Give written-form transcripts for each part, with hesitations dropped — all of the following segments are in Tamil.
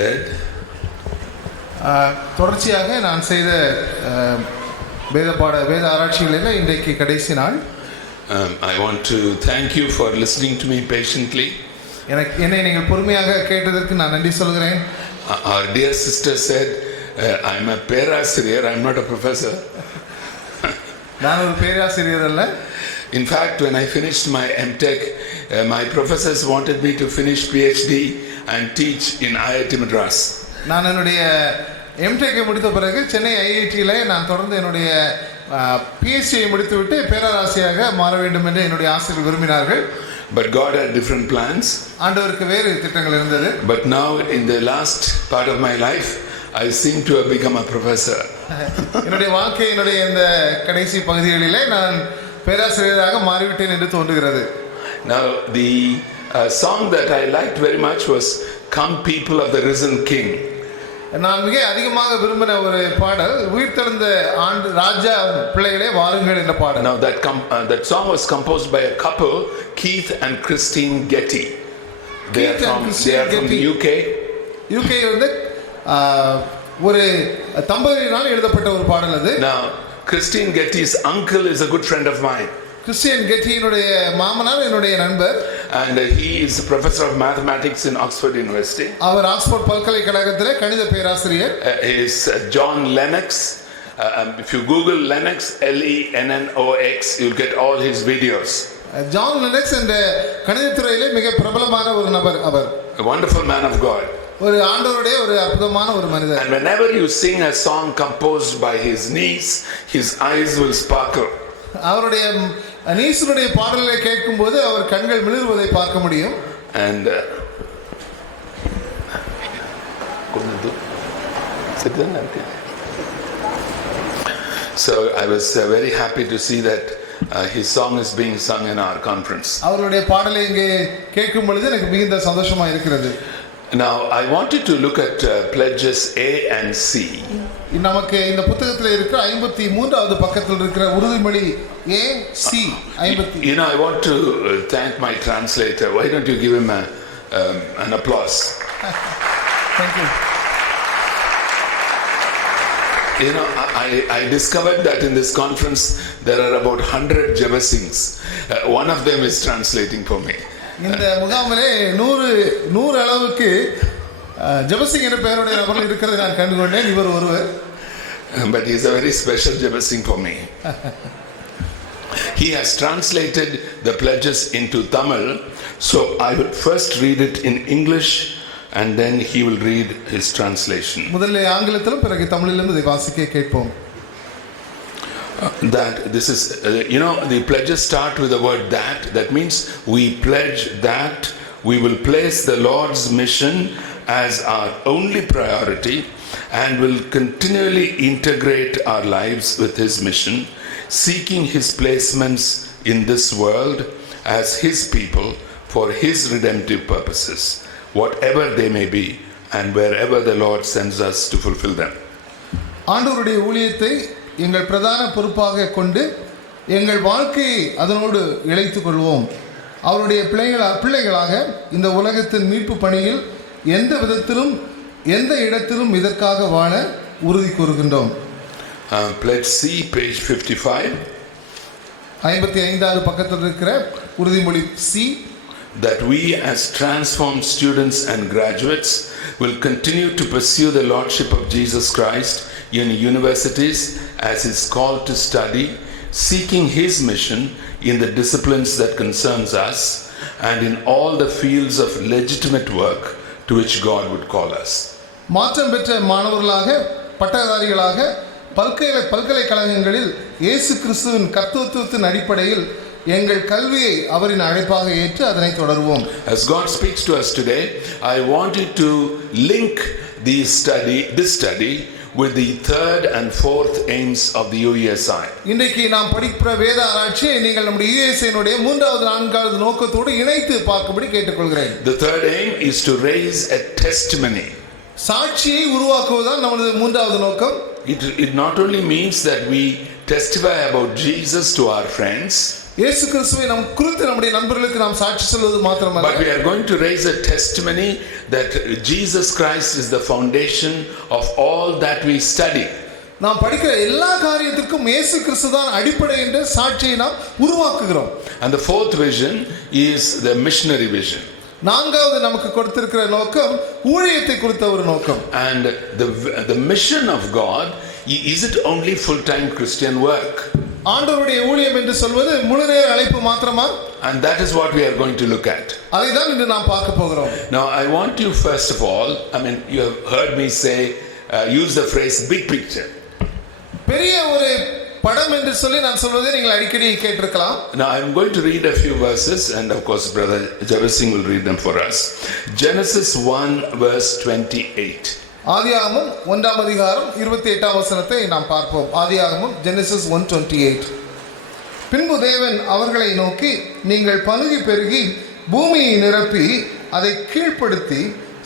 led. தொடர்ச்சியாக நான் செய்த வேத ஆராய்ச்சிகளில் இன்றைக்கு கடைசி நாள். I want to thank you for listening to me patiently. என்னை நீங்கள் பொறுமையாக கேட்டதற்கு நான் நன்றி சொல்கிறேன். Our dear sister said, I'm a பேராசிரியர், I'm not a professor. நான் ஒரு பேராசிரியர் அல்ல. In fact, when I finished my MTech, my professors wanted me to finish PhD and teach in IIT Madras. நான் என்னுடைய எம்டெக்கை முடித்த பிறகு சென்னை ஐஐடியில் நான் தொடர்ந்து என்னுடைய பிஹெச்டியை முடித்துவிட்டு பேராசிரியராக மாற வேண்டும் என்று என்னுடைய ஆசிரியர்கள் விரும்பினார்கள். But God had different plans. ஆண்டவருக்கு வேறு திட்டங்கள் இருந்தது. But now in the last part of my life, I seem to have become a professor. என்னுடைய வாழ்க்கையினுடைய இந்த கடைசி பகுதிகளிலே நான் பேராசிரியராக மாறிவிட்டேன் என்று தோன்றுகிறது. Now the song that I liked very much was Come People of the Risen King. நான் மிக அதிகமாக விரும்பின ஒரு பாடல் உயிர்த்தெழுந்த ஆண்டு ராஜா பிள்ளைகளே வாருங்கள் என்ற பாடல். Now that song was composed by a couple, Keith and Christine Getty. They are from the UK. UK வந்து ஒரு தம்பதியினால் எழுதப்பட்ட ஒரு பாடல் அது. Now Christine Getty's uncle is a good friend of mine. Christian கெட்டியினுடைய மாமனார் என்னுடைய நண்பர். And he is a professor of mathematics in Oxford University. அவர் ஆக்ஸ்போர்ட் பல்கலைக்கழகத்திலே கணித பேராசிரியர். He is John Lennox. If you Google Lennox, Lennox, you'll get all his videos. John Lennox என்ற கணிதத்துறையிலே மிக பிரபலமான ஒரு நபர் அவர். A wonderful man of God. ஒரு ஆண்டவருடைய ஒரு அற்புதமான ஒரு மனிதர். And whenever you sing a song composed by his niece, his eyes will sparkle. அவருடைய நீசுடைய பாடல்களை கேட்கும்போது அவர் கண்கள் மிளிர்வதை பார்க்க முடியும். And so I was very happy to see that his song is being sung in our conference. அவருடைய பாடலை இங்கே கேட்கும் பொழுது எனக்கு மிகுந்த சந்தோஷமா இருக்கிறது. Now I wanted to look at pledges A and C. நமக்கு இந்த புத்தகத்தில் இருக்கிற 53வது பக்கத்தில் இருக்கிற உறுதிமொழி A C 50. You know, I want to thank my translator. Why don't you give him an applause? Thank you. You know, I discovered that in this conference there are about 100 Jeyachandrans. One of them is translating for me. இந்த முகாமிலே 100 அளவுக்கு ஜெபசிங் என்ற பெயருடைய நபர்கள் இருக்கிறதை நான் கண்டுகொண்டேன். இவர் ஒருவர். But he is a very special Jeyachandran for me. He has translated the pledges into Tamil, so I will first read it in English and then he will read his translation. முதல்ல ஆங்கிலத்திலும் பிறகு தமிழிலும் இதை வாசிக்க கேட்போம். That this is the pledges start with the word that means we pledge that we will place the Lord's mission as our only priority and will continually integrate our lives with his mission, seeking his placements in this world as his people for his redemptive purposes, whatever they may be and wherever the Lord sends us to fulfill them. ஆண்டவருடைய ஊழியத்தை எங்கள் பிரதான பொறுப்பாக கொண்டு எங்கள் வாழ்க்கையை அதனோடு இணைத்துக் கொள்வோம். அவருடைய பிள்ளைகளாக இந்த உலகத்தின் மீட்பு பணியில் எந்த விதத்திலும் எந்த இடத்திலும் இதற்காக வாழ உறுதி கூறுகின்றோம். Pledge C, page 55. 55வது பக்கத்தில் இருக்கிற உறுதிமொழி C. That we as transformed students and graduates will continue to pursue the Lordship of Jesus Christ in universities as is called to study, seeking his mission in the disciplines that concerns us and in all the fields of legitimate work to which God would call us. மாற்றம் பெற்ற மாணவர்களாக பட்டதாரிகளாக பல்கலைக்கழகங்களில் இயேசு கிறிஸ்துவின் கர்த்தத்துவத்தின் அடிப்படையில் எங்கள் கல்வியை அவரின் அழைப்பாக ஏற்று அதனை தொடர்வோம். As God speaks to us today, I want you to link this study with the third and fourth aims of the UESI. இன்றைக்கு நாம் படிக்கிற வேத ஆராய்ச்சியை நீங்கள் நம்முடைய UESI-னுடைய 3வது 4வது நோக்கத்தோடு இணைத்து பார்க்கும்படி கேட்டுக்கொள்கிறேன். The third aim is to raise a testimony. சாட்சியை உருவாக்குவதுதான் நமது 3வது நோக்கம். It not only means that we testify about Jesus to our friends. இயேசு கிறிஸ்துவை நம் குறித்து நம்முடைய நண்பர்களுக்கு நாம் சாட்சி சொல்வது மாத்திரமல்ல, but we are going to raise a testimony that Jesus Christ is the foundation of all that we study. நாம் படிக்கிற எல்லா காரியத்திற்கும் இயேசு கிறிஸ்து தான் அடிப்படை என்ற சாட்சியை நாம் உருவாக்குகிறோம். And the fourth vision is the missionary vision. நான்காவது நமக்கு கொடுத்திருக்கிற நோக்கம் ஊழியத்தை குறித்த ஒரு நோக்கம். And the mission of God, is it only full-time Christian work? ஆண்டவருடைய ஊழியம் என்று சொல்வது முழு நேர அழைப்பு மாத்திரமா? And that is what we are going to look at. அதை தான் இன்று நாம் பார்க்க போகிறோம். Now I want you first of all, you have heard me say, use the phrase big picture. பெரிய ஒரு படம் என்று சொல்லி நான் சொல்வதை நீங்கள் அடிக்கடி கேட்டிருக்கலாம். Now I am going to read a few verses, and of course brother Jeyachandran will read them for us. Genesis 1 verse 28. ஆதியாகமம் 1ஆம் அதிகாரம் 28ஆம் வசனத்தை நாம் பார்ப்போம். ஆதியாகமம் Genesis 1:28. பின்பு தேவன் அவர்களை நோக்கி, நீங்கள் பலுகி பெருகி பூமியை நிரப்பி அதை கீழ்ப்படுத்தி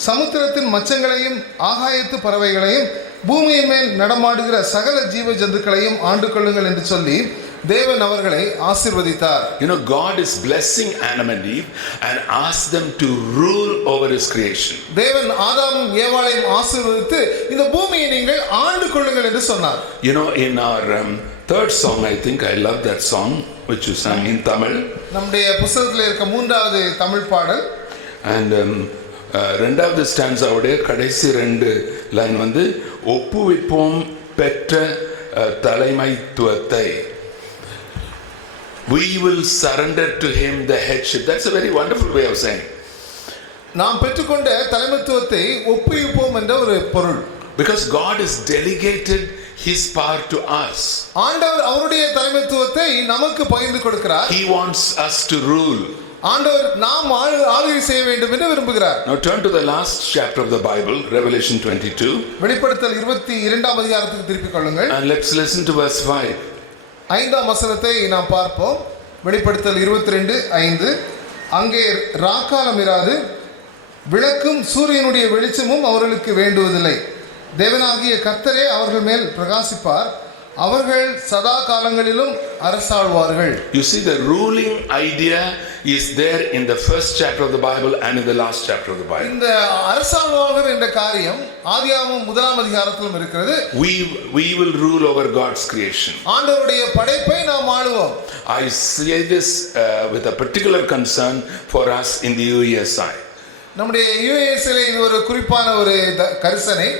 சமுத்திரத்தின் மச்சங்களையும் ஆகாயத்து பறவைகளையும் பூமியின் மேல் நடமாடுகிற சகல ஜீவ ஜந்துக்களையும் ஆண்டு கொள்ளுங்கள் என்று சொல்லி தேவன் அவர்களை ஆசீர்வதித்தார். You know, God is blessing Adam and Eve and asked them to rule over his creation. தேவன் ஆதாமும் ஏவாளையும் ஆசீர்வதித்து இந்த பூமியை நீங்கள் ஆண்டு கொள்ளுங்கள் என்று சொன்னார். You know, in our third song, I think I love that song which you sang in Tamil. நம்முடைய புத்தகத்தில் இருக்க மூன்றாவது தமிழ் பாடல், and ரெண்டாவது ஸ்டான்ஸாவுடைய கடைசி ரெண்டு லைன் வந்து ஒப்புவிப்போம் பெற்ற தலைமைத்துவத்தை, we will surrender to him the headship. That's a very wonderful way of saying. நாம் பெற்றுக்கொண்ட தலைமைத்துவத்தை ஒப்புவிப்போம் என்ற ஒரு பொருள். Because God has delegated his power to us. ஆண்டவர் அவருடைய தலைமைத்துவத்தை நமக்கு பகிர்ந்து கொடுக்கிறார். He wants us to rule. ஆண்டவர் நாம் ஆளுகை செய்ய வேண்டும் என்று விரும்புகிறார். Now turn to the last chapter of the Bible, Revelation 22. வெளிப்படுத்தல் 22ஆம் அதிகாரத்துக்கு திருப்பிக் கொள்ளுங்கள். And let's listen to verse 5. 5ஆம் வசனத்தை நாம் பார்ப்போம். வெளிப்படுத்தல் 22:5. அங்கே ராக்காலம் இராது, விளக்கும் சூரியனுடைய வெளிச்சமும் அவர்களுக்கு வேண்டுவதில்லை. தேவனாகிய கர்த்தரே அவர்கள் மேல் பிரகாசிப்பார், அவர்கள் சதா காலங்களிலும் அரசாழ்வார்கள். You see, the ruling idea is there in the first chapter of the Bible and in the last chapter of the Bible. இந்த அரசாழ்வார்கள் என்ற காரியம் ஆதியாகமம் 1ஆம் அதிகாரத்திலும் இருக்கிறது. We will rule over God's creation. ஆண்டவருடைய படைப்பை நாம் ஆளுவோம். I say this with a particular concern for us in the UESI. நம்முடைய யுஎஸ்ஏல இது ஒரு குறிப்பான ஒரு கரிசனை.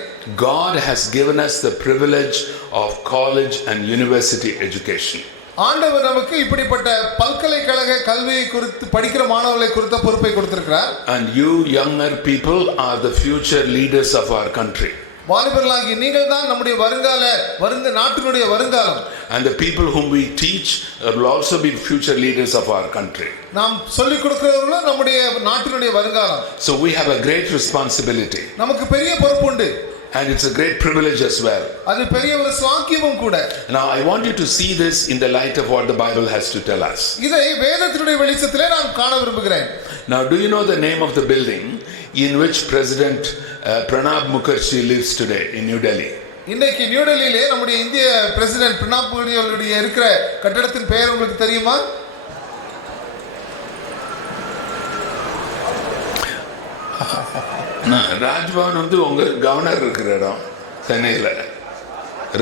God has given us the privilege of college and university education. ஆண்டவர் நமக்கு இப்படிப்பட்ட பல்கலைக்கழக கல்வியை குறித்து படிக்கிற மாணவர்களை குறித்த பொறுப்பை கொடுத்திருக்கிறார். And you younger people are the future leaders of our country. வாலிபர்களாகிய நீங்கள் தான் நம்முடைய நாட்டினுடைய வருங்காலம். And the people whom we teach will also be future leaders of our country. நாம் சொல்லிக் கொடுக்கிறவர்களும் நம்முடைய நாட்டினுடைய வருங்காலம். So we have a great responsibility. நமக்கு பெரிய பொறுப்பு உண்டு. And it's a great privilege as well. அது பெரிய ஒரு ஸ்லாக்கியமும் கூட. Now I want you to see this in the light of what the Bible has to tell us. இதை வேதத்தினுடைய வெளிச்சத்திலே நான் காண விரும்புகிறேன். Now do you know the name of the building in which President Pranab Mukherjee lives today in New Delhi? இன்னைக்கு நியூ டெல்லியிலே நம்முடைய இந்திய பிரசிடென்ட் பிரணாப் முகர்ஜியுடைய இருக்கிற கட்டடத்தின் பெயர் உங்களுக்கு தெரியுமா? ராஜ்பவன் வந்து உங்க கவர்னர் இருக்கிற இடம் சென்னையில்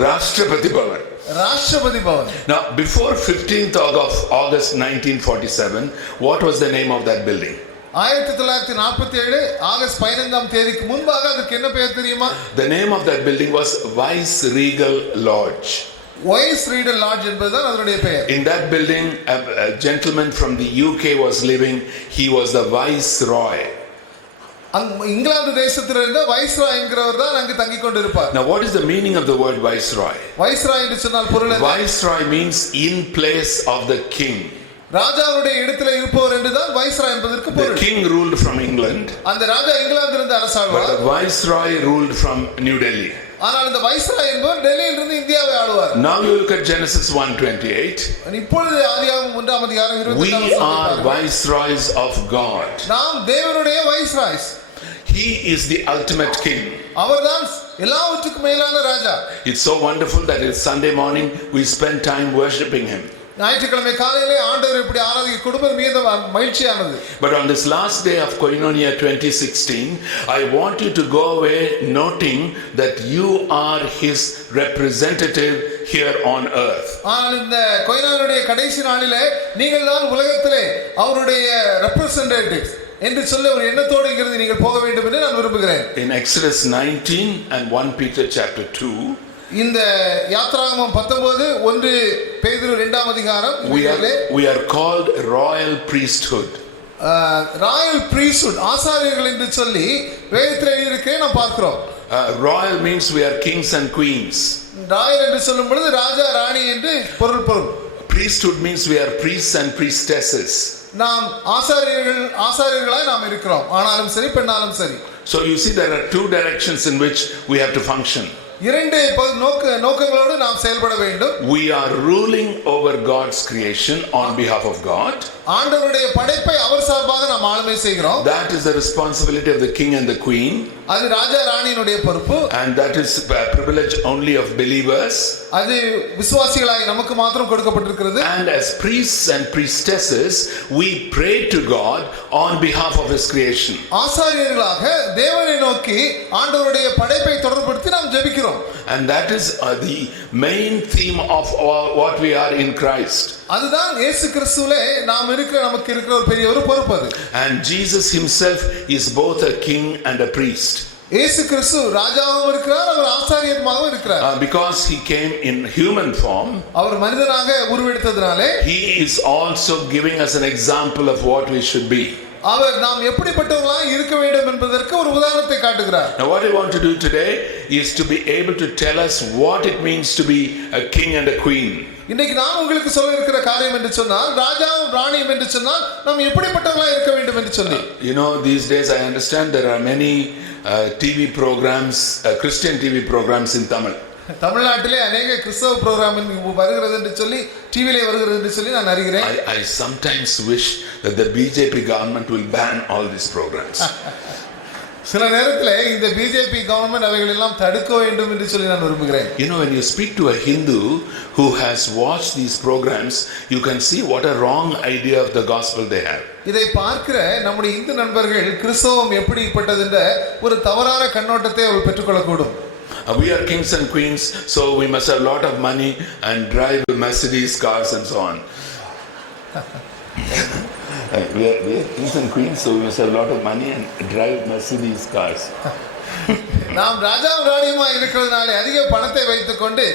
ராஷ்டிரபதி பவன். ராஷ்டிரபதி Pawan. Now before 15th of August 1947, what was the name of that building? 1947 August 15ஆம் தேதிக்கு முன்பாக அதற்கு என்ன பெயர் தெரியுமா? The name of that building was Viceregal Lodge. Viceregal Lodge என்பதுதான் அதனுடைய பெயர். In that building a gentleman from the UK was living. He was the viceroy. England தேசத்திலிருந்து வைஸ்ராய் என்கிறவர் தான் அங்கு தங்கிக் கொண்டிருப்பார். Now what is the meaning of the word viceroy? Viceroy என்று சொன்னால் பொருள் என்ன? Viceroy means in place of the king. ராஜாவுடைய இடத்திலே இருப்பவர் என்றுதான் வைஸ்ராய் என்பதற்கு பொருள். The king ruled from England. அந்த ராஜா இங்கிலாந்திலிருந்து அரசாழ்வார். But the viceroy ruled from New Delhi. ஆனால் இந்த வைஸ்ராய் என்பவர் டெல்லியிலிருந்து இந்தியாவை ஆளுவார். Now you look at Genesis 1:28. இப்பொழுது ஆதியாகமம் 1ஆம் அதிகாரம் 28ஆம் We are viceroys of God. நாம் தேவனுடைய viceroy's. He is the ultimate king. அவர்தான் எல்லாவற்றுக்கும் மேலான ராஜா. It's so wonderful that it's Sunday morning we spend time worshiping him. ஞாயிற்றுக்கிழமை காலையிலே ஆண்டவர் இப்படி ஆராதிக்க குடும்பம் மீது மகிழ்ச்சியானது. But on this last day of Koinonia 2016, I want you to go away noting that you are his representative here on earth. ஆனால் இந்த கொய்னானுடைய கடைசி நாளிலே நீங்கள் தான் உலகத்திலே அவருடைய ரெப்ரசன்டேட்டிவ்ஸ் என்று சொல்ல ஒரு எண்ணத்தோடு இங்கிருந்து நீங்கள் போக வேண்டும் என்று நான் விரும்புகிறேன். In Exodus 19 and 1 Peter chapter 2, இந்த யாத்ராகமம் 19 1 பேதுரு 2ஆம் அதிகாரம், we are called royal priesthood. Royal priesthood ஆசாரியர்கள் என்று சொல்லி வேதத்தில் எழுதியிருக்கே நாம் பார்க்கிறோம். Royal means we are kings and queens. Royal என்று சொல்லும் பொழுது ராஜா ராணி என்று பொருள். Priesthood means we are priests and priestesses. நாம் ஆசாரியர்களாய் நாம் இருக்கிறோம், ஆனாலும் சரி பெண்ணாலும் சரி. So you see there are two directions in which we have to function. இரண்டு நோக்கங்களோடு நாம் செயல்பட வேண்டும். We are ruling over God's creation on behalf of God. ஆண்டவருடைய படைப்பை அவர் சார்பாக நாம் ஆளுமை செய்கிறோம். That is the responsibility of the king and the queen. அது ராஜா ராணியினுடைய பொறுப்பு. And that is a privilege only of believers. அது விசுவாசிகளாய் நமக்கு மாத்திரம் கொடுக்கப்பட்டிருக்கிறது. And as priests and priestesses, we pray to God on behalf of his creation. ஆசாரியர்களாக தேவனை நோக்கி ஆண்டவருடைய படைப்பை தொடர்படுத்தி நாம் ஜெபிக்கிறோம். And that is the main theme of what we are in Christ. அதுதான் இயேசு கிறிஸ்துவிலே நாம் நமக்கு இருக்கிற ஒரு பெரிய ஒரு பொறுப்பு அது. And Jesus himself is both a king and a priest. இயேசு கிறிஸ்து ராஜாவாகவும் இருக்கிறார், அவர் ஆசாரியமாகவும் இருக்கிறார். Because he came in human form, அவர் மனிதனாக உருவெடுத்ததனாலே he is also giving us an example of what we should be. அவர் நாம் எப்படிப்பட்டவர்களாய் இருக்க வேண்டும் என்பதற்கு ஒரு உதாரணத்தை காட்டுகிறார். Now what I want to do today is to be able to tell us what it means to be a king and a queen. இன்னைக்கு நான் உங்களுக்கு சொல்ல இருக்கிற காரியம் என்று சொன்னால் ராஜாவும் ராணியும் என்று சொன்னால் நாம் எப்படிப்பட்டவர்களாய் இருக்க வேண்டும் என்று சொல்லி. You know, these days I understand there are many TV programs, Christian TV programs in Tamil. தமிழ்நாட்டிலே अनेक கிறிஸ்தவ புரோகிராம் வருகிறது என்று சொல்லி டிவிலே வருகிறது என்று சொல்லி நான் அறிகிறேன். I sometimes wish that the BJP government will ban all these programs. சில நேரத்திலே இந்த பிஜேபி கவர்மெண்ட் அவைகள் எல்லாம் தடுக்க வேண்டும் என்று சொல்லி நான் விரும்புகிறேன். You know, when you speak to a Hindu who has watched these programs, you can see what a wrong idea of the gospel they have. இதை பார்க்கிற நம்முடைய இந்து நண்பர்கள் கிறிஸ்தவம் எப்படிப்பட்டது என்ற ஒரு தவறான கண்ணோட்டத்தை அவர்கள் பெற்றுக்கொள்ளக்கூடும். We are kings and queens, so we must have a lot of money and drive Mercedes cars and so on. We are kings and queens, so we must have a lot of money and drive Mercedes cars. நாம் ராஜாவும் ராணியுமா இருக்கிறதுனாலே அதிக பணத்தை வைத்துக்கொண்டு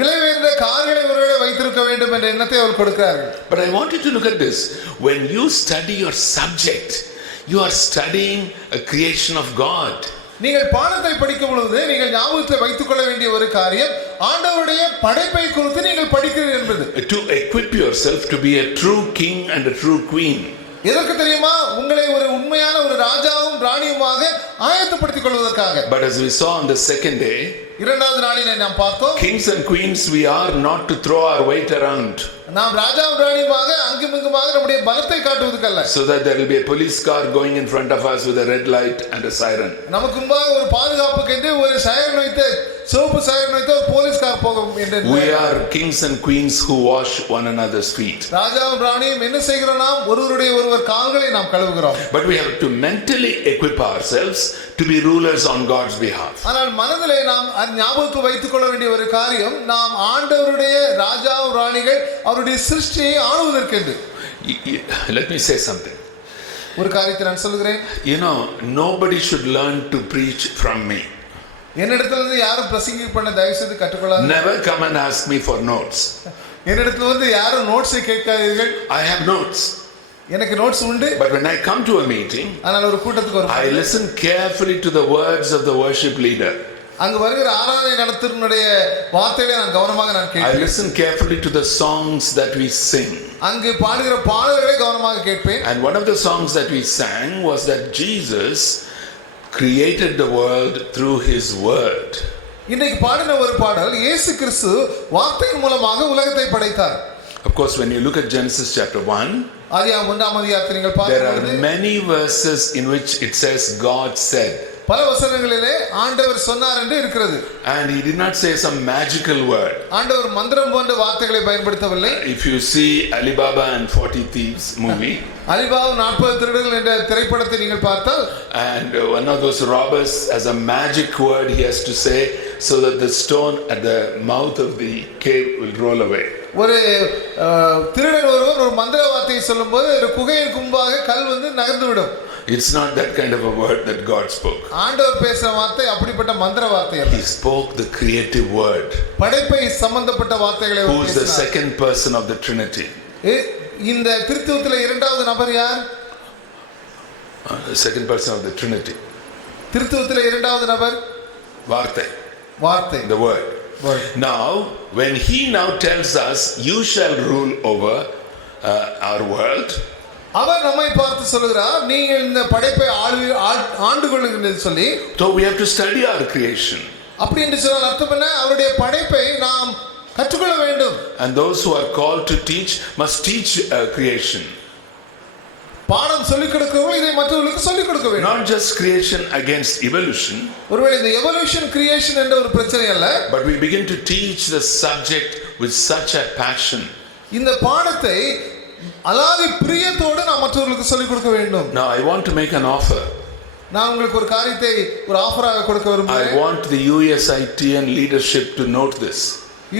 விலை உயர்ந்த கார்களை ஒருவேளை வைத்திருக்க வேண்டும் என்ற எண்ணத்தை அவர் கொடுக்கிறார்கள். But I want you to look at this. When you study your subject, you are studying a creation of God. நீங்கள் பாடத்தை படிக்கும் பொழுது நீங்கள் ஞாபகத்தில் வைத்துக் கொள்ள வேண்டிய ஒரு காரியம் ஆண்டவருடைய படைப்பை குறித்து நீங்கள் படிக்கிறீர்கள் என்பது. To equip yourself to be a true king and a true queen. எதற்கு தெரியுமா? உங்களை ஒரு உண்மையான ஒரு ராஜாவும் ராணியுமாக ஆயத்தப்படுத்திக் கொள்வதற்காக. But as we saw on the second day, இரண்டாவது நாளிலே நாம் பார்த்தோம், kings and queens we are not to throw our weight around. நாம் ராஜாவும் ராணியுமாக அங்குமிங்குமாக நம்முடைய பலத்தை காட்டுவதற்கல்ல. So that there will be a police car going in front of us with a red light and a siren. நமக்கு முன்பாக ஒரு பாதுகாப்புக்கு ஒரு சைரன் வைத்து சிவப்பு சைரன் வைத்து ஒரு போலீஸ் கார் போகும் என்று. We are kings and queens who wash one another's feet. ராஜாவும் ராணியும் என்ன செய்கிறோம்? நாம் ஒருவர் கால்களை நாம் கழுவுகிறோம். But we have to mentally equip ourselves to be rulers on God's behalf. ஆனால் மனதிலே நாம் ஞாபகத்தில் வைத்துக் கொள்ள வேண்டிய ஒரு காரியம், நாம் ஆண்டவருடைய ராஜாவும் ராணிகள் அவருடைய சிருஷ்டியை ஆளுவதற்கென்று. Let me say something. ஒரு காரியத்தை நான் சொல்கிறேன். You know, nobody should learn to preach from me. என்னிடத்திலிருந்து யாரும் பிரசங்கி பண்ண தயவு செய்து கற்றுக்கொள்ளாதீர்கள். Never come and ask me for notes. என்னிடத்திலிருந்து யாரும் நோட்ஸை கேட்காதீர்கள். I have notes. எனக்கு நோட்ஸ் உண்டு. But when I come to a meeting, ஆனால் ஒரு கூட்டத்துக்கு வரும்போது I listen carefully to the words of the worship leader. அங்கு வருகிற ஆராதனை நடத்துனருடைய வார்த்தைகளை நான் கவனமாக கேட்பேன். I listen carefully to the songs that we sing. அங்கு பாடுகிற பாடல்களை கவனமாக கேட்பேன். And one of the songs that we sang was that Jesus created the world through his word. இன்னைக்கு பாடின ஒரு பாடல், இயேசு கிறிஸ்து வார்த்தையின் மூலமாக உலகத்தை படைத்தார். Of course, when you look at Genesis chapter 1, ஆதியாகமம் 1ஆம் அதிகாரத்தை நீங்கள் there பார்க்கும்போது are many verses in which it says God said. பல வசனங்களிலே ஆண்டவர் சொன்னார் என்று இருக்கிறது. And he did not say some magical word. ஆண்டவர் மந்திரம் போன்ற வார்த்தைகளை பயன்படுத்தவில்லை. If you see Alibaba and 40 Thieves movie, Alibaba 40 திருடர்கள் என்ற திரைப்படத்தை நீங்கள் பார்த்தால், and one of those robbers has a magic word he has to say so that the stone at the mouth of the cave will roll away. ஒரு திருடன் ஒருவர் ஒரு மந்திர வார்த்தையை சொல்லும்போது ஒரு குகையின் முன்பாக கல் வந்து நகர்ந்து விடும். It's not that kind of a word that God spoke. ஆண்டவர் பேசுற வார்த்தை அப்படிப்பட்ட மந்திர வார்த்தை அல்ல. He spoke the creative word. படைப்பை சம்பந்தப்பட்ட வார்த்தைகளை Who is the second person of the Trinity? இந்த திருத்துவத்திலே இரண்டாவது நபர் யார்? The second person of the Trinity. திருத்துவத்திலே இரண்டாவது நபர் வார்த்தை. The word. Now, when he now tells us, you shall rule over our world. அவர் நம்மை பார்த்து சொல்கிறார், நீங்கள் இந்த படைப்பை ஆண்டு கொள்ளுங்கள் சொல்லி. So we have to study our creation. அப்படி என்று சொன்னால் அர்த்தம் என்ன? அவருடைய படைப்பை நாம் கற்றுக்கொள்ள வேண்டும். And those who are called to teach must teach creation. பாடம் சொல்லிக் கொடுக்கிறவர்கள் இதை மற்றவர்களுக்கு சொல்லிக் கொடுக்க வேண்டும். Not just creation against evolution. ஒருவேளை இந்த எவல்யூஷன் கிரியேஷன் என்ற ஒரு பிரச்சனை அல்ல. But we begin to teach the subject with such a passion. இந்த பாடத்தை அலாதி பிரியத்தோடு நாம் மற்றவர்களுக்கு சொல்லிக் கொடுக்க வேண்டும். Now I want to make an offer. நான் உங்களுக்கு ஒரு காரியத்தை ஒரு ஆஃபராக கொடுக்க விரும்புகிறேன். I want the USITN leadership to note this.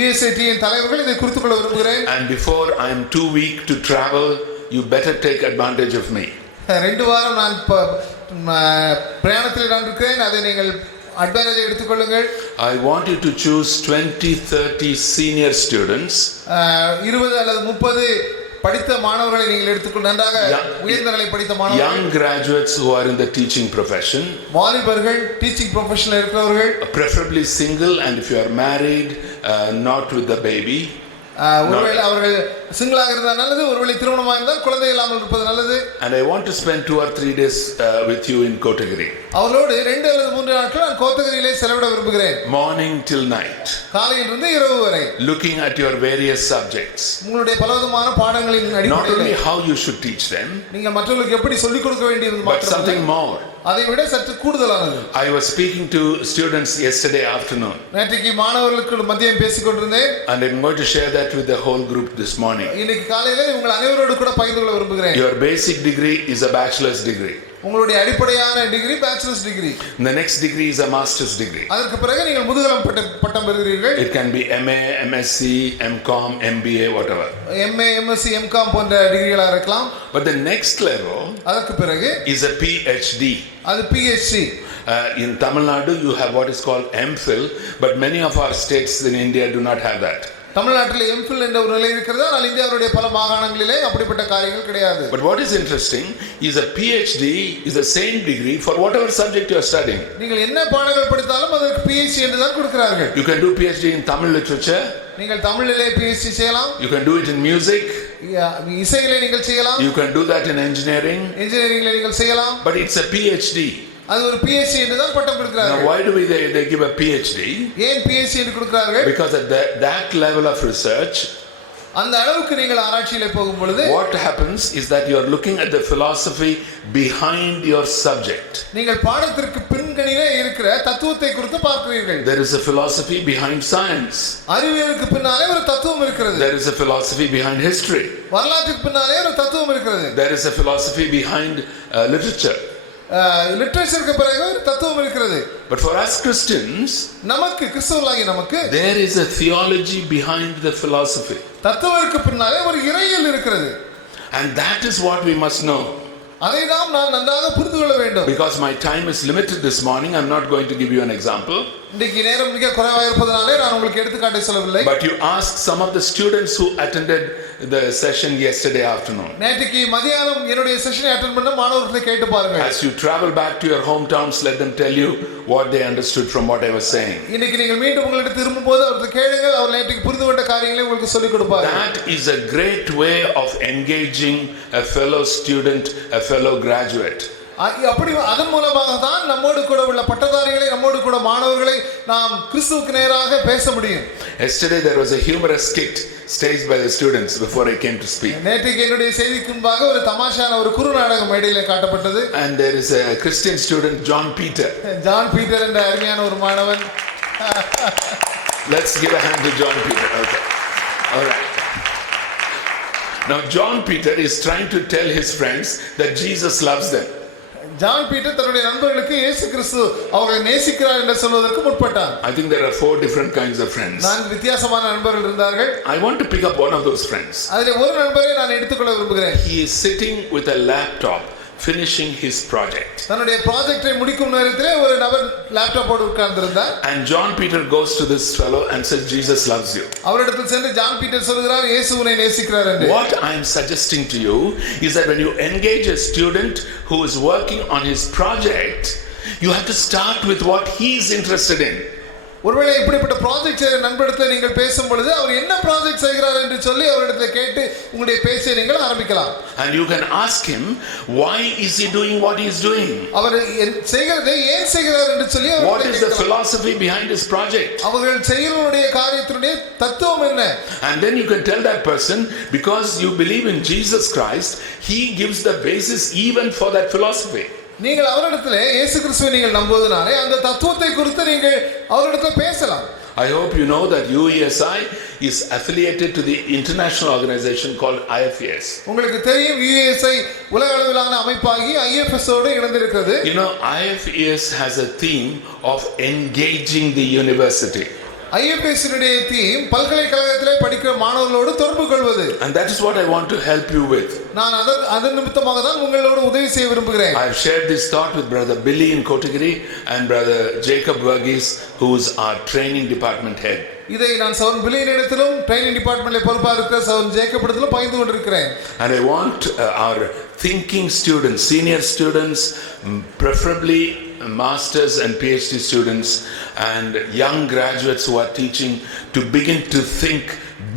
USITN தலைவர்கள் இதை குறித்துக் கொள்ள விரும்புகிறேன். And before I am too weak to travel, you better take advantage of me. 2 வாரம் நான் பிரயாணத்தில் நான் இருக்கிறேன், அதை நீங்கள் அட்வான்டேஜ் எடுத்துக்கொள்ளுங்கள். I want you to choose 20-30 senior students. 20 அல்லது 30 படித்த மாணவர்களை நீங்கள் எடுத்துக்கொண்டு நன்றாக உயர்ந்த நிலை படித்த மாணவர்கள், young graduates who are in the teaching profession, வாலிபர்கள் டீச்சிங் ப்ரொஃபஷனில் இருக்கிறவர்கள், preferably single, and if you are married, not with the baby. ஒருவேளை அவர்கள் சிங்கிளாக இருந்தால் நல்லது, ஒருவேளை திருமணமாக இருந்தால் குழந்தை இல்லாமல் இருப்பது நல்லது. And I want to spend 2 or 3 days with you in Kotagiri. அவர்களோடு 2 அல்லது 3 நாட்கள் நான் கோத்தகிரியிலே செலவிட விரும்புகிறேன். Morning till night. காலையிலிருந்து இரவு வரை. Looking at your various subjects. உங்களுடைய பலவிதமான பாடங்களின் அடிப்படையில் Not only how you should teach them, நீங்கள் மற்றவர்களுக்கு எப்படி சொல்லிக் கொடுக்க வேண்டியது but something more. அதை விட சற்று கூடுதலானது. I was speaking to students yesterday afternoon. நேற்றைக்கு மாணவர்களுக்கு மத்தியம் பேசிக் கொண்டிருந்தேன். And I'm going to share that with the whole group this morning. இன்னைக்கு காலையில உங்கள் அனைவரோடு கூட பகிர்ந்து கொள்ள விரும்புகிறேன். Your basic degree is a bachelor's degree. உங்களுடைய அடிப்படையான degree bachelors degree. The next degree is a master's degree. அதற்கு பிறகு நீங்கள் முதுகலை பட்டம் பெறுகிறீர்கள். It can be MA, MSc, MCom, MBA, whatever. MA, MSc, MCom போன்ற டிகிரிகளா இருக்கலாம். But the next level அதற்கு பிறகு is a PhD. அது PhD. In Tamil Nadu you have what is called MPhil, but many of our states in India do not have that. தமிழ்நாட்டில் எம்பில் என்ற ஒரு நிலை இருக்கிறது, ஆனால் இந்தியாவுடைய பல மாகாணங்களிலே அப்படிப்பட்ட காரியங்கள் கிடையாது. But what is interesting is a PhD is the same degree for whatever subject you are studying. நீங்கள் என்ன பாடங்கள் படித்தாலும் அதற்கு PhD என்று தான் கொடுக்கிறார்கள். You can do PhD in Tamil literature. நீங்கள் தமிழிலே PhD செய்யலாம். You can do it in music. இசையிலே நீங்கள் செய்யலாம். You can do that in engineering. இன்ஜினியரிங்ல நீங்கள் செய்யலாம். But it's a PhD. அது ஒரு PhD என்று தான் பட்டம் கொடுக்கிறார்கள். Now why do they give a PhD? ஏன் PhD என்று கொடுக்கிறார்கள்? Because at that level of research, அந்த அளவுக்கு நீங்கள் ஆராய்ச்சியிலே போகும் பொழுது what happens is that you are looking at the philosophy behind your subject. நீங்கள் பாடத்திற்கு பின்னணியிலே இருக்கிற தத்துவத்தை குறித்து பார்க்கிறீர்கள். There is a philosophy behind science. அறிவியலுக்கு பின்னாலே ஒரு தத்துவம் இருக்கிறது. There is a philosophy behind history. வரலாற்றுக்கு பின்னாலே ஒரு தத்துவம் இருக்கிறது. There is a philosophy behind literature. லிட்டரேச்சருக்கு பிறகு ஒரு தத்துவம் இருக்கிறது. But for us Christians, நமக்கு கிறிஸ்தவர்களாகிய நமக்கு there is a theology behind the philosophy. தத்துவத்திற்கு பின்னாலே ஒரு இறையியல் இருக்கிறது. And that is what we must know. அதை நாம் நன்றாக புரிந்து கொள்ள வேண்டும். Because my time is limited this morning, I'm not going to give you an example. இன்னைக்கு நேரம் மிக குறைவாக இருப்பதனாலே நான் உங்களுக்கு எடுத்துக்காட்டை சொல்லவில்லை. But you asked some of the students who attended the session yesterday afternoon. நேற்றுக்கு மதியானம் என்னுடைய செஷனை அட்டெண்ட் பண்ண மாணவர்களை கேட்டு பாருங்க. As you travel back to your hometowns, let them tell you what they understood from what I was saying. இன்னைக்கு நீங்கள் மீண்டும் உங்களிடம் திரும்பும்போது அவர்கள் கேளுங்கள், அவர் நேற்றுக்கு புரிந்து கொண்ட காரியங்களை உங்களுக்கு சொல்லிக் கொடுப்பார். That is a great way of engaging a fellow student, a fellow graduate. அப்படி அதன் மூலமாக தான் நம்மோடு கூட உள்ள பட்டதாரிகளை, நம்மோடு கூட மாணவர்களை நாம் கிறிஸ்துவுக்கு நேராக பேச முடியும். Yesterday there was a humorous skit staged by the students before I came to speak. நேற்றுக்கு என்னுடைய செய்திக்கு முன்பாக ஒரு தமாஷான ஒரு குறு நாடகம் மேடையிலே காட்டப்பட்டது. And there is a Christian student, John Peter. John Peter என்ற அருமையான ஒரு மாணவன். Let's give a hand to John Peter. Okay. All right. Now John Peter is trying to tell his friends that Jesus loves them. John Peter தன்னுடைய நண்பர்களுக்கு இயேசு கிறிஸ்து அவர்களை நேசிக்கிறார் என்று சொல்வதற்கு முற்பட்டார். I think there are 4 different kinds of friends. 4 வித்தியாசமான நண்பர்கள் இருந்தார்கள். I want to pick up one of those friends. அதிலே ஒரு நண்பரை நான் எடுத்துக்கொள்ள விரும்புகிறேன். He is sitting with a laptop finishing his project. தன்னுடைய ப்ராஜெக்டை முடிக்கும் நேரத்திலே ஒரு நபர் லேப்டாப்போடு உட்கார்ந்திருந்தார். And John Peter goes to this fellow and says Jesus loves you. அவரிடத்தில் சென்று ஜான் பீட்டர் சொல்கிறார் இயேசு உன்னை நேசிக்கிறார் என்று. What I am suggesting to you is that when you engage a student who is working on his project, you have to start with what he is interested in. ஒருவேளை இப்படிப்பட்ட ப்ராஜெக்ட் செய்கிற நண்பரிடத்தில் நீங்கள் பேசும் பொழுது அவர் என்ன ப்ராஜெக்ட் செய்கிறார் என்று சொல்லி அவரிடத்தில் கேட்டு உங்களுடைய பேச்சை நீங்கள் ஆரம்பிக்கலாம். And you can ask him why is he doing what he is doing. அவர் செய்கிறதை ஏன் செய்கிறார் என்று சொல்லி what is the philosophy behind his project. அவர்கள் செய்யக்கூடிய காரியத்தினுடைய தத்துவம் என்ன. And then you can tell that person because you believe in Jesus Christ, he gives the basis even for that philosophy. நீங்கள் அவரிடத்திலே இயேசு கிறிஸ்துவை நீங்கள் நம்புவதனாலே அந்த தத்துவத்தை குறித்து நீங்கள் அவரிடத்தில் பேசலாம். I hope you know that UESI is affiliated to the international organization called IFES. உங்களுக்கு தெரியும் UESI உலக அளவிலான அமைப்பாகி IFS ஓடு இணைந்திருக்கிறது. You know IFES has a theme of engaging the university. IFS உடைய தீம் பல்கலைக்கழகத்திலே படிக்கிற மாணவர்களோடு தொடர்பு கொள்வது. And that is what I want to help you with. நான் அதன் நிமித்தமாக தான் உங்களோடு உதவி செய்ய விரும்புகிறேன். I have shared this thought with brother Billy in Kotagiri and brother Jacob Verghese, who is our training department head. இதை நான் சவுன் பில்லியின் இடத்திலும் ட்ரைனிங் டிபார்ட்மென்ட்ல பொறுப்பா இருக்கிற சவுன் ஜேக்கப் இடத்திலும் பகிர்ந்து கொண்டிருக்கிறேன். And I want our thinking students, senior students, preferably masters and PhD students and young graduates who are teaching to begin to think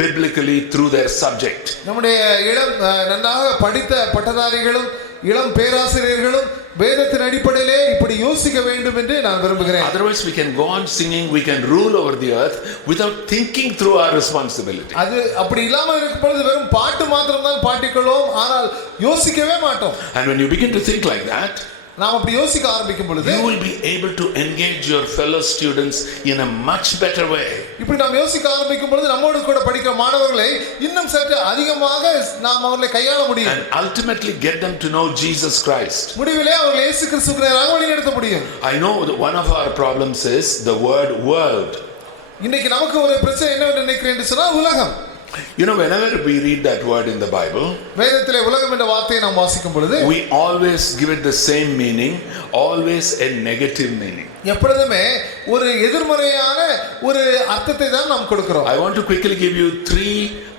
biblically through their subject. நம்முடைய இளம் நன்றாக படித்த பட்டதாரிகளும் இளம் பேராசிரியர்களும் வேதத்தின் அடிப்படையிலே இப்படி யோசிக்க வேண்டும் என்று நான் விரும்புகிறேன். Otherwise we can go on singing, we can rule over the earth without thinking through our responsibility. அது அப்படி இல்லாம இருக்கும் பொழுது வெறும் பாட்டு மாத்திரம் தான் பாடிக்கொள்வோம், ஆனால் யோசிக்கவே மாட்டோம். And when you begin to think like that, நாம் அப்படி யோசிக்க ஆரம்பிக்கும் பொழுது you will be able to engage your fellow students in a much better way. இப்படி நாம் யோசிக்க ஆரம்பிக்கும் பொழுது நம்மோடு கூட படிக்கிற மாணவர்களை இன்னும் சற்று அதிகமாக நாம் அவர்களை கையாள முடியும். And ultimately get them to know Jesus Christ. முடிவிலே அவர்களை இயேசு கிறிஸ்துவுக்கு நேராக வழிநடத்த முடியும். I know that one of our problems is the word world. இன்னைக்கு நமக்கு ஒரு பிரச்சனை என்னவென்று நினைக்கிறேன் என்று சொன்னால் உலகம். You know, whenever we read that word in the Bible, வேதத்திலே உலகம் என்ற வார்த்தையை நாம் வாசிக்கும் பொழுது we always give it the same meaning, always a negative meaning. எப்பொழுதுமே ஒரு எதிர்மறையான ஒரு அர்த்தத்தை தான் நாம் கொடுக்கிறோம். I want to quickly give you 3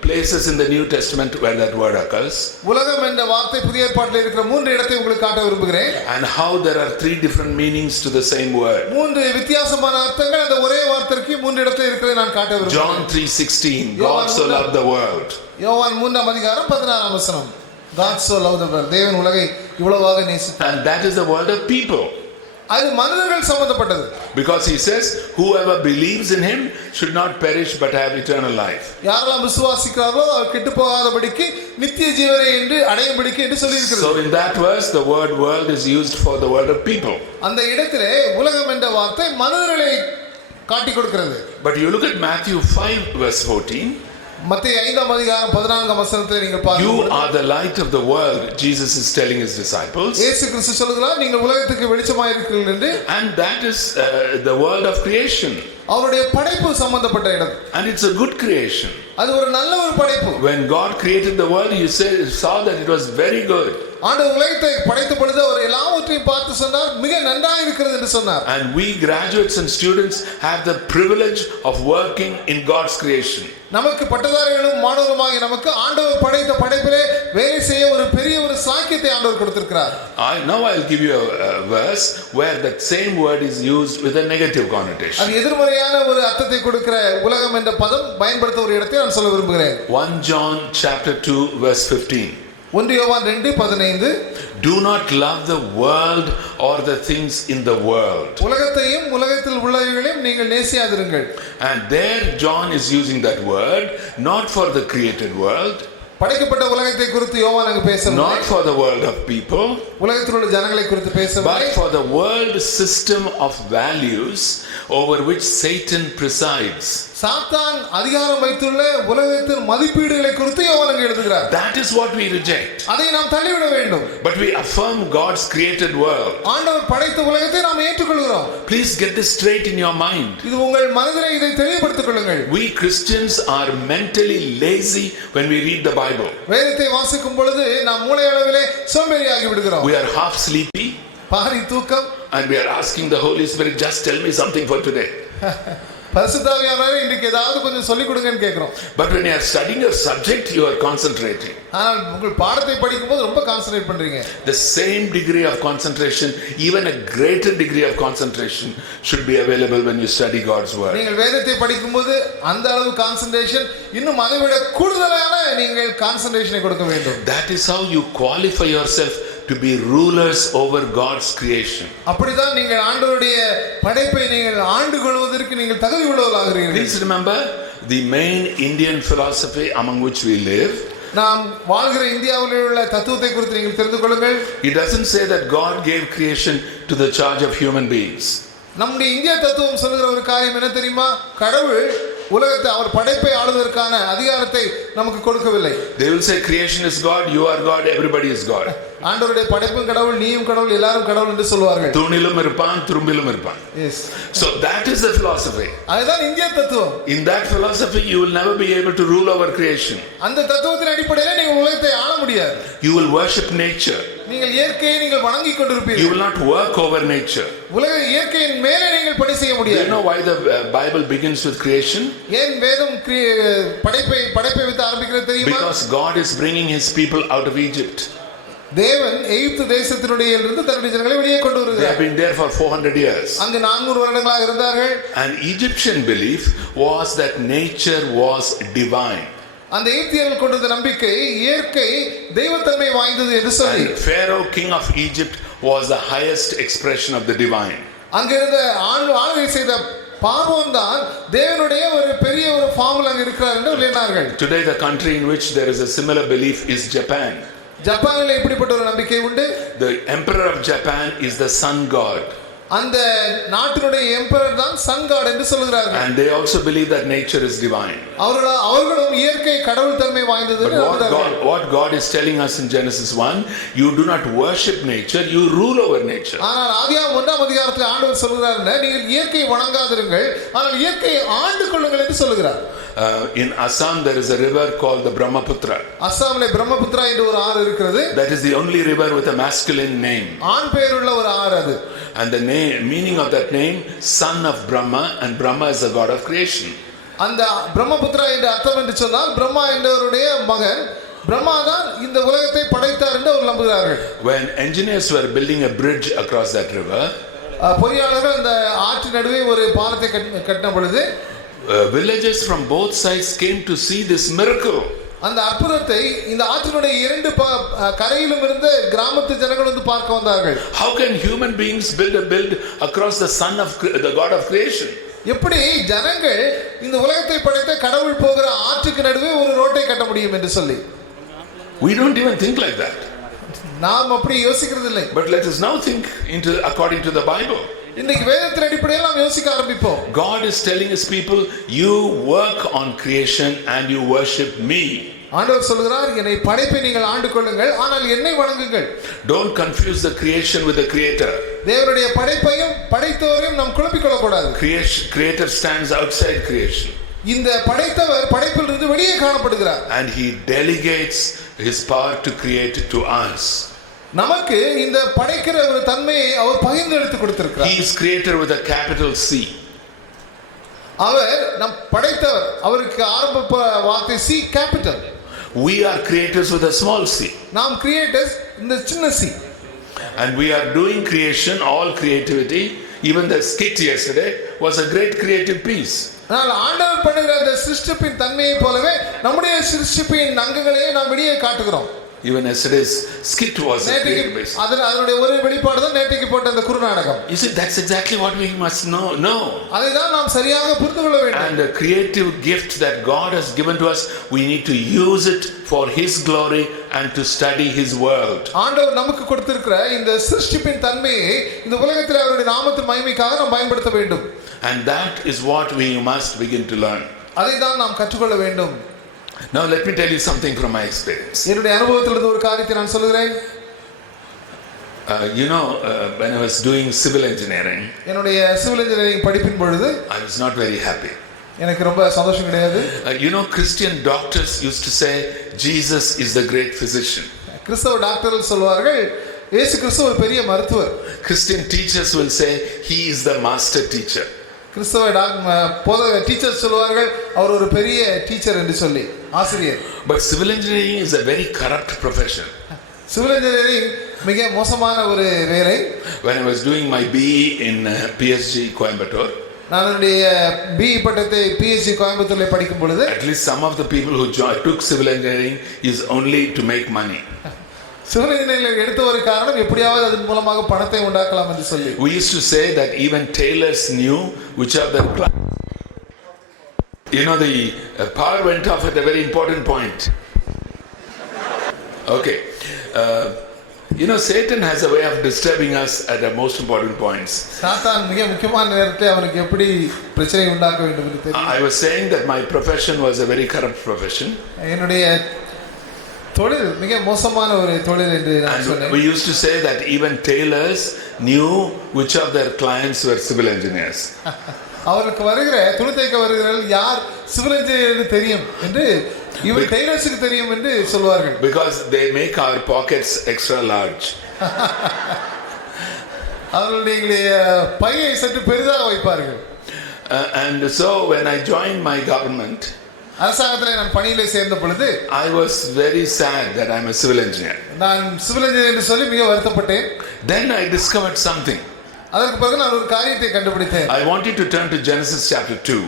places in the New Testament where that word occurs. உலகம் என்ற வார்த்தை புதிய ஏற்பாட்டில் இருக்கிற 3 இடத்தை உங்களுக்கு காட்ட விரும்புகிறேன். And how there are 3 different meanings to the same word. 3 வித்தியாசமான அர்த்தங்கள் அந்த ஒரே வார்த்தைக்கு 3 இடத்தில் இருக்கிறதை நான் காட்ட விரும்புகிறேன். John 3:16, God so loved the world. யோவான் 3ஆம் அதிகாரம் 16ஆம் வசனம். God so loved the world. தேவன் உலகை இவ்வளவாக நேசித்தார். And that is the word of people. அது மனிதர்கள் சம்பந்தப்பட்டது. Because he says whoever believes in him should not perish but have eternal life. யாரெல்லாம் விசுவாசிக்கிறார்களோ அவர் கெட்டு போகாதபடிக்கு நித்திய ஜீவனை என்று அடையும்படிக்கு என்று சொல்லி இருக்கிறது. So in that verse the word world is used for the word of people. அந்த இடத்திலே உலகம் என்ற வார்த்தை மனிதர்களை காட்டி கொடுக்கிறது. But you look at Matthew 5 verse 14. மத்தேயு 5ஆம் அதிகாரம் 14ஆம் வசனத்தை நீங்கள் பாருங்க. You are the light of the world, Jesus is telling his disciples. இயேசு கிறிஸ்து சொல்கிறார் நீங்கள் உலகத்துக்கு வெளிச்சமாய் இருக்கிறீர்கள் என்று. And that is the world of creation. அவருடைய படைப்பு சம்பந்தப்பட்ட இடம். And it's a good creation. அது ஒரு நல்ல ஒரு படைப்பு. When God created the world, he saw that it was very good. ஆண்டவர் உலகத்தை படைத்த பொழுது அவர் எல்லாவற்றையும் பார்த்து சொன்னார் மிக நன்றாக இருக்கிறது என்று சொன்னார். And we graduates and students have the privilege of working in God's creation. நமக்கு பட்டதாரிகளும் மாணவர்களுமாகிய நமக்கு ஆண்டவர் படைத்த படைப்பிலே வேலை செய்ய ஒரு பெரிய ஒரு சாக்கியத்தை ஆண்டவர் கொடுத்திருக்கிறார். Now I'll give you a verse where that same word is used with a negative connotation. அது எதிர்மறையான ஒரு அர்த்தத்தை கொடுக்கிற உலகம் என்ற பதம் பயன்படுத்த ஒரு இடத்தை நான் சொல்ல விரும்புகிறேன். 1 John chapter 2 verse 15. 1 யோவான் 2:15. Do not love the world or the things in the world. உலகத்தையும் உலகத்தில் நீங்கள் நேசியாதிருங்கள். And there John is using that word not for the created world, படைக்கப்பட்ட உலகத்தை குறித்து யோவான் அங்கு பேசவில்லை. not for the world of people, உலகத்தில் உள்ள ஜனங்களை குறித்து பேசவில்லை. but for the world system of values over which Satan presides. சாத்தான் அதிகாரம் வைத்துள்ள உலகத்தின் மதிப்பீடுகளை குறித்து யோவான் அங்கு எழுதுகிறார். That is what we reject. அதை நாம் தள்ளிவிட வேண்டும். But we affirm God's created world. ஆண்டவர் படைத்த உலகத்தை நாம் ஏற்றுக்கொள்கிறோம். Please get this straight in your mind. இது உங்கள் மனதிலே இதை தெளிவுபடுத்திக் கொள்ளுங்கள். We Christians are mentally lazy when we read the Bible. வேதத்தை வாசிக்கும் பொழுது நாம் மூளை அளவிலே சோம்பேறியாகி விடுகிறோம். We are half sleepy. பாதி தூக்கம். And we are asking the Holy Spirit, just tell me something for today. பரிசுத்த ஆவியானவரே இன்றைக்கு ஏதாவது கொஞ்சம் சொல்லிக் கொடுங்கன்னு கேட்கிறோம். But when you are studying a subject, you are concentrating. ஆனால் உங்கள் பாடத்தை படிக்கும்போது ரொம்ப கான்சன்ட்ரேட் பண்றீங்க. The same degree of concentration, even a greater degree of concentration should be available when you study God's word. நீங்கள் வேதத்தை படிக்கும்போது அந்த அளவு கான்சன்ட்ரேஷன் இன்னும் அதை விட கூடுதலான நீங்கள் கான்சன்ட்ரேஷனை கொடுக்க வேண்டும். That is how you qualify yourself to be rulers over God's creation. அப்படிதான் நீங்கள் ஆண்டவருடைய படைப்பை நீங்கள் ஆண்டு கொள்வதற்கு நீங்கள் தகுதி உள்ளவர்களாகிறீர்கள். Please remember the main Indian philosophy among which we live. நாம் வாழ்கிற இந்தியாவில் உள்ள தத்துவத்தை குறித்து நீங்கள் தெரிந்து கொள்ளுங்கள். It doesn't say that God gave creation to the charge of human beings. நம்முடைய இந்திய தத்துவம் சொல்லுகிற ஒரு காரியம் என்ன தெரியுமா? கடவுள் உலகத்தை அவர் படைப்பை ஆளுவதற்கான அதிகாரத்தை நமக்கு கொடுக்கவில்லை. They will say creation is God, you are God, everybody is God. ஆண்டவருடைய படைப்பும் கடவுள், நீயும் கடவுள், எல்லாரும் கடவுள் என்று சொல்வார்கள். தூணிலும் இருப்பான், துரும்பிலும் இருப்பான். Yes. So that is the philosophy. அதுதான் இந்திய தத்துவம். In that philosophy you will never be able to rule over creation. அந்த தத்துவத்தின் அடிப்படையில் நீங்கள் உலகத்தை ஆள முடியாது. You will worship nature. நீங்கள் இயற்கையை நீங்கள் வணங்கிக் கொண்டிருப்பீர்கள். You will not work over nature. உலக இயற்கையின் மேலே நீங்கள் பணி செய்ய முடியாது. Do you know why the Bible begins with creation? ஏன் வேதம் படைப்பை வைத்து ஆரம்பிக்கிறது தெரியுமா? Because God is bringing his people out of Egypt. தேவன் எகிப்து தேசத்தினுடைய இருந்து தன்னுடைய ஜனங்களை வெளியே கொண்டு They வருகிறார். have been there for 400 years. அங்கு 400 வருடங்களாக இருந்தார்கள். An Egyptian belief was that nature was divine. அந்த எகிப்தியர்கள் கொண்ட நம்பிக்கை இயற்கை தெய்வத்தன்மை வாய்ந்தது என்று சொல்லி. And Pharaoh, king of Egypt, was the highest expression of the divine. அங்க இருந்த ஆளுகை செய்த பார்வோன் தான் தேவனுடைய ஒரு பெரிய ஒரு ஃபார்முலா அங்க இருக்கிறார் என்று சொல்லினார்கள். Today the country in which there is a similar belief is Japan. ஜப்பானில் இப்படிப்பட்ட ஒரு நம்பிக்கை உண்டு. The emperor of Japan is the sun god. அந்த நாட்டினுடைய எம்பரர் தான் சன் காட் என்று சொல்கிறார்கள். And they also believe that nature is divine. அவர்களும் இயற்கை கடவுள் தன்மை வாய்ந்தது என்று நம்புகிறார்கள். What God is telling us in Genesis 1, you do not worship nature, you rule over nature. ஆனால் ஆதியாகமம் 1ஆம் அதிகாரத்தில் ஆண்டவர் சொல்கிறார், நீங்கள் இயற்கையை வணங்காதிருங்கள், ஆனால் இயற்கையை ஆண்டு கொள்ளுங்கள் என்று சொல்கிறார். In Assam there is a river called the Brahmaputra. அஸ்ஸாமிலே Brahmaputra என்ற ஒரு ஆறு இருக்கிறது. That is the only river with a masculine name. ஆண் பெயருள்ள ஒரு ஆறு அது. And the meaning of that name, son of Brahma, and Brahma is the god of creation. அந்த பிரம்மபுத்திரா என்ற அர்த்தம் என்று சொன்னால் பிரம்மா என்பவருடைய மகன் பிரம்மா தான் இந்த உலகத்தை படைத்தார் என்று அவர் நம்புகிறார்கள். When engineers were building a bridge across that river, பொறியாளர்கள் அந்த ஆற்றின் நடுவே ஒரு பாலத்தை கட்டின பொழுது villagers from both sides came to see this miracle. அந்த அற்புதத்தை இந்த ஆற்றினுடைய இரண்டு கரையிலும் இருந்த கிராமத்து ஜனங்கள் வந்து பார்க்க வந்தார்கள். How can human beings build across the son of the god of creation? எப்படி ஜனங்கள் இந்த உலகத்தை படைத்த கடவுள் போகிற ஆற்றுக்கு நடுவே ஒரு ரோட்டை கட்ட முடியும் என்று சொல்லி. We don't even think like that. நாம் அப்படி யோசிக்கிறது இல்லை. But let us now think according to the Bible. இன்னைக்கு வேதத்தின் அடிப்படையில் நாம் யோசிக்க ஆரம்பிப்போம். God is telling his people, you work on creation and you worship me. ஆண்டவர் சொல்கிறார், என்னை படைப்பை நீங்கள் ஆண்டு கொள்ளுங்கள், ஆனால் என்னை வணங்குங்கள். Don't confuse the creation with the creator. தேவனுடைய படைப்பையும் படைத்தவரையும் நாம் குழப்பிக் கொள்ளக்கூடாது. Creator stands outside creation. இந்த படைத்தவர் படைப்பிலிருந்து வெளியே காணப்படுகிறார். And he delegates his power to create to us. நமக்கு இந்த படைக்கிற ஒரு தன்மையை அவர் பகிர்ந்து எடுத்து கொடுத்திருக்கிறார். He is creator with a capital C. அவர் நம் படைத்தவர், அவருக்கு ஆரம்ப வார்த்தை C capital. We are creators with a small c. நாம் கிரியேட்டர்ஸ் இந்த சின்ன c. And we are doing creation, all creativity. Even the skit yesterday was a great creative piece. ஆனால் ஆண்டவர் பண்ணுகிற அந்த சிருஷ்டிப்பின் தன்மையை போலவே நம்முடைய சிருஷ்டிப்பின் அங்கங்களையே நாம் வெளியே காட்டுகிறோம். Even yesterday's skit was a creative base. அதனுடைய ஒரு வெளிப்பாடு தான் நேற்றைக்கு போட்ட அந்த குறுநாடகம். You see, that's exactly what we must know. அதை தான் நாம் சரியாக புரிந்து கொள்ள வேண்டும். And the creative gift that God has given to us, we need to use it for His glory and to study His word. ஆண்டவர் நமக்கு கொடுத்திருக்கிற இந்த சிருஷ்டிப்பின் தன்மையை இந்த உலகத்தில் அவருடைய நாமத்தின் மகிமைக்காக நாம் பயன்படுத்த வேண்டும். And that is what we must begin to learn. அதை தான் நாம் கற்றுக்கொள்ள வேண்டும். Now let me tell you something from my experience. என்னுடைய அனுபவத்திலிருந்து ஒரு காரியத்தை நான் சொல்கிறேன். When I was doing civil engineering, என்னுடைய சிவில் இன்ஜினியரிங் படிப்பின் பொழுது I was not very happy. எனக்கு ரொம்ப சந்தோஷம் கிடையாது. Christian doctors used to say Jesus is the great physician. கிறிஸ்தவ டாக்டர்கள் சொல்வார்கள் இயேசு கிறிஸ்து ஒரு பெரிய மருத்துவர். Christian teachers will say he is the master teacher. கிறிஸ்தவ போதக டீச்சர்ஸ் சொல்வார்கள் அவர் ஒரு பெரிய டீச்சர் என்று சொல்லி ஆசிரியர். But civil engineering is a very corrupt profession. Civil engineering மிக மோசமான ஒரு வேலை. When I was doing my BE in PSG Coimbatore, நான் என்னுடைய BE பட்டத்தை PSG கோயம்புத்தூர்ல படிக்கும் பொழுது at least some of the people who took civil engineering is only to make money. Civil engineering எடுத்த ஒரு காரணம் எப்படியாவது அதன் மூலமாக பணத்தை உண்டாக்கலாம் என்று சொல்லி. We used to say that even tailors knew which of the the power went off at a very important point. Okay. Satan has a way of disturbing us at the most important points. சாத்தான் மிக முக்கியமான நேரத்தில் அவனுக்கு எப்படி பிரச்சனை உண்டாக்க வேண்டும் என்று தெரியும். I was saying that my profession was a very corrupt profession. என்னுடைய தொழில் மிக மோசமான ஒரு தொழில் என்று நான் சொன்னேன். We used to say that even tailors knew which of their clients were civil engineers. அவருக்கு வருகிற துணி தைக்க வருகிறவர்கள் யார் சிவில் இன்ஜினியர் தெரியும் என்று இவன் டெய்லர்ஸுக்கு தெரியும் என்று சொல்வார்கள். Because they make our pockets extra large. அவர்களுடைய பையை சற்று பெரிதாக வைப்பார்கள். And so when I joined my government, அரசாங்கத்தில் நான் பணியிலே சேர்ந்த பொழுது I was very sad that I'm a civil engineer. நான் சிவில் இன்ஜினியர் என்று சொல்லி மிக வருத்தப்பட்டேன். Then I discovered something. அதற்கு பிறகு நான் ஒரு காரியத்தை கண்டுபிடித்தேன். I want you to turn to Genesis chapter 2.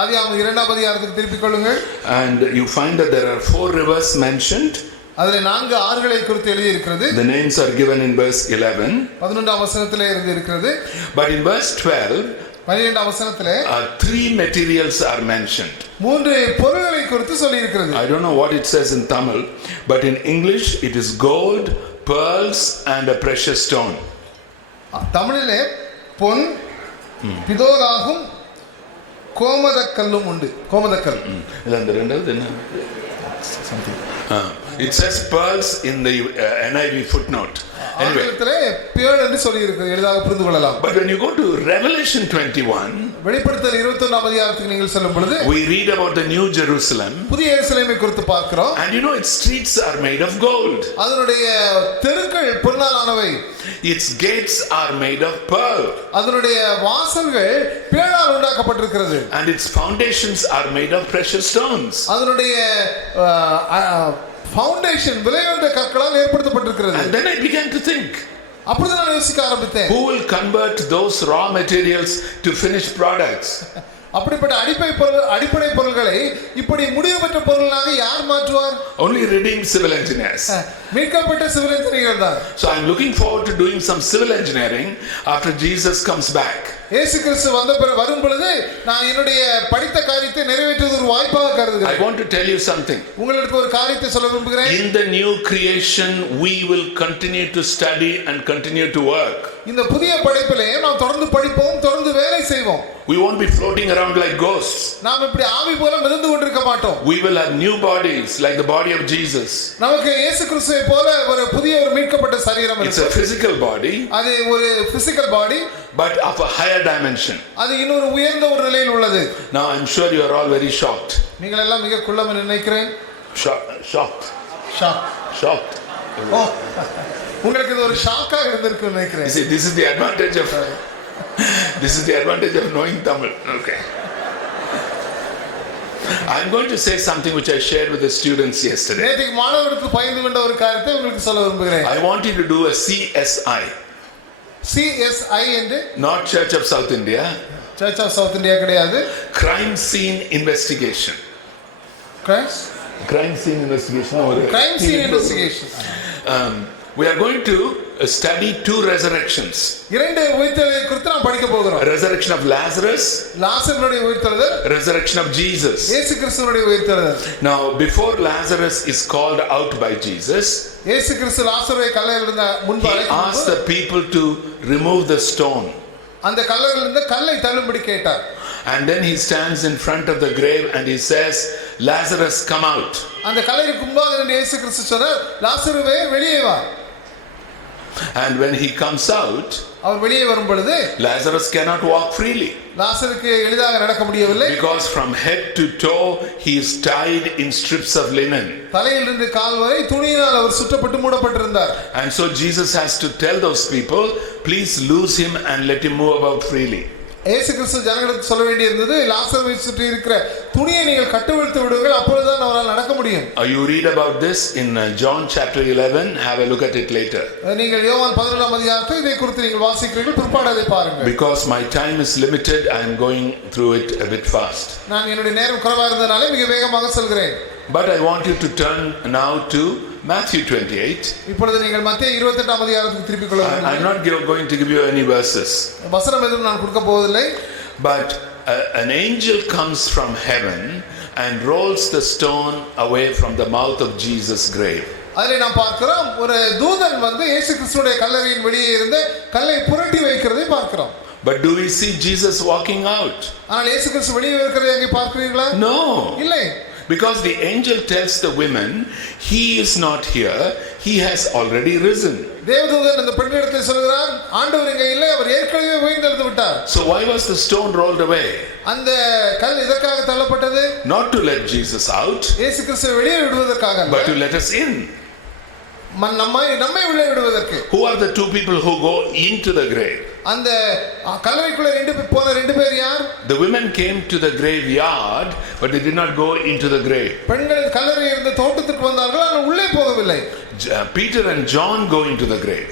ஆதியாகமம் 2ஆம் அதிகாரத்துக்கு திருப்பிக் கொள்ளுங்கள். And you find that there are 4 rivers mentioned. அதிலே 4 ஆறுகளை குறித்து எழுதி இருக்கிறது. The names are given in verse 11. 11ஆம் வசனத்திலே இருந்து இருக்கிறது. But in verse 12, 12ஆம் வசனத்திலே 3 materials are mentioned. 3 பொருள்களை குறித்து சொல்லி இருக்கிறது. I don't know what it says in Tamil, but in English it is gold, pearls and a precious stone. தமிழிலே பொன், பிதோலாகும், கோமதக்கல்லும் உண்டு. கோமதக்கல். இல்ல அந்த ரெண்டாவது என்ன? It says pearls in the NIV footnote. Anyway, என்று சொல்லி இருக்கு, எளிதாக புரிந்து கொள்ளலாம். But when you go to Revelation 21, வெளிப்படுத்தல் 21ஆம் அதிகாரத்துக்கு நீங்கள் செல்லும் பொழுது we read about the New Jerusalem. புதிய எருசலேமை குறித்து பார்க்கிறோம். And its streets are made of gold. அதனுடைய தெருக்கள் பொன்னால் ஆனவை. Its gates are made of pearl. அதனுடைய வாசல்கள் பேழால் உண்டாக்கப்பட்டிருக்கிறது. And its foundations are made of precious stones. அதனுடைய ஃபவுண்டேஷன் விலையுயர்ந்த கற்களால் ஏற்படுத்தப்பட்டிருக்கிறது. And then I began to think, அப்பொழுது நான் யோசிக்க ஆரம்பித்தேன், who will convert those raw materials to finished products? அப்படிப்பட்ட அடிப்படை பொருள்களை இப்படி முடிவு பெற்ற பொருளாக யார் மாற்றுவார்? Only redeemed civil engineers. மீட்கப்பட்ட சிவில் இன்ஜினியர்கள் தான். So I'm looking forward to doing some civil engineering after Jesus comes back. இயேசு கிறிஸ்து வரும் பொழுது நான் என்னுடைய படித்த காரியத்தை நிறைவேற்றுவது ஒரு வாய்ப்பாக கருதுகிறேன். I want to tell you something. உங்களுக்கு ஒரு காரியத்தை சொல்ல விரும்புகிறேன். In the new creation we will continue to study and continue to work. இந்த புதிய படைப்பிலே நாம் தொடர்ந்து படிப்போம், தொடர்ந்து வேலை செய்வோம். We won't be floating around like ghosts. நாம் இப்படி ஆவி போல மிதந்து கொண்டிருக்க மாட்டோம். We will have new bodies like the body of Jesus. நமக்கு இயேசு கிறிஸ்துவை போல ஒரு புதிய ஒரு மீட்கப்பட்ட சரீரம் இருக்கு. It's a physical body. அது ஒரு physical body, but of a higher dimension. அது இன்னொரு உயர்ந்த ஒரு நிலையில் உள்ளது. Now I'm sure you are all very shocked. நீங்கள் எல்லாம் மிக குள்ளம் நினைக்கிறேன். Shocked. Oh. உங்களுக்கு இது ஒரு ஷாக்காக இருந்திருக்கு நினைக்கிறேன். See, this is the advantage of knowing Tamil. Okay. I'm going to say something which I shared with the students yesterday. நேற்றுக்கு மாணவர்களுக்கு பகிர்ந்து கொண்ட ஒரு காரியத்தை உங்களுக்கு சொல்ல விரும்புகிறேன். I want you to do a CSI. CSI என்று not Church of South India. Church of South India கிடையாது. Crime scene investigation. crime scene investigation or crime scene investigation. We are going to study two resurrections. இரண்டு உயிர்த்தெழுதலை குறித்து நாம் படிக்க போகிறோம். Resurrection of Lazarus, லாசருடைய உயிர்த்தெழுதல், resurrection of Jesus. இயேசு கிறிஸ்துவினுடைய உயிர்த்தெழுதல். Now before Lazarus is called out by Jesus, இயேசு கிறிஸ்து லாசருவை கல்லறையிலிருந்து முன்பு he asked the people to remove the stone. அந்த கல்லறையிலிருந்து கல்லை தள்ளும்படி கேட்டார். And then he stands in front of the grave and he says, Lazarus, come out. அந்த கல்லறைக்கு முன்பாக நின்று இயேசு கிறிஸ்து சொன்னார், லாசருவே வெளியே வா. And when he comes out, அவர் வெளியே வரும் பொழுது Lazarus cannot walk freely. லாசருக்கு எளிதாக நடக்க முடியவில்லை. Because from head to toe he is tied in strips of linen. தலையிலிருந்து கால் வரை துணியினால் அவர் சுற்றப்பட்டு மூடப்பட்டிருந்தார். And so Jesus has to tell those people, please loose him and let him move about freely. இயேசு கிறிஸ்து ஜனங்களுக்கு சொல்ல வேண்டியிருந்தது, லாசருவை சுற்றி இருக்கிற துணியை நீங்கள் கட்டுவிழ்த்து விடுங்கள், அப்பொழுதுதான் அவரால் நடக்க முடியும். You read about this in John chapter 11. Have a look at it later. நீங்கள் யோவான் 11ஆம் அதிகாரத்தில் இதை குறித்து நீங்கள் வாசிக்கிறீர்கள், பிற்பாடு அதை பாருங்கள். Because my time is limited, I am going through it a bit fast. நான் என்னுடைய நேரம் குறைவாக இருந்ததனால மிக வேகமாக செல்கிறேன். But I want you to turn now to Matthew 28. இப்பொழுது நீங்கள் மத்தேயு 28ஆம் அதிகாரத்துக்கு திருப்பிக் கொள்ள வேண்டும். I'm not going to give you any verses. வசனம் எதுவும் நான் கொடுக்க போவதில்லை. But an angel comes from heaven and rolls the stone away from the mouth of Jesus' grave. அதிலே நாம் பார்க்கிறோம், ஒரு தூதன் வந்து இயேசு கிறிஸ்துவினுடைய கல்லறையின் வெளியே இருந்து கல்லை புரட்டி வைக்கிறதை பார்க்கிறோம். But do we see Jesus walking out? ஆனால் இயேசு கிறிஸ்து வெளியே இருக்கிறதை அங்கே பார்க்கிறீர்களா? No. இல்லை. Because the angel tells the women, he is not here, he has already risen. தேவதூதன் அந்த பெண்ணிடத்தில் சொல்கிறார், ஆண்டவர் இங்கே இல்லை, அவர் ஏற்கனவே உயிர்த்தெழுந்து விட்டார். So why was the stone rolled away? அந்த கல் எதற்காக தள்ளப்பட்டது? Not to let Jesus out, இயேசு கிறிஸ்துவை வெளியே விடுவதற்காக அல்ல, but to let us in. நம்மை உள்ளே விடுவதற்கு. Who are the two people who go into the grave? அந்த கல்லறைக்குள்ள போன ரெண்டு பேர் யார்? The women came to the graveyard, but they did not go into the grave. பெண்கள் கல்லறை இருந்த தோட்டத்துக்கு வந்தார்கள், ஆனால் உள்ளே போகவில்லை. Peter and John go into the grave.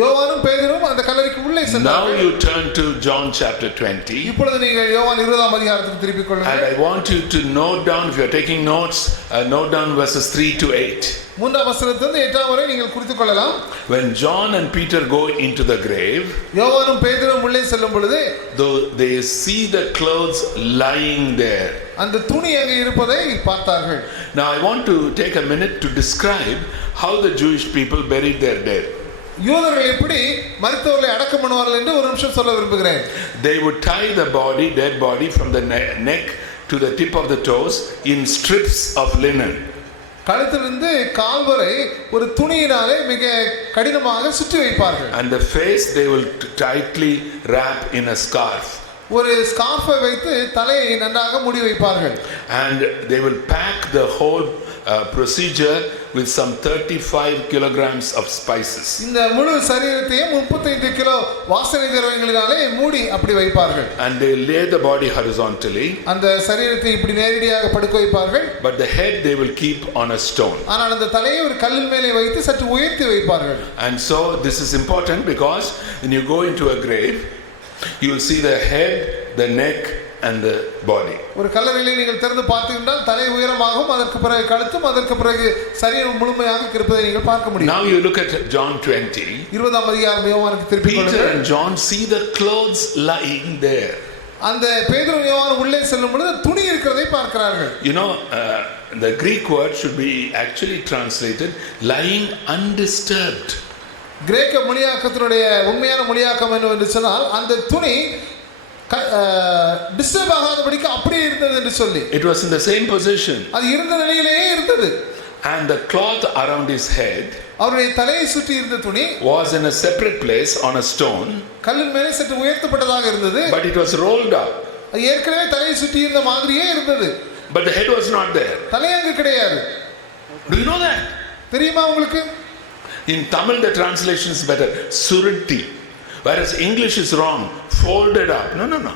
யோவானும் பேதுருவும் அந்த கல்லறைக்கு உள்ளே சென்றார்கள். Now you turn to John chapter 20. இப்பொழுது நீங்கள் யோவான் 20ஆம் அதிகாரத்துக்கு திருப்பிக் கொள்ளுங்கள். And I want you to note down, if you are taking notes, note down verses 3 to 8. 3ஆம் வசனத்திலிருந்து 8ஆம் வரை நீங்கள் குறித்துக் கொள்ளலாம். When John and Peter go into the grave, யோவானும் பேதுருவும் உள்ளே செல்லும் பொழுது though they see the clothes lying there. அந்த துணி அங்கே இருப்பதை பார்த்தார்கள். Now I want to take a minute to describe how the Jewish people buried their dead. யூதர்கள் எப்படி மரித்தவர்களை அடக்கம் பண்ணுவார்கள் என்று ஒரு நிமிஷம் சொல்ல விரும்புகிறேன். They would tie the body, dead body, from the neck to the tip of the toes in strips of linen. கழுத்திலிருந்து கால் வரை ஒரு துணியினாலே மிக கடினமாக சுற்றி வைப்பார்கள். And the face they will tightly wrap in a scarf. ஒரு ஸ்கார்ஃபை வைத்து தலையை நன்றாக மூடி வைப்பார்கள். And they will pack the whole procedure with some 35 kilograms of spices. இந்த முழு சரீரத்தையும் 35 கிலோ வாசனை திரவியங்களினாலே மூடி அப்படி வைப்பார்கள். And they lay the body horizontally. அந்த சரீரத்தை இப்படி நேரடியாக படுக்க வைப்பார்கள். But the head they will keep on a stone. ஆனால் அந்த தலையை ஒரு கல்லின் மேலே வைத்து சற்று உயர்த்தி வைப்பார்கள். And so this is important because when you go into a grave, you will see the head, the neck and the body. ஒரு கல்லறையிலே நீங்கள் திறந்து பார்த்தீங்கன்னா தலை உயரமாகவும் அதற்கு பிறகு கழுத்தும் அதற்கு பிறகு சரீரம் முழுமையாக இருப்பதை நீங்கள் பார்க்க முடியும். Now you look at John 20. 20ஆம் அதிகாரம் யோவானுக்கு திருப்பிக் கொள்ளுங்கள். Peter and John see the clothes lying there. அந்த பேதுரு யோவான் உள்ளே செல்லும் பொழுது துணி இருக்கிறதை பார்க்கிறார்கள். You know, the Greek word should be actually translated lying undisturbed. கிரேக்க மொழியாக்கத்தினுடைய உண்மையான மொழியாக்கம் என்னவென்று சொன்னால் அந்த துணி டிஸ்டர்ப் ஆகாதபடிக்கு அப்படியே இருந்தது என்று சொல்லி. It was in the same position. அது இருந்த நிலையிலேயே இருந்தது. And the cloth around his head அவருடைய தலையை சுற்றி இருந்த துணி was in a separate place on a stone. கல்லின் மேலே சற்று உயர்த்தப்பட்டதாக இருந்தது. But it was rolled up. அது ஏற்கனவே தலையை சுற்றி இருந்த மாதிரியே இருந்தது. But the head was not there. தலை அங்கு கிடையாது. Do you know that? தெரியுமா உங்களுக்கு? In Tamil the translation is better, surutti. Whereas English is wrong, folded up. No.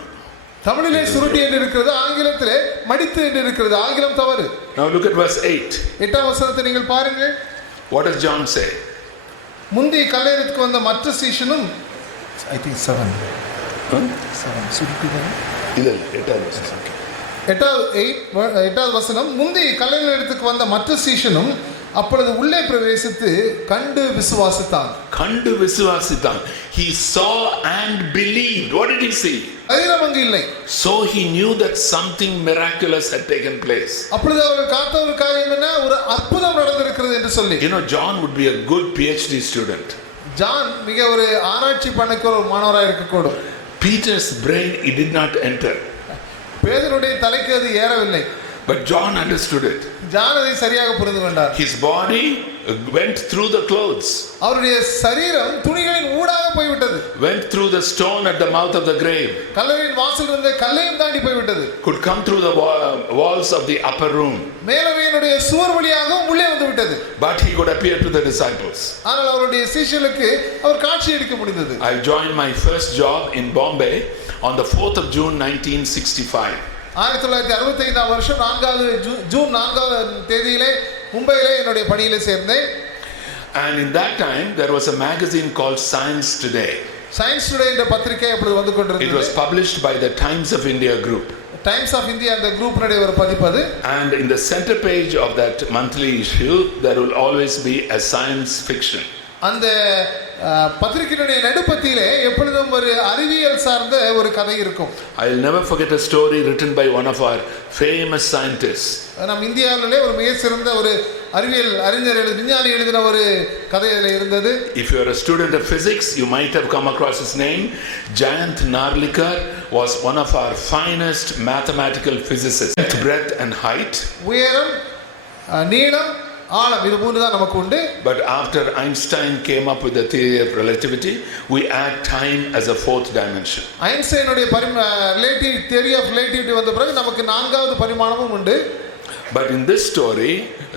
தமிழிலே சுருட்டி என்று இருக்கிறது, ஆங்கிலத்திலே மடித்து என்று இருக்கிறது. ஆங்கிலம் தவறு. Now look at verse 8. 8ஆம் வசனத்தை நீங்கள் பாருங்கள். What does John say? முந்தி கல்லறைக்கு வந்த மற்ற சீஷனும் I think 7 சுருட்டுதான். இல்ல 8ஆம் வசனம். எட்டாவது வசனம், முந்தி கல்லறையின் இடத்துக்கு வந்த மற்ற சீஷனும் அப்பொழுது உள்ளே பிரவேசித்து கண்டு விசுவாசித்தான். கண்டு விசுவாசித்தான். He saw and believed. What did he see? சரீரம் அங்கு இல்லை. So he knew that something miraculous had taken place. அப்பொழுது அவர்கள் பார்த்த ஒரு காரியம் என்ன, ஒரு அற்புதம் நடந்திருக்கிறது என்று சொல்லி. You know, John would be a good PhD student. John மிக ஒரு ஆராய்ச்சி பண்ணக்கூடிய ஒரு மாணவராக இருக்கக்கூடும். Peter's brain, it did not enter. பேதுருடைய தலைக்கு அது ஏறவில்லை. But John understood it. John அதை சரியாக புரிந்து கொண்டார். His body went through the clothes. அவருடைய சரீரம் துணிகளின் ஊடாக போய்விட்டது. Went through the stone at the mouth of the grave. கல்லறையின் வாசல் இருந்த கல்லையும் தாண்டி போய்விட்டது. Could come through the walls of the upper room. மேலறையினுடைய சுவர் வழியாக உள்ளே வந்து விட்டது. But he could appear to the disciples. ஆனால் அவருடைய சீஷர்களுக்கு அவர் காட்சி அளிக்க முடிந்தது. I joined my first job in Bombay on the 4th of June 1965. 1965 வருஷம் ஜூன் 4ஆம் தேதியிலே மும்பையிலே என்னுடைய பணியிலே சேர்ந்தேன். And in that time there was a magazine called Science Today. Science Today என்ற பத்திரிகை அப்பொழுது வந்து கொண்டிருந்தது. It was published by the Times of India group. Times of India அந்த குரூப்னுடைய ஒரு பதிப்பு அது. And in the center page of that monthly issue there will always be a science fiction. அந்த பத்திரிகையினுடைய நடுப்பத்திலே எப்பொழுதும் ஒரு அறிவியல் சார்ந்த ஒரு கதை இருக்கும். I will never forget a story written by one of our famous scientists. நம் இந்தியாவிலே ஒரு மிக சிறந்த ஒரு அறிவியல் அறிஞர் விஞ்ஞானி எழுதின ஒரு கதை அதில் இருந்தது. If you are a student of physics, you might have come across his name. Jeyachandran was one of our finest mathematical physicists. Breadth and height. உயரம், நீளம், ஆழம், இது மூன்று தான் நமக்கு உண்டு. But after Einstein came up with the theory of relativity, we add time as a fourth dimension. ஐன்ஸ்டைனுடைய theory of relativity வந்த பிறகு நமக்கு நான்காவது பரிமாணமும் உண்டு. But in this story,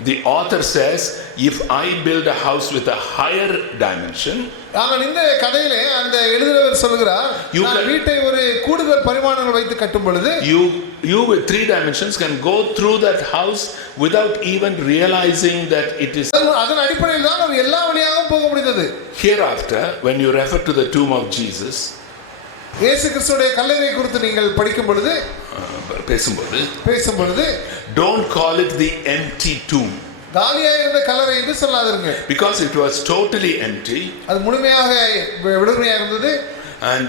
the author says, if I build a house with a higher dimension, ஆனால் இந்த கதையிலே அந்த எழுதுறவர் சொல்கிறார், நான் வீட்டை ஒரு கூடுதல் பரிமாணங்கள் வைத்து கட்டும் பொழுது you with 3 dimensions can go through that house without even realizing that it is. அதன் அடிப்படையில் தான் அவர் எல்லா வழியாகவும் போக முடிந்தது. Hereafter, when you refer to the tomb of Jesus, இயேசு கிறிஸ்துவின் கல்லறை குறித்து நீங்கள் படிக்கும் பொழுது பேசும்போது don't call it the empty tomb. காலியாக இருந்த கல்லறை என்று சொல்லாதீங்க. Because it was totally empty. அது முழுமையாக வெறுமையாக இருந்தது. And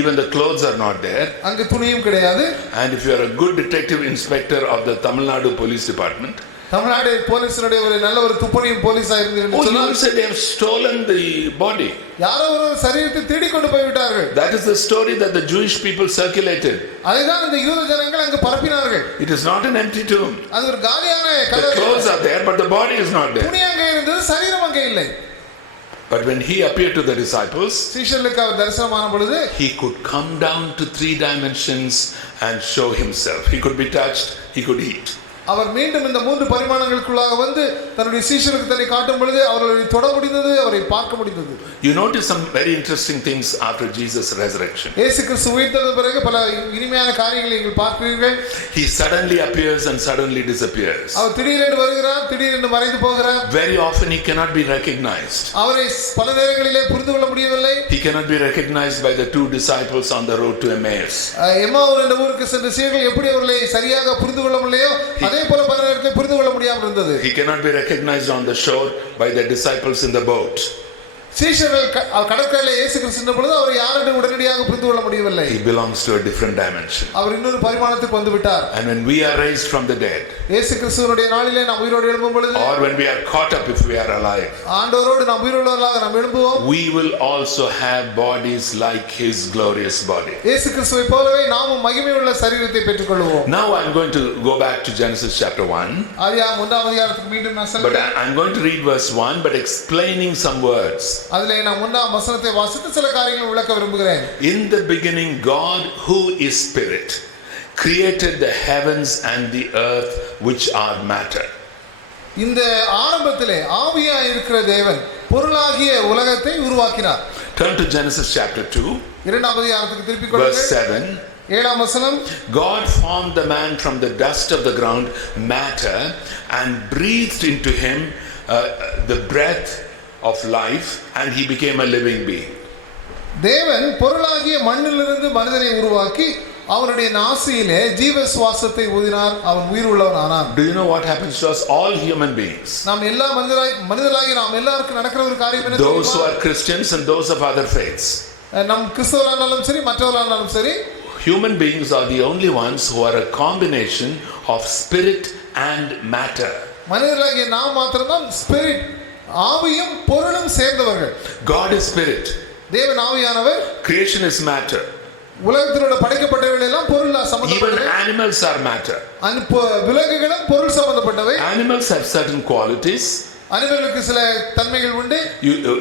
even the clothes are not there. அங்க துணியும் கிடையாது. And if you are a good detective inspector of the Tamil Nadu police department, Tamil Nadu போலீஸுடைய ஒரு நல்ல ஒரு துப்பறியும் போலீஸா இருந்தீங்கன்னு சொன்னா, you said they have stolen the body. யாரோ ஒரு சரீரத்தை தேடி கொண்டு போய் விட்டார்கள். That is the story that the Jewish people circulated. அதுதான் இந்த யூத ஜனங்கள் அங்க பரப்பினார்கள். It is not an empty tomb. அது ஒரு காலியான கல்லறை. The clothes are there but the body is not there. துணி அங்க இருந்தது, சரீரம் அங்க இல்லை. But when he appeared to the disciples, சீஷர்களுக்கு அவர் தரிசனமான பொழுது, he could come down to 3 dimensions and show himself. He could be touched, he could eat. அவர் மீண்டும் இந்த 3 பரிமாணங்களுக்குள்ளாக வந்து தன்னுடைய சீஷர்களுக்கு தன்னை காட்டும் பொழுது அவர்களை தொட முடிந்தது, அவரை பார்க்க முடிந்தது. You notice some very interesting things after Jesus' resurrection. இயேசு கிறிஸ்து உயிர்த்தெழுந்த பிறகு பல இனிமையான காரியங்களை நீங்கள் பார்க்கிறீர்கள். He suddenly appears and suddenly disappears. அவர் திடீரென்று வருகிறார், திடீரென்று மறைந்து போகிறார். Very often he cannot be recognized. அவரை பல நேரங்களிலே புரிந்து கொள்ள முடியவில்லை. He cannot be recognized by the 2 disciples on the road to Emmaus. எம்மாவூர் என்ற ஊருக்கு சென்ற சீடர்கள் எப்படி அவர்களை சரியாக புரிந்து கொள்ள முடியலையோ அதே போல பல நேரத்தில் புரிந்து கொள்ள முடியாமல் இருந்தது. He cannot be recognized on the shore by the disciples in the boat. சீஷர்கள் கடற்கரையிலே இயேசு கிறிஸ்து சென்ற பொழுது அவரை யாரும் உடனடியாக புரிந்து கொள்ள முடியவில்லை. He belongs to a different dimension. அவர் இன்னொரு பரிமாணத்துக்கு வந்து விட்டார். And when we are raised from the dead, இயேசு கிறிஸ்துவினுடைய நாளிலே நாம் உயிரோடு எழும்பும் பொழுது, or when we are caught up if we are alive, ஆண்டவரோடு நாம் உயிரோடுள்ளவர்களாக நாம் எழும்புவோம். we will also have bodies like his glorious body. இயேசு கிறிஸ்துவை போலவே நாமும் மகிமையுள்ள சரீரத்தை பெற்றுக்கொள்வோம். Now I am going to go back to Genesis chapter 1. ஆதியாகமம் 1ஆம் அதிகாரத்துக்கு மீண்டும் நான் செல்கிறேன். But I am going to read verse 1 but explaining some words. அதிலே நான் 1ஆம் வசனத்தை வாசித்து சில காரியங்களை விளக்க விரும்புகிறேன். In the beginning God who is spirit created the heavens and the earth which are matter. இந்த ஆரம்பத்திலே ஆவியாய் இருக்கிற தேவன் பொருளாகிய உலகத்தை உருவாக்கினார். Turn to Genesis chapter 2. 2ஆம் அதிகாரத்துக்கு திருப்பிக் கொள்ளுங்கள். Verse 7. 7ஆம் வசனம், God formed the man from the dust of the ground, matter, and breathed into him the breath of life, and he became a living being. தேவன் பொருளாகிய மண்ணிலிருந்து மனிதனை உருவாக்கி அவருடைய நாசியிலே ஜீவ சுவாசத்தை ஊதினார், அவன் உயிர் உள்ளவன் ஆனான். Do you know what happens to us, all human beings? நாம் எல்லா மனிதர்களாகிய நாம் எல்லாருக்கும் நடக்கிற ஒரு காரியம் என்ன தெரியுமா? Those who are Christians and those of other faiths. நம் கிறிஸ்தவரானாலும் சரி மற்றவரானாலும் சரி, Human beings are the only ones who are a combination of spirit and matter. மனிதர்களாகிய நாம் மாத்திரம்தான் ஸ்பிரிட், ஆவியும் பொருளும் சேர்ந்தவர்கள். God is spirit. தேவன் ஆவியானவர். Creation is matter. உலகத்திலோட படைக்கப்பட்டவைகள் எல்லாம் பொருள் Even சம்பந்தப்பட்டவை. animals are matter. விலங்குகளும் பொருள் சம்பந்தப்பட்டவை. Animals have certain qualities. அனிமலுக்கு சில தன்மைகள் உண்டு.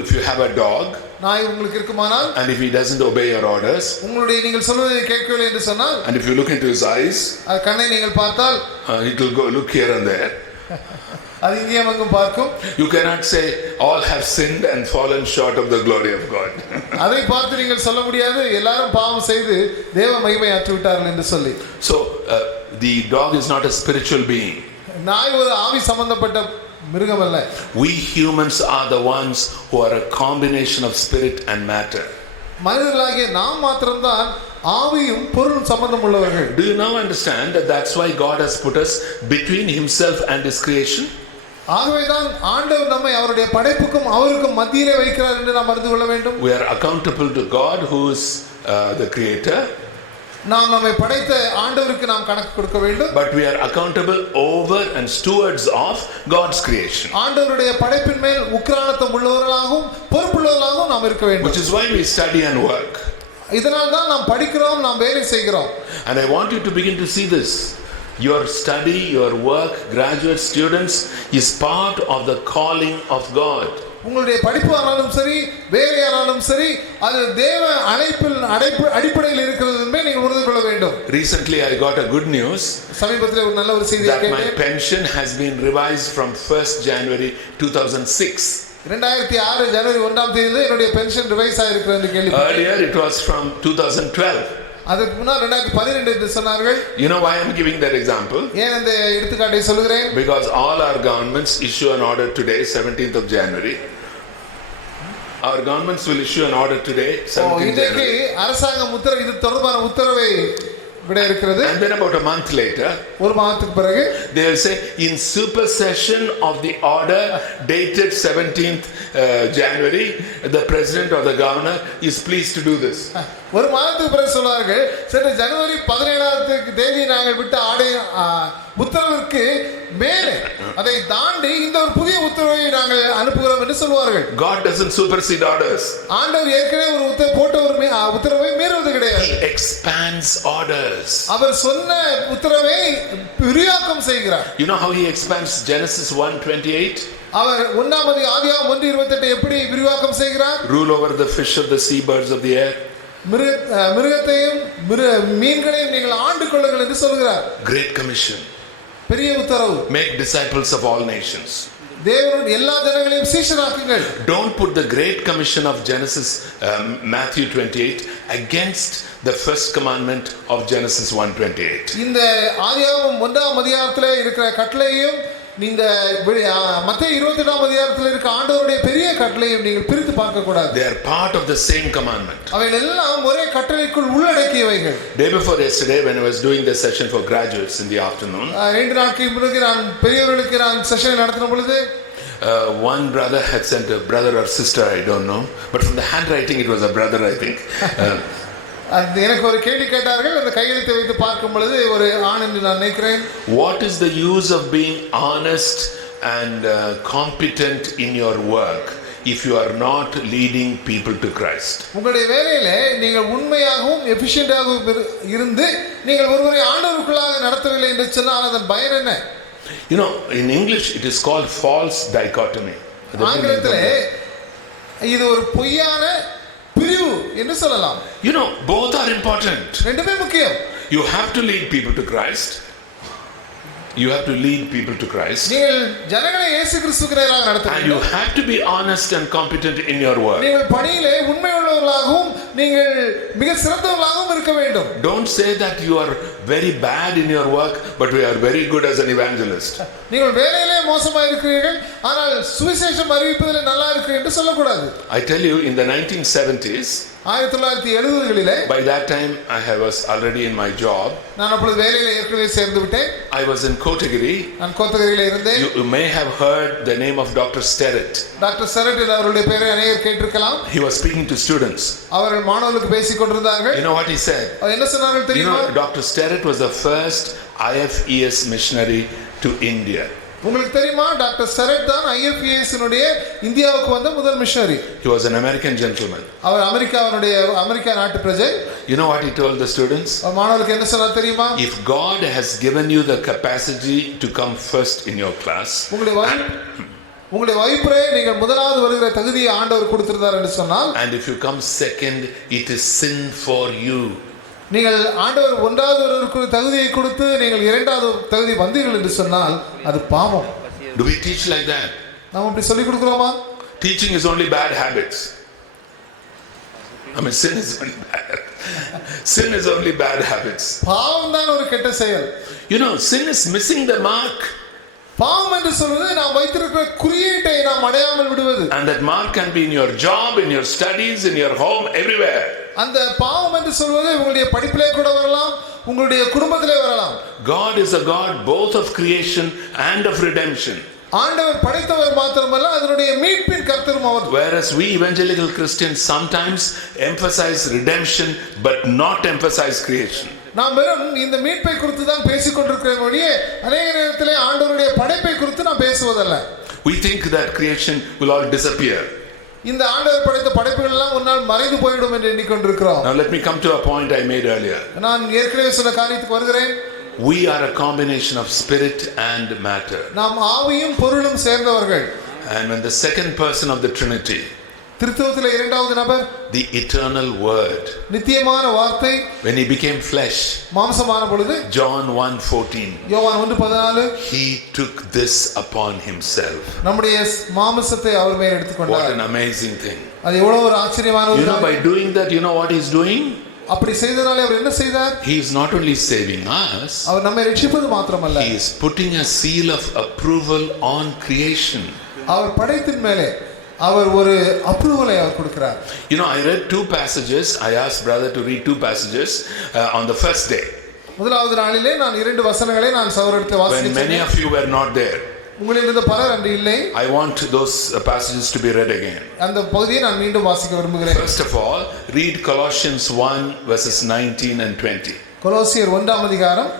If you have a dog, நாய் உங்களுக்கு இருக்குமானால், and if he doesn't obey your orders, உங்களுடைய நீங்கள் சொல்வதை கேட்கவில்லை என்று சொன்னால், and if you look into his eyes, அது கண்ணை நீங்கள் பார்த்தால் it will go look here and there. அது இங்கேயும் அங்கும் பார்க்கும். You cannot say all have sinned and fallen short of the glory of God. அதை பார்த்து நீங்கள் சொல்ல முடியாது எல்லாரும் பாவம் செய்து தேவ மகிமை அற்று விட்டார்கள் என்று சொல்லி. So the dog is not a spiritual being. நாய் ஒரு ஆவி சம்பந்தப்பட்ட மிருகம் அல்ல. We humans are the ones who are a combination of spirit and matter. மனிதர்களாகிய நாம் மாத்திரம்தான் ஆவியும் பொருளும் சம்பந்தம் உள்ளவர்கள். Do you now understand that that's why God has put us between himself and his creation? ஆகவேதான் ஆண்டவர் நம்மை அவருடைய படைப்புக்கும் அவருக்கும் மத்தியிலே வைக்கிறார் என்று நாம் அறிந்து கொள்ள வேண்டும். We are accountable to God who is the creator. நாம் நம்மை படைத்த ஆண்டவருக்கு நாம் கணக்கு கொடுக்க வேண்டும். But we are accountable over and stewards of God's creation. ஆண்டவருடைய படைப்பின் மேல் உக்கிரானத்தம் உள்ளவர்களாகவும் பொறுப்புள்ளவர்களாகவும் நாம் இருக்க வேண்டும். Which is why we study and work. இதனால் தான் நாம் படிக்கிறோம், நாம் வேலை செய்கிறோம். And I want you to begin to see this. Your study, your work, graduate students is part of the calling of God. உங்களுடைய படிப்பு ஆனாலும் சரி வேலையானாலும் சரி அது தேவ அடிப்படையில் இருக்கிறது என்பதை நீங்கள் உணர்ந்து கொள்ள வேண்டும். Recently I got a good news. சமீபத்தில் ஒரு நல்ல ஒரு செய்தியை கேட்டேன். My pension has been revised from 1st January 2006. 2006 ஜனவரி 1ஆம் தேதியிலிருந்து என்னுடைய பென்ஷன் ரிவைஸ் ஆயிருக்கிறது என்று கேள்விப்பட்டேன். Earlier it was from 2012. அதுக்கு முன்னால் 2012 என்று சொன்னார்கள். You know why I am giving that example? ஏன் இந்த எடுத்துக்காட்டை சொல்கிறேன்? Because all our governments issue an order today 17th of January. Our governments will issue an order today 17th January. அரசாங்கம் இது தொடர்பான உத்தரவை விட இருக்கிறது. And then about a month later, ஒரு மாதத்துக்கு பிறகு they will say in supersession of the order dated 17th January, the president or the governor is pleased to do this. ஒரு மாதத்துக்கு பிறகு சொல்வார்கள் சரி ஜனவரி 17ஆம் தேதி நாங்கள் விட்ட உத்தரவிற்கு மேலே அதை தாண்டி இந்த ஒரு புதிய உத்தரவை நாங்கள் அனுப்புகிறோம் என்று சொல்வார்கள். God doesn't supersede orders. ஆண்டவர் ஏற்கனவே ஒரு உத்தரவை மீறுவது கிடையாது. He expands orders. அவர் சொன்ன உத்தரவை விரிவாக்கம் செய்கிறார். You know how he expands Genesis 1:28? அவர் ஆதியாகமம் 1:28 எப்படி விரிவாக்கம் செய்கிறார்? Rule over the fish of the sea, birds of the air. மிருகத்தையும் மீன்களையும் நீங்கள் ஆண்டு கொள்ளுங்கள் என்று சொல்கிறார். Great commission. பெரிய உத்தரவு. Make disciples of all nations. தேவனுடைய எல்லா ஜனங்களையும் சீஷராக்குங்கள். Don't put the great commission of Genesis Matthew 28 against the first commandment of Genesis 1:28. இந்த ஆதியாகமம் 1ஆம் அதிகாரத்திலே இருக்கிற கட்டளையையும் இந்த மத்தேயு 28ஆம் அதிகாரத்தில் இருக்க ஆண்டவருடைய பெரிய கட்டளையையும் நீங்கள் பிரித்து பார்க்க கூடாது. They are part of the same commandment. அவைகள் எல்லாம் ஒரே கட்டளைக்குள் உள்ளடக்கியவைகள். Day before yesterday when I was doing the session for graduates in the afternoon, 2 நாட்களுக்கு முன்பு நான் பெரியவர்களுக்கு நான் செஷன் நடத்தின பொழுது one brother had sent a brother or sister, I don't know, but from the handwriting it was a brother, I think. எனக்கு ஒரு கேள்வி கேட்டார்கள், அந்த கையெழுத்தை வைத்து பார்க்கும் பொழுது ஒரு ஆண் என்று நான் நினைக்கிறேன். What is the use of being honest and competent in your work if you are not leading people to Christ? உங்களுடைய வேலையிலே நீங்கள் உண்மையாகவும் எஃபிஷியன்ட்டாகவும் இருந்து நீங்கள் ஒருவரை ஆண்டவருக்குள்ளாக நடத்தவில்லை என்று சொன்னால் அதன் பயன் என்ன? You know, in English it is called false dichotomy. ஆங்கிலத்திலே இது ஒரு பொய்யான பிரிவு என்று சொல்லலாம். You know, both are important. ரெண்டுமே முக்கியம். You have to lead people to Christ. You have to lead people to Christ. நீங்கள் ஜனங்களை இயேசு கிறிஸ்துவுக்கு நேராக நடத்த வேண்டும். And you have to be honest and competent in your work. நீங்கள் பணியிலே உண்மையுள்ளவர்களாகவும் நீங்கள் மிக சிறந்தவர்களாகவும் இருக்க வேண்டும். Don't say that you are very bad in your work but we are very good as an evangelist. நீங்கள் வேலையிலே மோசமா இருக்கிறீர்கள் ஆனால் சுவிசேஷம் அறிவிப்பதிலே நல்லா இருக்கிறீர்கள் என்று சொல்லக்கூடாது. I tell you, in the 1970s, 1970களிலே By that time I was already in my job. நான் அப்பொழுது வேலையில ஏற்கனவே சேர்ந்து விட்டேன். I was in Kotagiri. நான் கோத்தகிரியில இருந்தேன். You may have heard the name of Dr. Sterrett. Doctor Sterrett அவருடைய பெயரை அநேகர் கேட்டிருக்கலாம். He was speaking to students. அவர்கள் மாணவர்களுக்கு பேசிக் கொண்டிருந்தார்கள். You know what he said? என்ன சொன்னார்கள் தெரியுமா? Dr. Sterrett was the first IFES missionary to India. உங்களுக்கு தெரியுமா டாக்டர் ஸ்டெரட் தான் IFES னுடைய இந்தியாவுக்கு வந்த முதல் missionary. He was an American gentleman. அவர் அமெரிக்கா நாட்டு பிரஜை. You know what he told the students? மாணவர்களுக்கு என்ன சொன்னார் தெரியுமா? If God has given you the capacity to come first in your class, உங்களுடைய வகுப்பிலே நீங்கள் முதலாவது வருகிற தகுதியை ஆண்டவர் கொடுத்திருந்தார் என்று சொன்னால், and if you come second, it is sin for you. நீங்கள் ஆண்டவர் ஒன்றாவது ஒருவருக்கு தகுதியை கொடுத்து நீங்கள் இரண்டாவது தகுதி வந்தீர்கள் என்று சொன்னால் அது பாவம். Do we teach like that? நாம் அப்படி சொல்லி கொடுக்கிறோமா? Teaching is only bad habits. I mean, sin is only bad. Sin is only bad habits. பாவம் தான் ஒரு கெட்ட செயல். You know, sin is missing the mark. பாவம் என்று சொல்வது நாம் வைத்திருக்கிற குறியீட்டை நாம் அடையாமல் விடுவது. And that mark can be in your job, in your studies, in your home, everywhere. அந்த பாவம் என்று சொல்வது உங்களுடைய படிப்பிலே கூட வரலாம், உங்களுடைய குடும்பத்திலே வரலாம். God is a God both of creation and of redemption. ஆண்டவர் படைத்தவர் மாத்திரமல்ல, அதனுடைய மீட்பின் கர்த்தரும் அவர். Whereas we evangelical Christians sometimes emphasize redemption but not emphasize creation. நாம் வெறும் இந்த மீட்பை குறித்து தான் பேசிக் கொண்டிருக்கிறோம் ஒழிய அநேக நேரத்திலே ஆண்டவருடைய படைப்பை குறித்து நாம் பேசுவதல்ல. We think that creation will all disappear. இந்த ஆண்டவர் படைத்த படைப்புகள் எல்லாம் ஒரு நாள் மறைந்து போய்விடும் என்று எண்ணிக்கொண்டிருக்கிறோம். Now let me come to a point I made earlier. நான் ஏற்கனவே சொன்ன காரியத்துக்கு வருகிறேன். We are a combination of spirit and matter. நாம் ஆவியும் பொருளும் சேர்ந்தவர்கள். And when the second person of the Trinity, திருத்துவத்திலே இரண்டாவது நபர், the eternal word, நித்தியமான வார்த்தை, when he became flesh, மாம்சமான பொழுது, John 1:14, யோவான் 1:14, he took this upon himself. நம்முடைய மாம்சத்தை அவர் மேல் எடுத்துக்கொண்டார். What an amazing thing. அது எவ்வளவு ஒரு ஆச்சரியமான ஒரு காரியம். By doing that, you know what he's doing? அப்படி செய்தனாலே அவர் என்ன செய்தார்? He is not only saving us, அவர் நம்மை ரட்சிப்பது மாத்திரமல்ல, he is putting a seal of approval on creation. அவர் படைப்பின் மேலே அவர் ஒரு அப்ரூவலை அவர் கொடுக்கிறார். You know, I read two passages. I asked brother to read two passages on the first day. முதலாவது நாளிலே நான் இரண்டு வசனங்களை நான் சகோதரருக்கு வாசித்தேன். When many of you were not there, உங்களிலிருந்து பலர் அன்று இல்லை. I want those passages to be read again. அந்த பகுதியை நான் மீண்டும் வாசிக்க விரும்புகிறேன். First of all, read Colossians 1 verses 19 and 20. கொலோசியர் 1ஆம் அதிகாரம்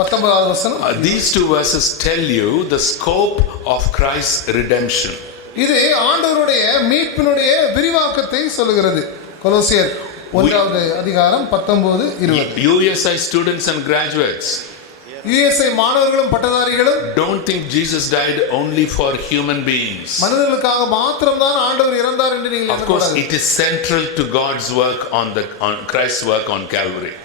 19வது வசனம். These two verses tell you the scope of Christ's redemption. இது ஆண்டவருடைய மீட்பினுடைய விரிவாக்கத்தை சொல்லுகிறது. கொலோசியர் 1வது அதிகாரம் 19 20. USI students and graduates, USI மாணவர்களும் பட்டதாரிகளும், don't think Jesus died only for human beings. மனிதர்களுக்காக மாத்திரம் தான் ஆண்டவர் இறந்தார் என்று நீங்கள் எண்ணக்கூடாது. Of course, it is central to God's work on Christ's work on Calvary.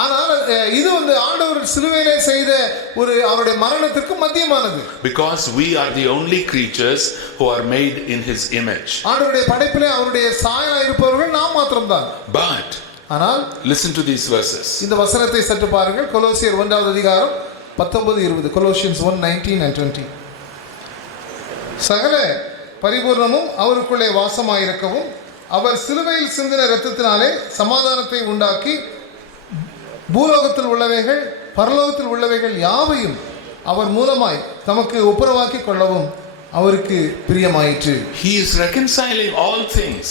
ஆனால் இது ஆண்டவர் சிலுவையிலே செய்த ஒரு அவருடைய மரணத்திற்கு மத்தியமானது. Because we are the only creatures who are made in his image. ஆண்டவருடைய படைப்பிலே அவருடைய சாயலாய் இருப்பவர்கள் நாம் மாத்திரம்தான். But ஆனால் listen to these verses. இந்த வசனத்தை சற்று பாருங்கள். கொலோசியர் 1வது அதிகாரம் 19 20. Colossians 1:19 and 20. சகல பரிபூர்ணமும் அவருக்குள்ளே வாசமாயிருக்கவும் அவர் சிலுவையில் சிந்தின இரத்தத்தினாலே சமாதானத்தை உண்டாக்கி பூலோகத்தில் உள்ளவைகள் பரலோகத்தில் உள்ளவைகள் யாவையும் அவர் மூலமாய் தமக்கு ஒப்புரவாக்கி கொள்ளவும் அவருக்கு பிரியமாயிற்று. He is reconciling all things.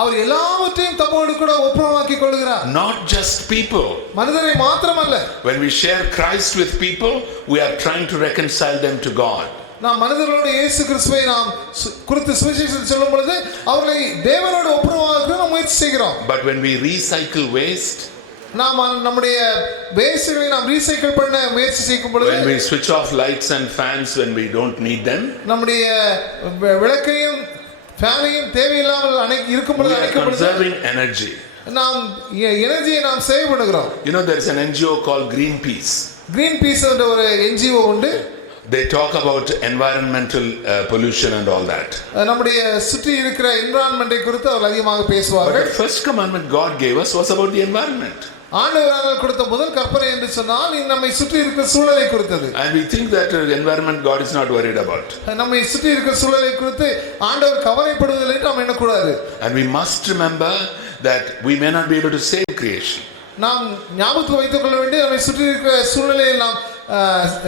அவர் எல்லாவற்றையும் தம்மோடு கூட ஒப்புரவாக்கி கொள்கிறார். Not just people. மனிதரை மாத்திரமல்ல. When we share Christ with people, we are trying to reconcile them to God. நாம் மனிதர்களோடு இயேசு கிறிஸ்துவை நாம் குறித்து சுவிசேஷத்தை சொல்லும் பொழுது அவர்களை தேவனோடு ஒப்புரவாக்க நாம் முயற்சி செய்கிறோம். But when we recycle waste, நாம் நம்முடைய வேஸ்ட்களை நாம் ரீசைக்கிள் பண்ண முயற்சி செய்யும் பொழுது, when we switch off lights and fans when we don't need them, நம்முடைய விளக்கையும் ஃபேனையும் தேவையில்லாமல் இருக்கும் பொழுது conserving energy. நாம் எனர்ஜியை நாம் சேவ் பண்ணுகிறோம். You know, there is an NGO called Greenpeace. Greenpeace என்ற ஒரு NGO உண்டு. They talk about environmental pollution and all that. நம்முடைய சுற்றி இருக்கிற என்விரான்மென்ட்டை குறித்து அவர்கள் அதிகமாக பேசுவார்கள். But the first commandment God gave us was about the environment. ஆண்டவர் கொடுத்த முதல் கற்பனை என்று சொன்னால் நம்மை சுற்றி இருக்கிற சூழலை குறித்தது. And we think that environment God is not worried about. நம்மை சுற்றி இருக்கிற சூழலை குறித்து ஆண்டவர் கவலைப்படுவதில்லை என்று நாம் எண்ணக்கூடாது. And we must remember that we may not be able to save creation. நாம் ஞாபகத்தில் வைத்துக் கொள்ள வேண்டிய நம்மை சுற்றி இருக்கிற சூழ்நிலையில் நாம்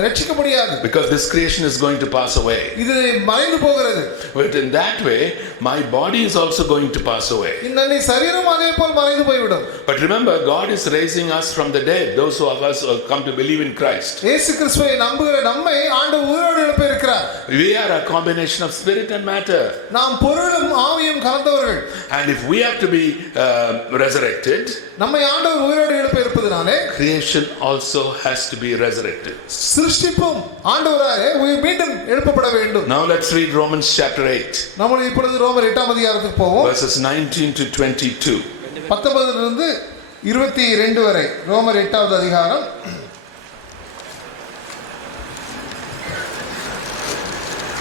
ரட்சிக்க முடியாது. Because this creation is going to pass away. இது மறைந்து போகிறது. But in that way, my body is also going to pass away. இந்த சரீரம் அதே போல் மறைந்து போய்விடும். But remember, God is raising us from the dead, those who of us who come to believe in Christ. இயேசு கிறிஸ்துவை நம்புகிற நம்மை ஆண்டவர் உயிரோடு எழுப்ப இருக்கிறார். We are a combination of spirit and matter. நாம் பொருளும் ஆவியும் கலந்தவர்கள். And if we have to be resurrected, நம்மை ஆண்டவர் உயிரோடு எழுப்ப இருப்பதனாலே creation also has to be resurrected. சிருஷ்டிப்பும் ஆண்டவராலே மீண்டும் எழுப்பப்பட வேண்டும். Now let's read Romans chapter 8. நாம் இப்பொழுது ரோமர் 8ஆம் அதிகாரத்துக்கு போவோம். Verses 19 to 22. 19 இலிருந்து 22 வரை ரோமர் 8ஆவது அதிகாரம்.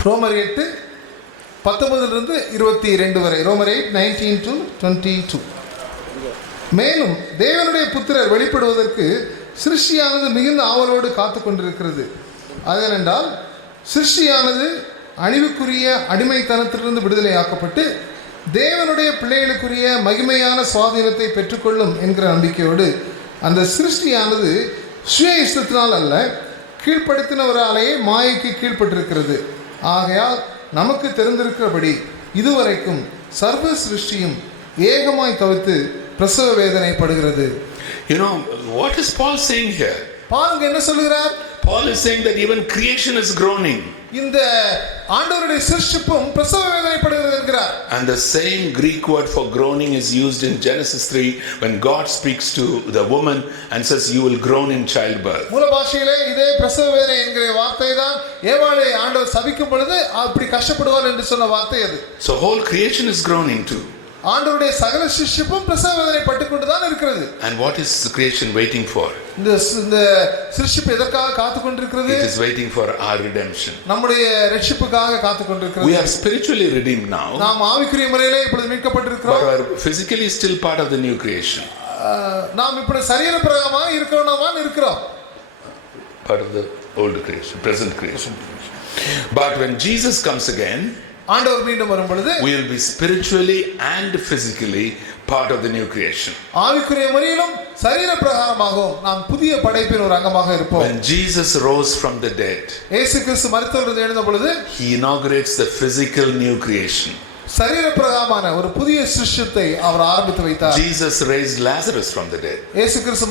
ரோமர் 8 19 இலிருந்து 22 வரை. ரோமர் 8 19 to 22. மேலும் தேவனுடைய புத்திரர் வெளிப்படுவதற்கு சிருஷ்டியானது மிகுந்த ஆவலோடு காத்து கொண்டிருக்கிறது. அதனென்றால் சிருஷ்டியானது அழிவுக்குரிய அடிமைத்தனத்திலிருந்து விடுதலையாக்கப்பட்டு தேவனுடைய பிள்ளைகளுக்குரிய மகிமையான சுவாதீனத்தை பெற்றுக்கொள்ளும் என்கிற நம்பிக்கையோடு அந்த சிருஷ்டியானது சுய இஷ்டத்தினால் அல்ல, கீழ்ப்படுத்தினவராலேயே மாயைக்கு கீழ்ப்பட்டிருக்கிறது. ஆகையால் நமக்கு தெரிந்திருக்கிறபடி இதுவரைக்கும் சர்வ சிருஷ்டியும் ஏகமாய் தவிர்த்து பிரசவ வேதனைப்படுகிறது. You know, what is Paul saying here? பாருங்க என்ன சொல்கிறார்? Paul is saying that even creation is groaning. இந்த ஆண்டவருடைய சிருஷ்டிப்பும் பிரசவ வேதனைப்படுகிறது என்கிறார். And the same Greek word for groaning is used in Genesis 3 when God speaks to the woman and says you will groan in childbirth. மூல பாஷையிலே இதே பிரசவ வேதனை என்கிற வார்த்தை தான் ஏவாளை ஆண்டவர் சபிக்கும் பொழுது அப்படி கஷ்டப்படுவார் என்று சொன்ன வார்த்தை அது. So whole creation is groaning too. ஆண்டவருடைய சகல சிருஷ்டிப்பும் பிரசவ வேதனை பட்டுக்கொண்டு தான் இருக்கிறது. And what is the creation waiting for? இந்த சிருஷ்டிப்பு எதற்காக காத்து கொண்டிருக்கிறது? It is waiting for our redemption. நம்முடைய ரட்சிப்புக்காக காத்து கொண்டிருக்கிறது. We are spiritually redeemed now. நாம் ஆவிக்குரிய முறையிலே இப்பொழுது மீட்கப்பட்டிருக்கிறோம். But we are physically still part of the new creation. நாம் இப்பொழுது சரீர பிரகாரமாக இருக்கிறோம். Part of the old creation, present creation. But when Jesus comes again, ஆண்டவர் மீண்டும் வரும் பொழுது we will be spiritually and physically part of the new creation. ஆவிக்குரிய முறையிலும் சரீர பிரகாரமாகவும் நாம் புதிய படைப்பின் ஒரு அங்கமாக இருப்போம். When Jesus rose from the dead, இயேசு கிறிஸ்து மரித்தோரிலிருந்து எழுந்த பொழுது he inaugurates the physical new creation. சரீர பிரகாரமான ஒரு புதிய சிருஷ்டித்தை அவர் ஆரம்பித்து வைத்தார். Jesus raised Lazarus from the dead. இயேசு கிறிஸ்து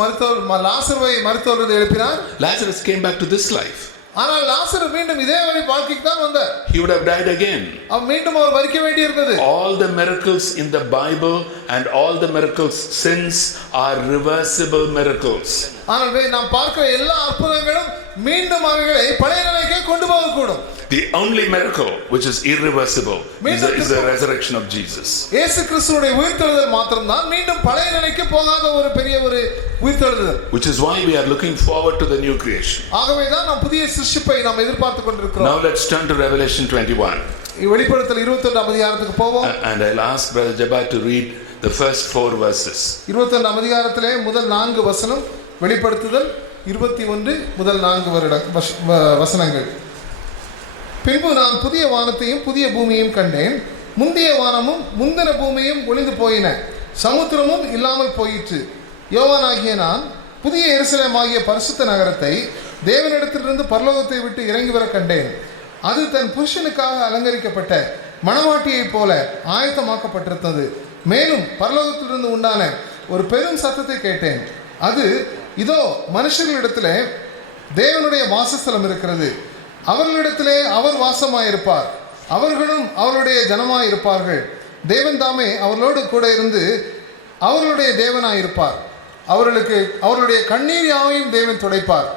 லாசருவை மரித்தோரிலிருந்து எழுப்பினார். Lazarus came back to this life. ஆனால் லாசரு மீண்டும் இதே வாழ்க்கைக்கு தான் வந்தார். He would have died again. மீண்டும் அவர் மரிக்க வேண்டியிருந்தது. All the miracles in the Bible and all the miracles since are reversible miracles. ஆனால் நாம் பார்க்கிற எல்லா அற்புதங்களும் மீண்டும் அவைகளை பழைய நிலைக்கு கொண்டு போகக்கூடும். The only miracle which is irreversible is the resurrection of Jesus. இயேசு கிறிஸ்துவின் உயிர்த்தெழுதல் மாத்திரம்தான் மீண்டும் பழைய நிலைக்கு போகாத ஒரு பெரிய ஒரு உயிர்த்தெழுதல். Which is why we are looking forward to the new creation. ஆகவே தான் நாம் புதிய சிருஷ்டிப்பை நாம் எதிர்பார்த்து கொண்டிருக்கிறோம். Now let's turn to Revelation 21. வெளிப்படுத்தல் 21ஆம் அதிகாரத்துக்கு போவோம். And I'll ask Brother Jabbar to read the first 4 verses. 21ஆம் அதிகாரத்திலே முதல் 4 வசனம், வெளிப்படுத்துதல் 21 முதல் 4 வசனங்கள். பின்பு நான் புதிய வானத்தையும் புதிய பூமியையும் கண்டேன். முந்திய வானமும் முந்தின பூமியும் ஒளிந்து போயின, சமுத்திரமும் இல்லாமல் போயிற்று. யோவானாகிய நான் புதிய எருசலேமாகிய பரிசுத்த நகரத்தை தேவனிடத்திலிருந்து பரலோகத்தை விட்டு இறங்கி வர கண்டேன். அது தன் புருஷனுக்காக அலங்கரிக்கப்பட்ட மணவாட்டியைப் போல ஆயத்தமாக்கப்பட்டிருந்தது. மேலும் பரலோகத்திலிருந்து உண்டான ஒரு பெரும் சத்தத்தை கேட்டேன். அது, இதோ மனுஷர்களிடத்திலே தேவனுடைய வாசஸ்தலம் இருக்கிறது, அவர்களிடத்திலே அவர் வாசமாயிருப்பார், அவர்களும் அவருடைய ஜனமாயிருப்பார்கள். தேவன் தாமே அவர்களோடு கூட இருந்து அவர்களுடைய தேவனாயிருப்பார். அவர்களுடைய கண்ணீர் யாவையும் தேவன் துடைப்பார்.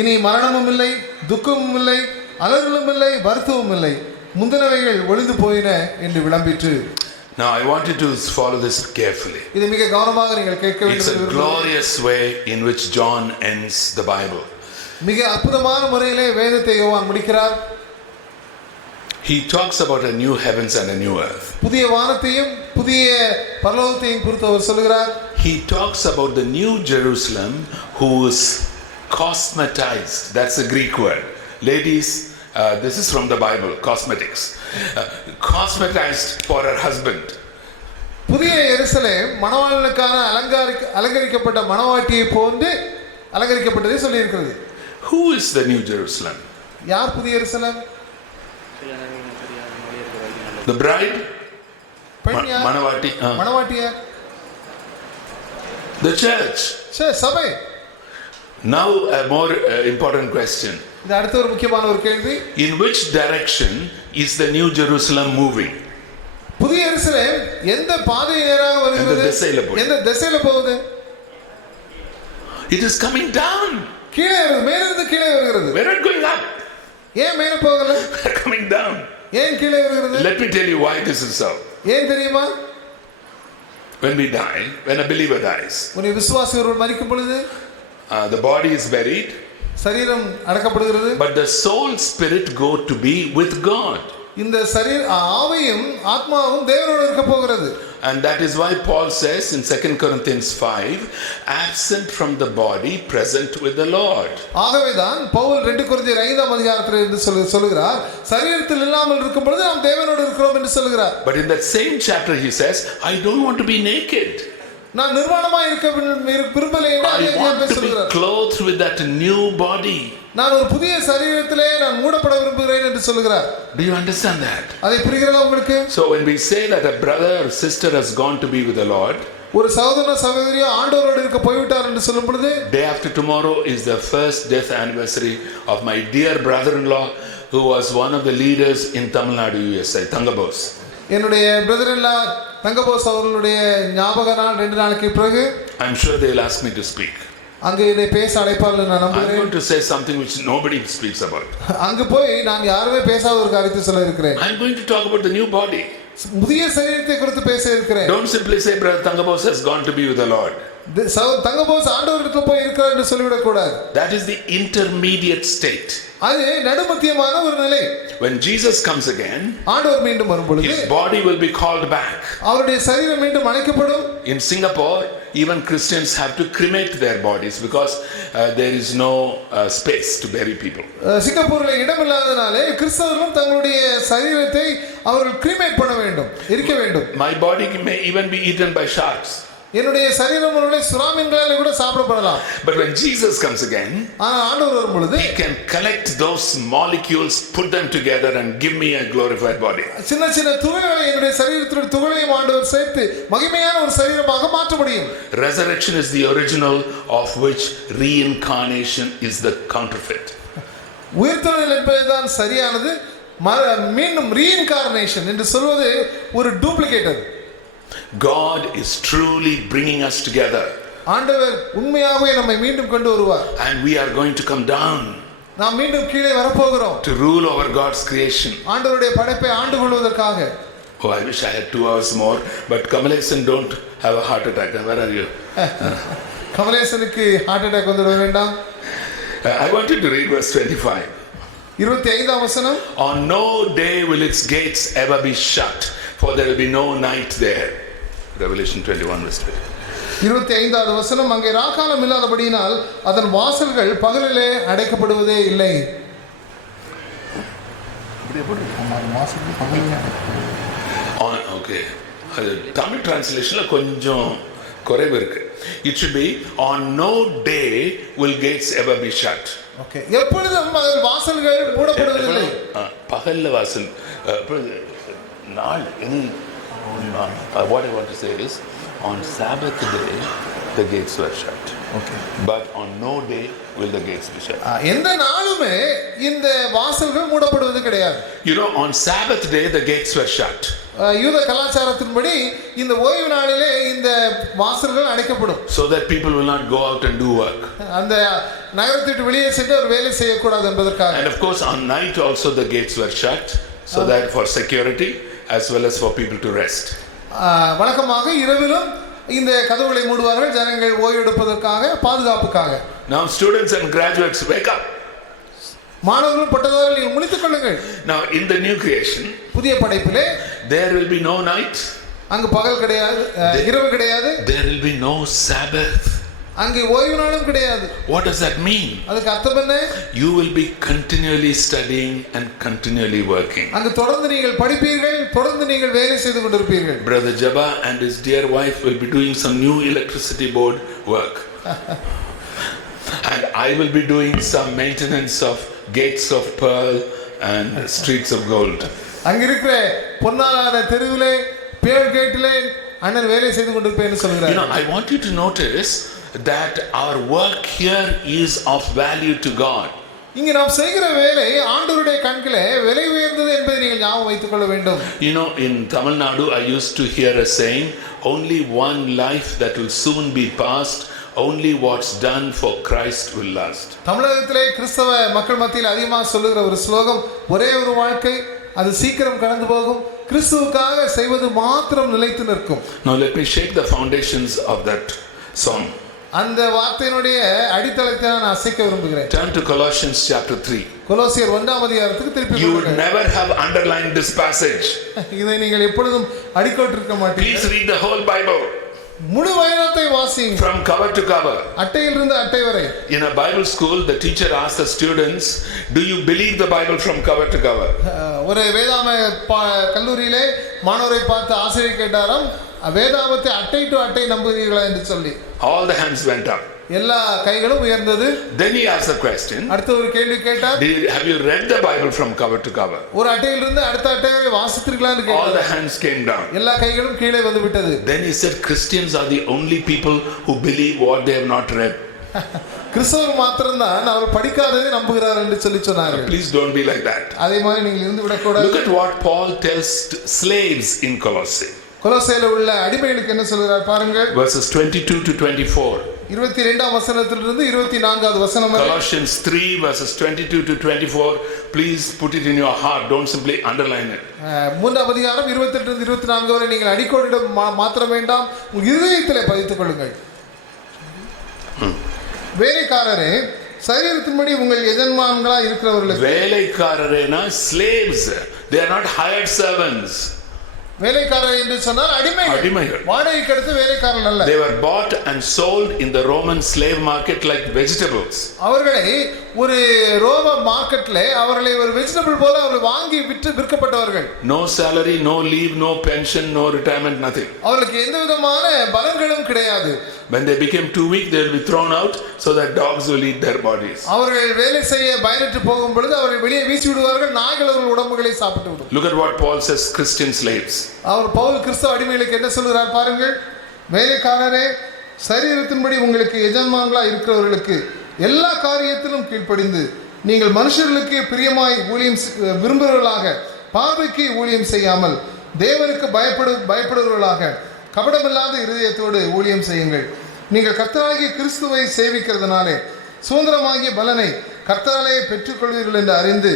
இனி மரணமும் இல்லை, துக்கமும் இல்லை, அலறலும் இல்லை, வருத்தமும் இல்லை, முந்தினவைகள் ஒளிந்து போயின என்று விளம்பிற்று. Now I want you to follow this carefully. இது மிக கவனமாக நீங்கள் கேட்க வேண்டும். It's a glorious way in which John ends the Bible. மிக அற்புதமான முறையிலே வேதத்தை யோவான் முடிக்கிறார். He talks about a new heavens and a new earth. புதிய வானத்தையும் புதிய பரலோகத்தையும் குறித்து அவர் சொல்கிறார். He talks about the new Jerusalem who is cosmetized. That's a Greek word. Ladies, this is from the Bible, cosmetics. Cosmetized for her husband. புதிய எருசலேம் மணவாளனுக்கான அலங்கரிக்கப்பட்ட மணவாட்டியை போன்று அலங்கரிக்கப்பட்டதை சொல்லி இருக்கிறது. Who is the New Jerusalem? யார் புதிய எருசலேம்? The bride? பெண் யார்? மணவாட்டி. மணவாட்டி யார்? The church. சபை. Now a more important question. இது அடுத்த ஒரு முக்கியமான ஒரு கேள்வி. In which direction is the New Jerusalem moving? புதிய எருசலேம் எந்த பாதை நேராக வருகிறது? எந்த திசையில போகுது? It is coming down. கீழே மேலிருந்து கீழே வருகிறது. Where are it going up? ஏன் மேலே போகல? Coming down. ஏன் கீழே வருகிறது? Let me tell you why this is so. ஏன் தெரியுமா? When we die, when a believer dies, ஒரு விசுவாசி ஒருவர் மரிக்கும் பொழுது the body is buried, சரீரம் அடக்கப்படுகிறது. but the soul spirit go to be with God. இந்த ஆவியும் ஆத்மாவும் தேவனோடு இருக்க போகிறது. And that is why Paul says in 2 Corinthians 5, absent from the body, present with the Lord. ஆகவேதான் பவுல் 2 கொரிந்தியர் 5ஆம் அதிகாரத்தில் என்று சொல்கிறார், சரீரத்தில் இல்லாமல் இருக்கும் பொழுது நாம் தேவனோடு இருக்கிறோம் என்று சொல்கிறார். But in that same chapter he says, I don't want to be naked. நான் நிர்வாணமாய் இருக்க விரும்பலை என்று சொல்கிறார். Clothed with that new body. நான் ஒரு புதிய சரீரத்திலே நான் மூடப்பட விரும்புகிறேன் என்று சொல்கிறார். Do you understand that? அதை புரிகிறதா உங்களுக்கு? So when we say that a brother or sister has gone to be with the Lord, ஒரு சகோதரன் சகோதரியோ ஆண்டவரோடு இருக்க போய்விட்டார் என்று சொல்லும் பொழுது, day after tomorrow is the first death anniversary of my dear brother-in-law who was one of the leaders in Tamil Nadu, USA, Thangabose. என்னுடைய பிரதர்-in-law தங்கபோஸ் அவர்களுடைய ஞாபக நாள் 2 நாளுக்கு பிறகு I'm sure they will ask me to speak. அங்கே இதை பேச அழைப்பார்கள் நான் நம்புகிறேன். I'm going to say something which nobody speaks about. அங்கு போய் நான் யாருமே பேசாத ஒரு காரியத்தை சொல்ல இருக்கிறேன். I'm going to talk about the new body. புதிய சரீரத்தை குறித்து பேச இருக்கிறேன். Don't simply say brother Thangabose has gone to be with the Lord. தங்கபோஸ் ஆண்டவருக்கு போய் இருக்கிறார் என்று சொல்லிவிடக் கூடாது. That is the intermediate state. அது நடுமத்தியமான ஒரு நிலை. When Jesus comes again, ஆண்டவர் மீண்டும் வரும் பொழுது his body will be called back. அவருடைய சரீரம் மீண்டும் அழைக்கப்படும். In Singapore, even Christians have to cremate their bodies because there is no space to bury people. சிங்கப்பூரில் இடம் இல்லாதனாலே கிறிஸ்தவர்களும் தங்களுடைய சரீரத்தை அவர்கள் கிரிமேட் பண்ண வேண்டும், எரிக்க வேண்டும். My body may even be eaten by sharks. என்னுடைய சரீரம் ஒருவேளை சுறாமீன்களால் கூட சாப்பிடப்படலாம். But when Jesus comes again, ஆண்டவர் வரும் பொழுது he can collect those molecules, put them together and give me a glorified body. சின்ன சின்ன துகள்களை என்னுடைய சரீரத்தினுடைய துகளையும் ஆண்டவர் சேர்த்து மகிமையான ஒரு சரீரமாக மாற்ற முடியும். Resurrection is the original, of which reincarnation is the counterfeit. உயிர்த்தெழுதல் என்பதுதான் சரியானது, மீண்டும் reincarnation என்று சொல்வது ஒரு duplicate. God is truly bringing us together. ஆண்டவர் உண்மையாகவே நம்மை மீண்டும் கொண்டு வருவார். And we are going to come down. நாம் மீண்டும் கீழே வர போகிறோம். To rule over God's creation. ஆண்டவருடைய படைப்பை ஆண்டு கொள்வதற்காக. Oh, I wish I had 2 hours more, but Kamalesan don't have a heart attack. Where are you? கமலேசனுக்கு ஹார்ட் அட்டாக் வந்துட வேண்டாம். I wanted to read verse 25. 25ஆம் வசனம். On no day will its gates ever be shut, for there will be no night there. Revelation 21 verse 20. 25வது வசனம். அங்கே ராக்காலம் இல்லாதபடியினால் அதன் வாசல்கள் பகலிலே அடைக்கப்படுவதே இல்லை. Okay. தமிழ் டிரான்ஸ்லேஷன்ல கொஞ்சம் குறைவு இருக்கு. It should be on no day will gates ever be shut. Okay. எப்பொழுதும் அதன் வாசல்கள் மூடப்படுவதில்லை. பகல்ல வாசல் நாள் what I want to say is on Sabbath day the gates were shut. Okay. But on no day will the gates be shut. எந்த நாளுமே இந்த வாசல்கள் மூடப்படுவது கிடையாது. You know, on Sabbath day the gates were shut. யூத கலாச்சாரத்தின்படி இந்த ஓய்வு நாளிலே இந்த வாசல்கள் அடைக்கப்படும். So that people will not go out and do work. அந்த நகரத்தை விட்டு வெளியே சென்று ஒரு வேலை செய்யக்கூடாது என்பதற்காக. And of course on night also the gates were shut, so that for security as well as for people to rest. வழக்கமாக இரவிலும் இந்த கதவுகளை மூடுவார்கள், ஜனங்கள் ஓய்வு எடுப்பதற்காக, பாதுகாப்புக்காக. Now students and graduates, wake up. மாணவர்கள் பட்டதாரிகள் நீங்கள் முழித்துக் கொள்ளுங்கள். Now in the new creation, புதிய படைப்பிலே there will be no night. அங்கு பகல் கிடையாது, இரவு கிடையாது. There will be no Sabbath. அங்கே ஓய்வு நாளும் கிடையாது. What does that mean? அதுக்கு அர்த்தம் என்ன? You will be continually studying and continually working. அங்கு தொடர்ந்து நீங்கள் படிப்பீர்கள், தொடர்ந்து நீங்கள் வேலை செய்து கொண்டிருப்பீர்கள். Brother Jabba and his dear wife will be doing some new electricity board work. And I will be doing some maintenance of gates of pearl and streets of gold. அங்க இருக்கிற பொன்னாலான தெருவிலே பேர் கேட்டிலே அண்ணன் வேலை செய்து கொண்டிருப்பேன்னு சொல்கிறார். You know, I want you to notice that our work here is of value to God. இங்க நாம் செய்கிற வேலை ஆண்டவருடைய கண்களே விலை உயர்ந்தது என்பதை நீங்கள் ஞாபகம் வைத்துக் கொள்ள வேண்டும். You know, in Tamil Nadu I used to hear a saying, only one life that will soon be passed, only what's done for Christ will last. தமிழகத்திலே கிறிஸ்தவ மக்கள் மத்தியில் அதிகமாக சொல்லுகிற ஒரு ஸ்லோகம், ஒரே ஒரு வாழ்க்கை, அது சீக்கிரம் கடந்து போகும், கிறிஸ்துவுக்காக செய்வது மாத்திரம் நிலைத்து நிற்கும். Now let me shake the foundations of that song. அந்த வார்த்தையினுடைய அடித்தளத்தை நான் அசைக்க விரும்புகிறேன். Turn to Colossians chapter 3. கொலோசியர் 1ஆம் அதிகாரத்துக்கு திருப்பி You would never have underlined this passage. இதை நீங்கள் எப்பொழுதும் அடிக்கோட்டிருக்க மாட்டீர்கள். Please read the whole Bible. முழு வேதத்தை வாசியுங்கள். From cover to cover. அட்டையிலிருந்து அட்டை வரை. In a Bible school, the teacher asked the students, do you believe the Bible from cover to cover? ஒரு வேதாம கல்லூரியிலே மாணவரை பார்த்து ஆசிரியர் கேட்டாராம், வேதாமத்தை அட்டை டு அட்டை நம்புகிறீர்களா என்று சொல்லி. All the hands went up. எல்லா கைகளும் உயர்ந்தது. Then he asked the question, அடுத்த ஒரு கேள்வி கேட்டார், have you read the Bible from cover to cover? ஒரு அட்டையிலிருந்து அடுத்த அட்டை வரை வாசித்தீர்களான்னு கேட்டார். All the hands came down. எல்லா கைகளும் கீழே வந்து விட்டது. Then he said, Christians are the only people who believe what they have not read. கிறிஸ்தவர் மாத்திரம்தான் அவர் படிக்காததை நம்புகிறார் என்று சொல்லி சொன்னார்கள். Please don't be like that. அதே மாதிரி நீங்கள் இருந்து விடக்கூடாது. Look at what Paul tells slaves in Colossae. கொலோசையில உள்ள அடிமைகளுக்கு என்ன சொல்கிறார் பாருங்கள். Verses 22 to 24. 22ஆம் வசனத்திலிருந்து 24வது வசனம் வரை. Colossians 3 verses 22 to 24. Please put it in your heart. Don't simply underline it. 3ஆம் அதிகாரம் 28 to 24 வரை நீங்கள் அடிக்கோடிட மாத்திரம் வேண்டாம், உங்கள் இதயத்திலே பதித்துக் கொள்ளுங்கள். வேலைக்காரரே, சரீரத்தின்படி உங்கள் எஜமான்களா இருக்கிறவர்களுக்கு. வேலைக்காரரேனா slaves. They are not hired servants. வேலைக்காரர் என்று சொன்னால் அடிமைகள். வாடகைக்கு எடுத்து வேலைக்காரர்கள் அல்ல. They were bought and sold in the Roman slave market like vegetables. அவர்களை ஒரு ரோம மார்க்கெட்ல அவர்களை ஒரு வெஜிடபிள் போல அவர்கள் வாங்கி விற்கப்பட்டவர்கள். No salary, no leave, no pension, no retirement, nothing. அவர்களுக்கு எந்த விதமான பலன்களும் கிடையாது. When they became too weak, they will be thrown out so that dogs will eat their bodies. அவர்கள் வேலை செய்ய பயனற்று போகும் பொழுது அவர்களை வெளியே வீசி விடுவார்கள், நாய்கள் அவர்கள் உடம்புகளை சாப்பிட்டு விடும். Look at what Paul says, Christian slaves. அவர் பவுல் கிறிஸ்தவ அடிமைகளுக்கு என்ன சொல்கிறார் பாருங்கள். வேலைக்காரரே, சரீரத்தின்படி உங்களுக்கு எஜமான்களா இருக்கிறவர்களுக்கு எல்லா காரியத்திலும் கீழ்ப்படிந்து நீங்கள் மனுஷர்களுக்கு பிரியமாய் ஊழியம் விரும்புகிறவர்களாக, பார்வைக்கு ஊழியம் செய்யாமல் தேவனுக்கு பயப்படுகிறவர்களாக கபடமில்லாத இருதயத்தோடு ஊழியம் செய்யுங்கள். நீங்கள் கர்த்தராகிய கிறிஸ்துவை சேவிக்கிறதுனாலே சுதந்திரமாகிய பலனை கர்த்தராலே பெற்றுக்கொள்வீர்கள் என்று அறிந்து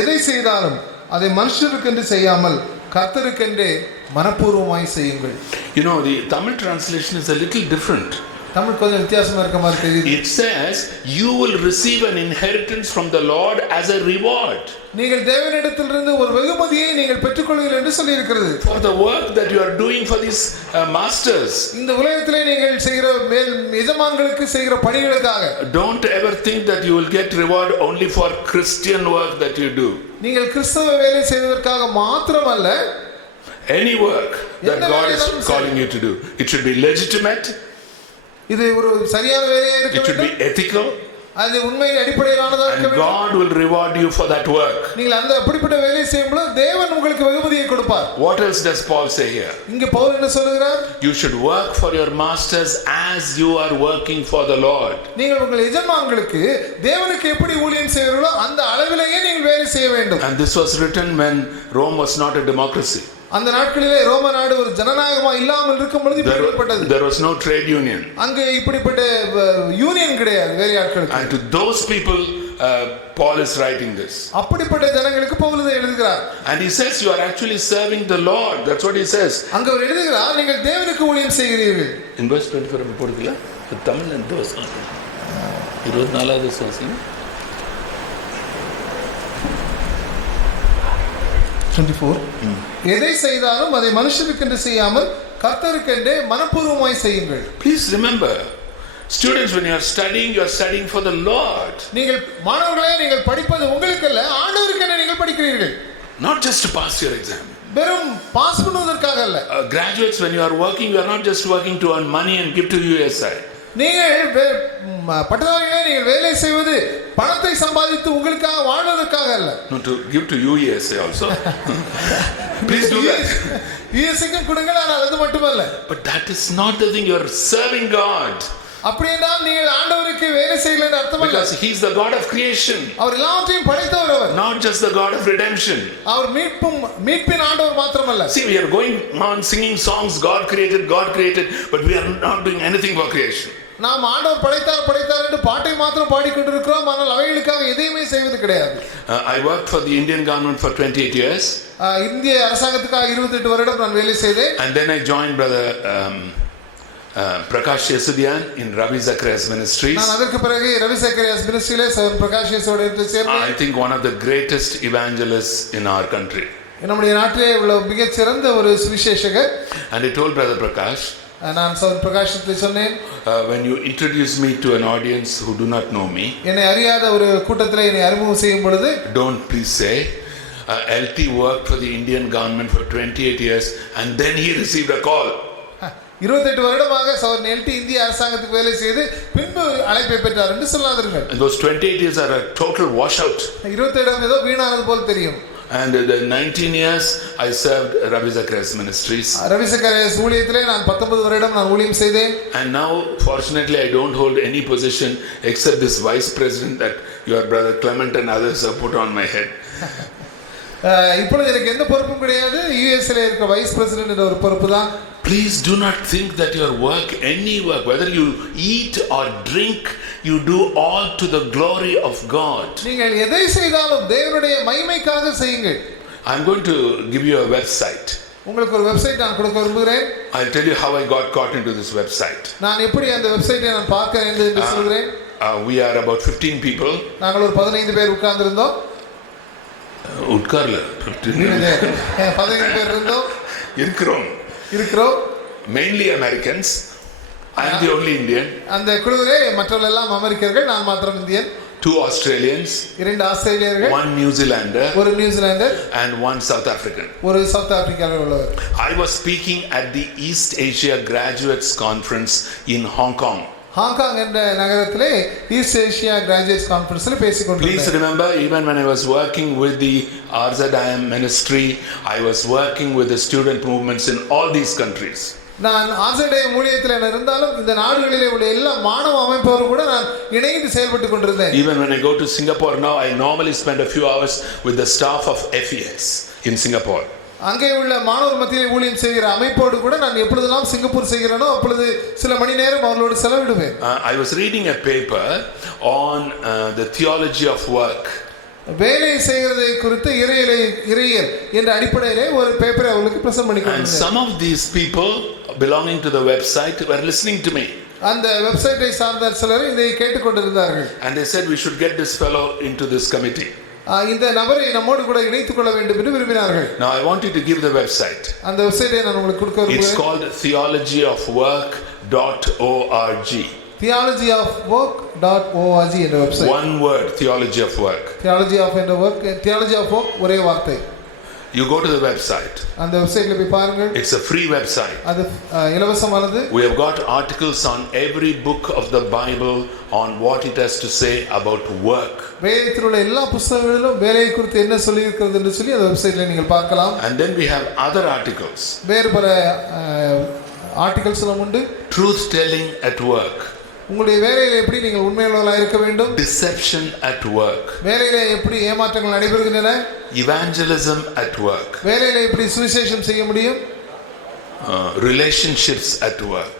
எதை செய்தாலும் அதை மனுஷருக்கென்று செய்யாமல் கர்த்தருக்கென்றே மனப்பூர்வமாய் செய்யுங்கள். You know, the Tamil translation is a little different. Tamil கொஞ்சம் வித்தியாசமா இருக்க மாதிரி தெரியுது. It says you will receive an inheritance from the Lord as a reward. நீங்கள் தேவனிடத்திலிருந்து ஒரு வெகுமதியை நீங்கள் பெற்றுக்கொள்வீர்கள் என்று சொல்லி இருக்கிறது. For the work that you are doing for these masters. இந்த உலகத்திலே நீங்கள் செய்கிற எஜமான்களுக்கு செய்கிற பணிகளுக்காக. Don't ever think that you will get reward only for Christian work that you do. நீங்கள் கிறிஸ்தவ வேலை செய்வதற்காக மாத்திரமல்ல, any work that God is calling you to do, it should be legitimate. இது ஒரு சரியான வேலையா இருக்க வேண்டும். It should be ethical. அது உண்மையின் அடிப்படையிலானதாக இருக்க வேண்டும். And God will reward you for that work. நீங்கள் அந்த அப்படிப்பட்ட வேலையை செய்யும்போது தேவன் உங்களுக்கு வெகுமதியை கொடுப்பார். What else does Paul say here? இங்க பவுல் என்ன சொல்கிறார்? You should work for your masters as you are working for the Lord. நீங்கள் உங்கள் எஜமான்களுக்கு தேவனுக்கு எப்படி ஊழியம் செய்வீர்களோ அந்த அளவிலேயே நீங்கள் வேலை செய்ய வேண்டும். And this was written when Rome was not a democracy. அந்த நாட்களிலே ரோம நாடு ஒரு ஜனநாயகமா இல்லாமல் இருக்கும் பொழுது இப்படிப்பட்டது. There was no trade union. அங்கே இப்படிப்பட்ட யூனியன் கிடையாது வேலையாட்களுக்கு. And to those people Paul is writing this. அப்படிப்பட்ட ஜனங்களுக்கு பவுல் இதை எழுதுகிறார். And he says you are actually serving the Lord. That's what he says. அங்க அவர் எழுதுகிறார், நீங்கள் தேவனுக்கு ஊழியம் செய்கிறீர்கள். In verse 24 போடுறீங்களா? தமிழ்ல இந்த வசனம் 24வது வசனம் 24. எதை செய்தாலும் அதை மனுஷருக்கென்று செய்யாமல் கர்த்தருக்கென்றே மனப்பூர்வமாய் செய்யுங்கள். Please remember, Students, when you are studying for the Lord. நீங்கள் மாணவர்களே, நீங்கள் படிப்பது உங்களுக்கு அல்ல, ஆண்டவருக்கென நீங்கள் படிக்கிறீர்கள். Not just to pass your exam. வெறும் பாஸ் பண்ணுவதற்காக அல்ல. Graduates, when you are working, you are not just working to earn money and give to USI. நீங்கள் பட்டதாரிகளே, நீங்கள் வேலை செய்வது பணத்தை சம்பாதித்து உங்களுக்காக வாழ்வதற்காக அல்ல. No, to give to USI also. Please do that. யுஎஸ்ஏக்கும் கொடுங்கள், ஆனால் அது மட்டுமல்ல. But that is not the thing. You are serving God. அப்படி என்றால் நீங்கள் ஆண்டவருக்கு வேலை செய்யல என்று அர்த்தமல்ல. Because he is the God of creation. அவர் எல்லாவற்றையும் படைத்தவர் அவர். Not just the God of redemption. அவர் மீட்பின் ஆண்டவர் மாத்திரமல்ல. See, we are going on singing songs, God created, but we are not doing anything for creation. நாம் ஆண்டவர் படைத்தார் என்று பாட்டை மாத்திரம் பாடிக்கொண்டிருக்கிறோம், ஆனால் அவைகளுக்காக எதையுமே செய்வது கிடையாது. I worked for the Indian government for 28 years. இந்திய அரசாங்கத்துக்காக 28 வருடம் நான் வேலை செய்தேன். And then I joined brother Prakash Yesudyan in Ravi Zacharias ministries. நான் அதற்கு பிறகு ரவி சக்கரியாஸ் மினிஸ்ட்ரியிலே சகோதரன் பிரகாஷ் யேசுவோடு சேர்ந்தேன். I think one of the greatest evangelists in our country. நம்முடைய நாட்டிலே உள்ள மிகச் சிறந்த ஒரு சுவிசேஷகர். And I told brother Prakash, நான் சகோதரன் பிரகாஷிற்கு சொன்னேன், when you introduce me to an audience who do not know me, என்னை அறியாத ஒரு கூட்டத்திலே என்னை அறிமுகம் செய்யும் பொழுது, don't please say LT worked for the Indian government for 28 years and then he received a call. 28 வருடமாக சகோதரன் எல்டி இந்திய அரசாங்கத்துக்கு வேலை செய்து பின்பு அழைப்பை பெற்றார் என்று சொல்லாதீர்கள். And those 28 years are a total washout. 27 ஏதோ வீணானது போல் தெரியும். And the 19 years I served Ravi Zacharias ministries. Ravi Zacharias ஊழியத்திலே நான் 19 வருடம் நான் ஊழியம் செய்தேன். And now fortunately I don't hold any position except this vice president that your brother Clement and others have put on my head. இப்பொழுது எனக்கு எந்த பொறுப்பும் கிடையாது. யுஎஸ்ஏல இருக்க வைஸ் பிரசிடென்ட் என்ற ஒரு பொறுப்பு தான். Please do not think that your work, any work, whether you eat or drink, you do all to the glory of God. நீங்கள் எதை செய்தாலும் தேவனுடைய மகிமைக்காக செய்யுங்கள். I'm going to give you a website. உங்களுக்கு ஒரு வெப்சைட் நான் கொடுக்க விரும்புகிறேன். I'll tell you how I got caught into this website. நான் எப்படி அந்த வெப்சைட்டை நான் பார்க்க வேண்டும் என்று சொல்கிறேன். We are about 15 people. நாங்கள் ஒரு 15 பேர் உட்கார்ந்திருந்தோம். உட்கார்ல 15 பேர் இருந்தோம். இருக்கிறோம். Mainly Americans. I am the only Indian. அந்த குழுவிலே மற்றவர்கள் எல்லாம் அமெரிக்கர்கள், நான் மாத்திரம் இந்தியன். 2 Australians. 2 ஆஸ்திரேலியர்கள். 1 New Zealander. ஒரு நியூசிலாண்டர். And 1 South African. ஒரு சவுத் ஆப்பிரிக்காவில் உள்ளவர். I was speaking at the East Asia Graduates Conference in Hong Kong. Hong Kong என்ற நகரத்திலே ஈஸ்ட் ஏசியா கிராஜுவேட்ஸ் கான்ஃபரன்ஸ்ல பேசிக் கொண்டிருந்தேன். Please remember, even when I was working with the RZIM ministry, I was working with the student movements in all these countries. நான் RZIM ஊழியத்தில் இருந்தாலும் இந்த நாடுகளிலே உள்ள எல்லா மாணவ அமைப்போடு கூட நான் இணைந்து செயல்பட்டு கொண்டிருந்தேன். Even when I go to Singapore now, I normally spend a few hours with the staff of FES in Singapore. அங்கே உள்ள மாணவர் மத்தியிலே ஊழியம் செய்கிற அமைப்போடு கூட நான் எப்பொழுதெல்லாம் சிங்கப்பூர் செய்கிறேனோ அப்பொழுது சில மணி நேரம் அவர்களோடு செலவிடுவேன். I was reading a paper on the theology of work. வேலை செய்கிறதை குறித்து இறையியல் என்ற அடிப்படையிலே ஒரு பேப்பரை அவங்களுக்கு பிரசன்ட் பண்ணி கொடுத்தேன். And some of these people belonging to the website were listening to me. அந்த வெப்சைட்டை சார்ந்த சிலர் இதை கேட்டுக்கொண்டிருந்தார்கள். And they said we should get this fellow into this committee. இந்த நபரை நம்மோடு கூட இணைத்துக் கொள்ள வேண்டும் என்று விரும்பினார்கள். Now I want you to give the website. அந்த வெப்சைட்டை நான் உங்களுக்கு கொடுக்க விரும்புகிறேன். It's called theologyofwork.org. theologyofwork.org என்ற website. One word, theology of work. theology of work ஒரே வார்த்தை. You go to the website. அந்த வெப்சைட்ல போய் பாருங்கள். It's a free website. அது இலவசமானது. We have got articles on every book of the Bible on what it has to say about work. வேதத்தில் உள்ள எல்லா புத்தகங்களிலும் வேலையை குறித்து என்ன சொல்லி இருக்கிறது என்று சொல்லி அந்த வெப்சைட்ல நீங்கள் பார்க்கலாம். And then we have other articles. வேறு பல ஆர்டிகல்ஸ்லாம் உண்டு. Truth telling at work. உங்களுடைய வேலையில எப்படி நீங்கள் உண்மையுள்ளவர்களாக இருக்க வேண்டும். Deception at work. வேலையில எப்படி ஏமாற்றங்கள் நடைபெறுகின்றன. Evangelism at work. வேலையில எப்படி சுவிசேஷம் செய்ய முடியும். Relationships at work.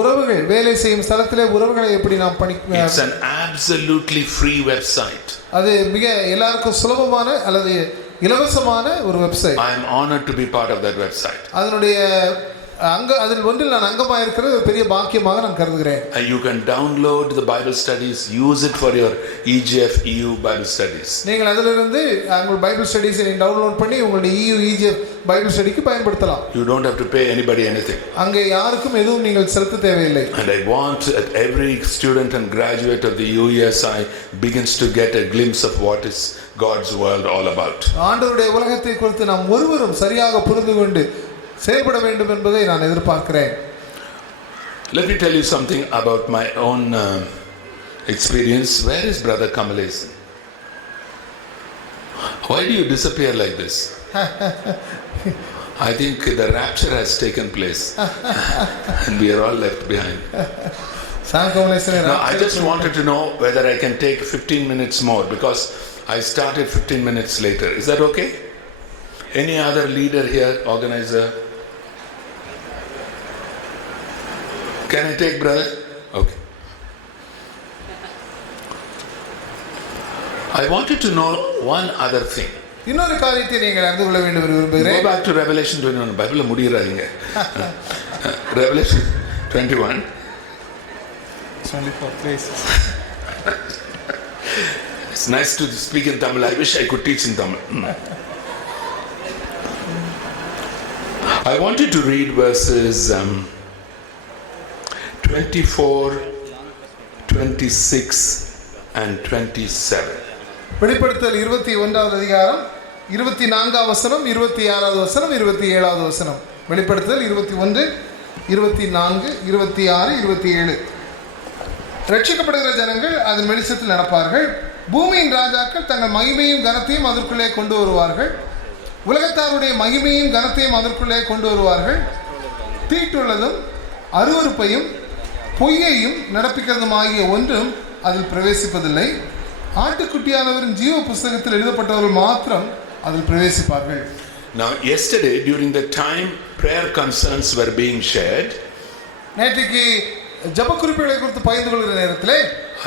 உறவுகள், வேலை செய்யும் ஸ்தலத்திலே உறவுகளை எப்படி நாம் It's an absolutely free website. அது மிக எல்லாருக்கும் சுலபமான அல்லது இலவசமான ஒரு website. I am honored to be part of that website. அதனுடைய அங்க அதில் ஒன்றில் நான் அங்கமாக இருக்கிறது ஒரு பெரிய பாக்கியமாக நான் கருதுகிறேன். You can download the Bible studies, use it for your EGF EU Bible studies. நீங்கள் அதிலிருந்து உங்கள் பைபிள் ஸ்டடீஸை நீங்கள் டவுன்லோட் பண்ணி உங்களுடைய EU EGF பைபிள் ஸ்டடிக்கு பயன்படுத்தலாம். You don't have to pay anybody anything. அங்கே யாருக்கும் எதுவும் நீங்கள் செலுத்த தேவையில்லை. And I want that every student and graduate of the UESI begins to get a glimpse of what is God's world all about. ஆண்டவருடைய உலகத்தை குறித்து நாம் ஒருவரும் சரியாக புரிந்து கொண்டு செயல்பட வேண்டும் என்பதை நான் எதிர்பார்க்கிறேன். Let me tell you something about my own experience. Where is Brother Kamalesan? Why do you disappear like this? I think the rapture has taken place and we are all left behind. Now, I just wanted to know whether I can take 15 minutes more because I started 15 minutes later. Is that okay? Any other leader here, organizer? Can I take, brother? Okay. I wanted to know one other thing. இன்னொரு காரியத்தை நீங்கள் அறிந்து கொள்ள வேண்டும் என்று விரும்புகிறேன். Go back to Revelation 21. பைபிள்ல முடியறாதீங்க. Revelation 21. It's only for places. It's nice to speak in Tamil. I wish I could teach in Tamil. I wanted to read verses 24, 26 and 27. வெளிப்படுத்தல் 21வது அதிகாரம் 24வது வசனம் 26வது வசனம் 27வது வசனம். வெளிப்படுத்தல் 21, 24, 26, 27. ரட்சிக்கப்படுகிற ஜனங்கள் அதன் வெளிச்சத்தில் நடப்பார்கள். பூமியின் ராஜாக்கள் தங்கள் மகிமையும் கனத்தையும் அதற்குள்ளே கொண்டு வருவார்கள். உலகத்தாருடைய மகிமையும் கனத்தையும் அதற்குள்ளே கொண்டு வருவார்கள். தீட்டுள்ளதும் அருவருப்பையும் பொய்யையும் நடப்பிக்கிறதுமாகிய ஒன்றும் அதில் பிரவேசிப்பதில்லை. ஆட்டுக்குட்டியானவரின் ஜீவ புஸ்தகத்தில் எழுதப்பட்டவர்கள் மாத்திரம் அதில் பிரவேசிப்பார்கள். Now yesterday during the time prayer concerns were being shared, நேற்றுக்கு ஜெப குறிப்புகளை குறித்து பகிர்ந்து கொள்கிற நேரத்திலே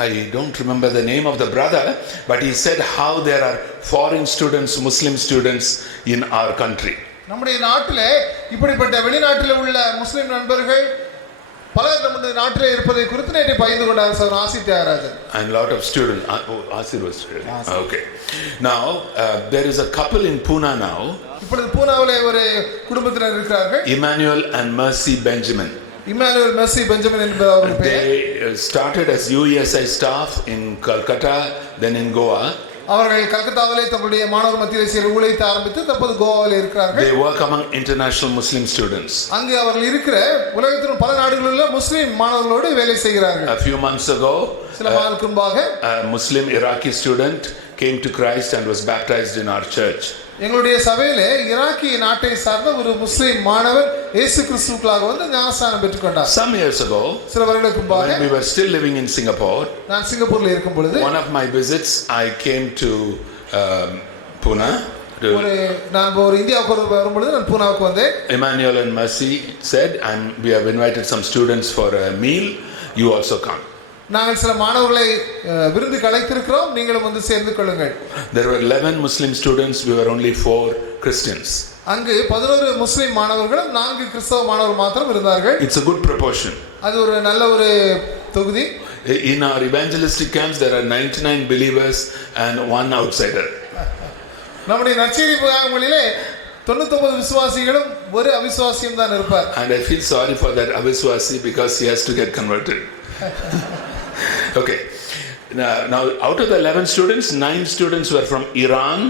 I don't remember the name of the brother, but he said how there are foreign students, Muslim students in our country. நம்முடைய நாட்டிலே இப்படிப்பட்ட வெளிநாட்டில் உள்ள முஸ்லிம் நண்பர்கள் பலர் நம்முடைய நாட்டிலே இருப்பதை குறித்து நேற்று பகிர்ந்து கொண்டார் சார் ஆசி Thiagarajan. And lot of students. Asir was okay. Now there is a couple in Pune now. இப்பொழுது பூனாவிலே ஒரு குடும்பத்தினர் இருக்கிறார்கள். Emmanuel and Mercy Benjamin. Emmanuel Mercy Benjamin என்பது அவருடைய பெயர். They started as UESI staff in Calcutta, then in Goa. அவர்கள் கல்கத்தாவிலே தங்களுடைய மாணவர் மத்தியிலே சில ஊழியத்தை ஆரம்பித்து தற்போது கோவாவில் இருக்கிறார்கள். They work among international Muslim students. அங்கே அவர்கள் இருக்கிற உலகத்தின் பல நாடுகளில் உள்ள முஸ்லிம் மாணவர்களோடு வேலை செய்கிறார்கள். A few months ago, சில மாதங்களுக்கு முன்பாக a Muslim Iraqi student came to Christ and was baptized in our church. எங்களுடைய சபையிலே ஈராக்கி நாட்டை சார்ந்த ஒரு முஸ்லிம் மாணவர் இயேசு கிறிஸ்துவுக்குள்ளாக வந்து ஞானஸ்நானம் பெற்றுக்கொண்டார். Some years ago, சில வருடங்களுக்கு முன்பாக, when we were still living in Singapore, நான் சிங்கப்பூர்ல இருக்கும் பொழுது, one of my visits I came to Pune. நான் ஒரு இந்தியாவுக்கு வரும்பொழுது நான் பூனாவுக்கு வந்தேன். Emmanuel and Mercy said, we have invited some students for a meal. You also come. நாங்கள் சில மாணவர்களை விருந்துக்கு அழைத்திருக்கிறோம், நீங்களும் வந்து சேர்ந்து கொள்ளுங்கள். There were 11 Muslim students, we were only 4 Christians. அங்கு 11 முஸ்லிம் மாணவர்களும் 4 கிறிஸ்தவ மாணவர்கள் மாத்திரம் இருந்தார்கள். It's a good proportion. அது ஒரு நல்ல ஒரு தொகுதி. In our evangelistic camps there are 99 believers and 1 outsider. நம்முடைய நற்செய்தி முகாம்களிலே 99 விசுவாசிகளும் ஒரு அவிசுவாசியும் தான் இருப்பார். And I feel sorry for that aviswasi because he has to get converted. Okay. Now out of the 11 students, 9 students were from Iran.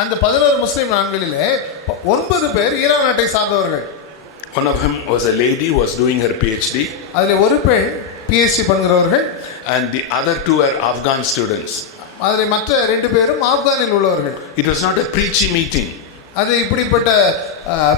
அந்த 11 முஸ்லிம் ஆண்களிலே 9 பேர் ஈரான் நாட்டை சார்ந்தவர்கள். One of them was a lady who was doing her PhD. அதிலே ஒரு பெண் PhD பண்ணுகிறவர்கள். And the other 2 were Afghan students. அதிலே மற்ற 2 பேரும் ஆப்கானில் உள்ளவர்கள். It was not a preachy meeting. அது இப்படிப்பட்ட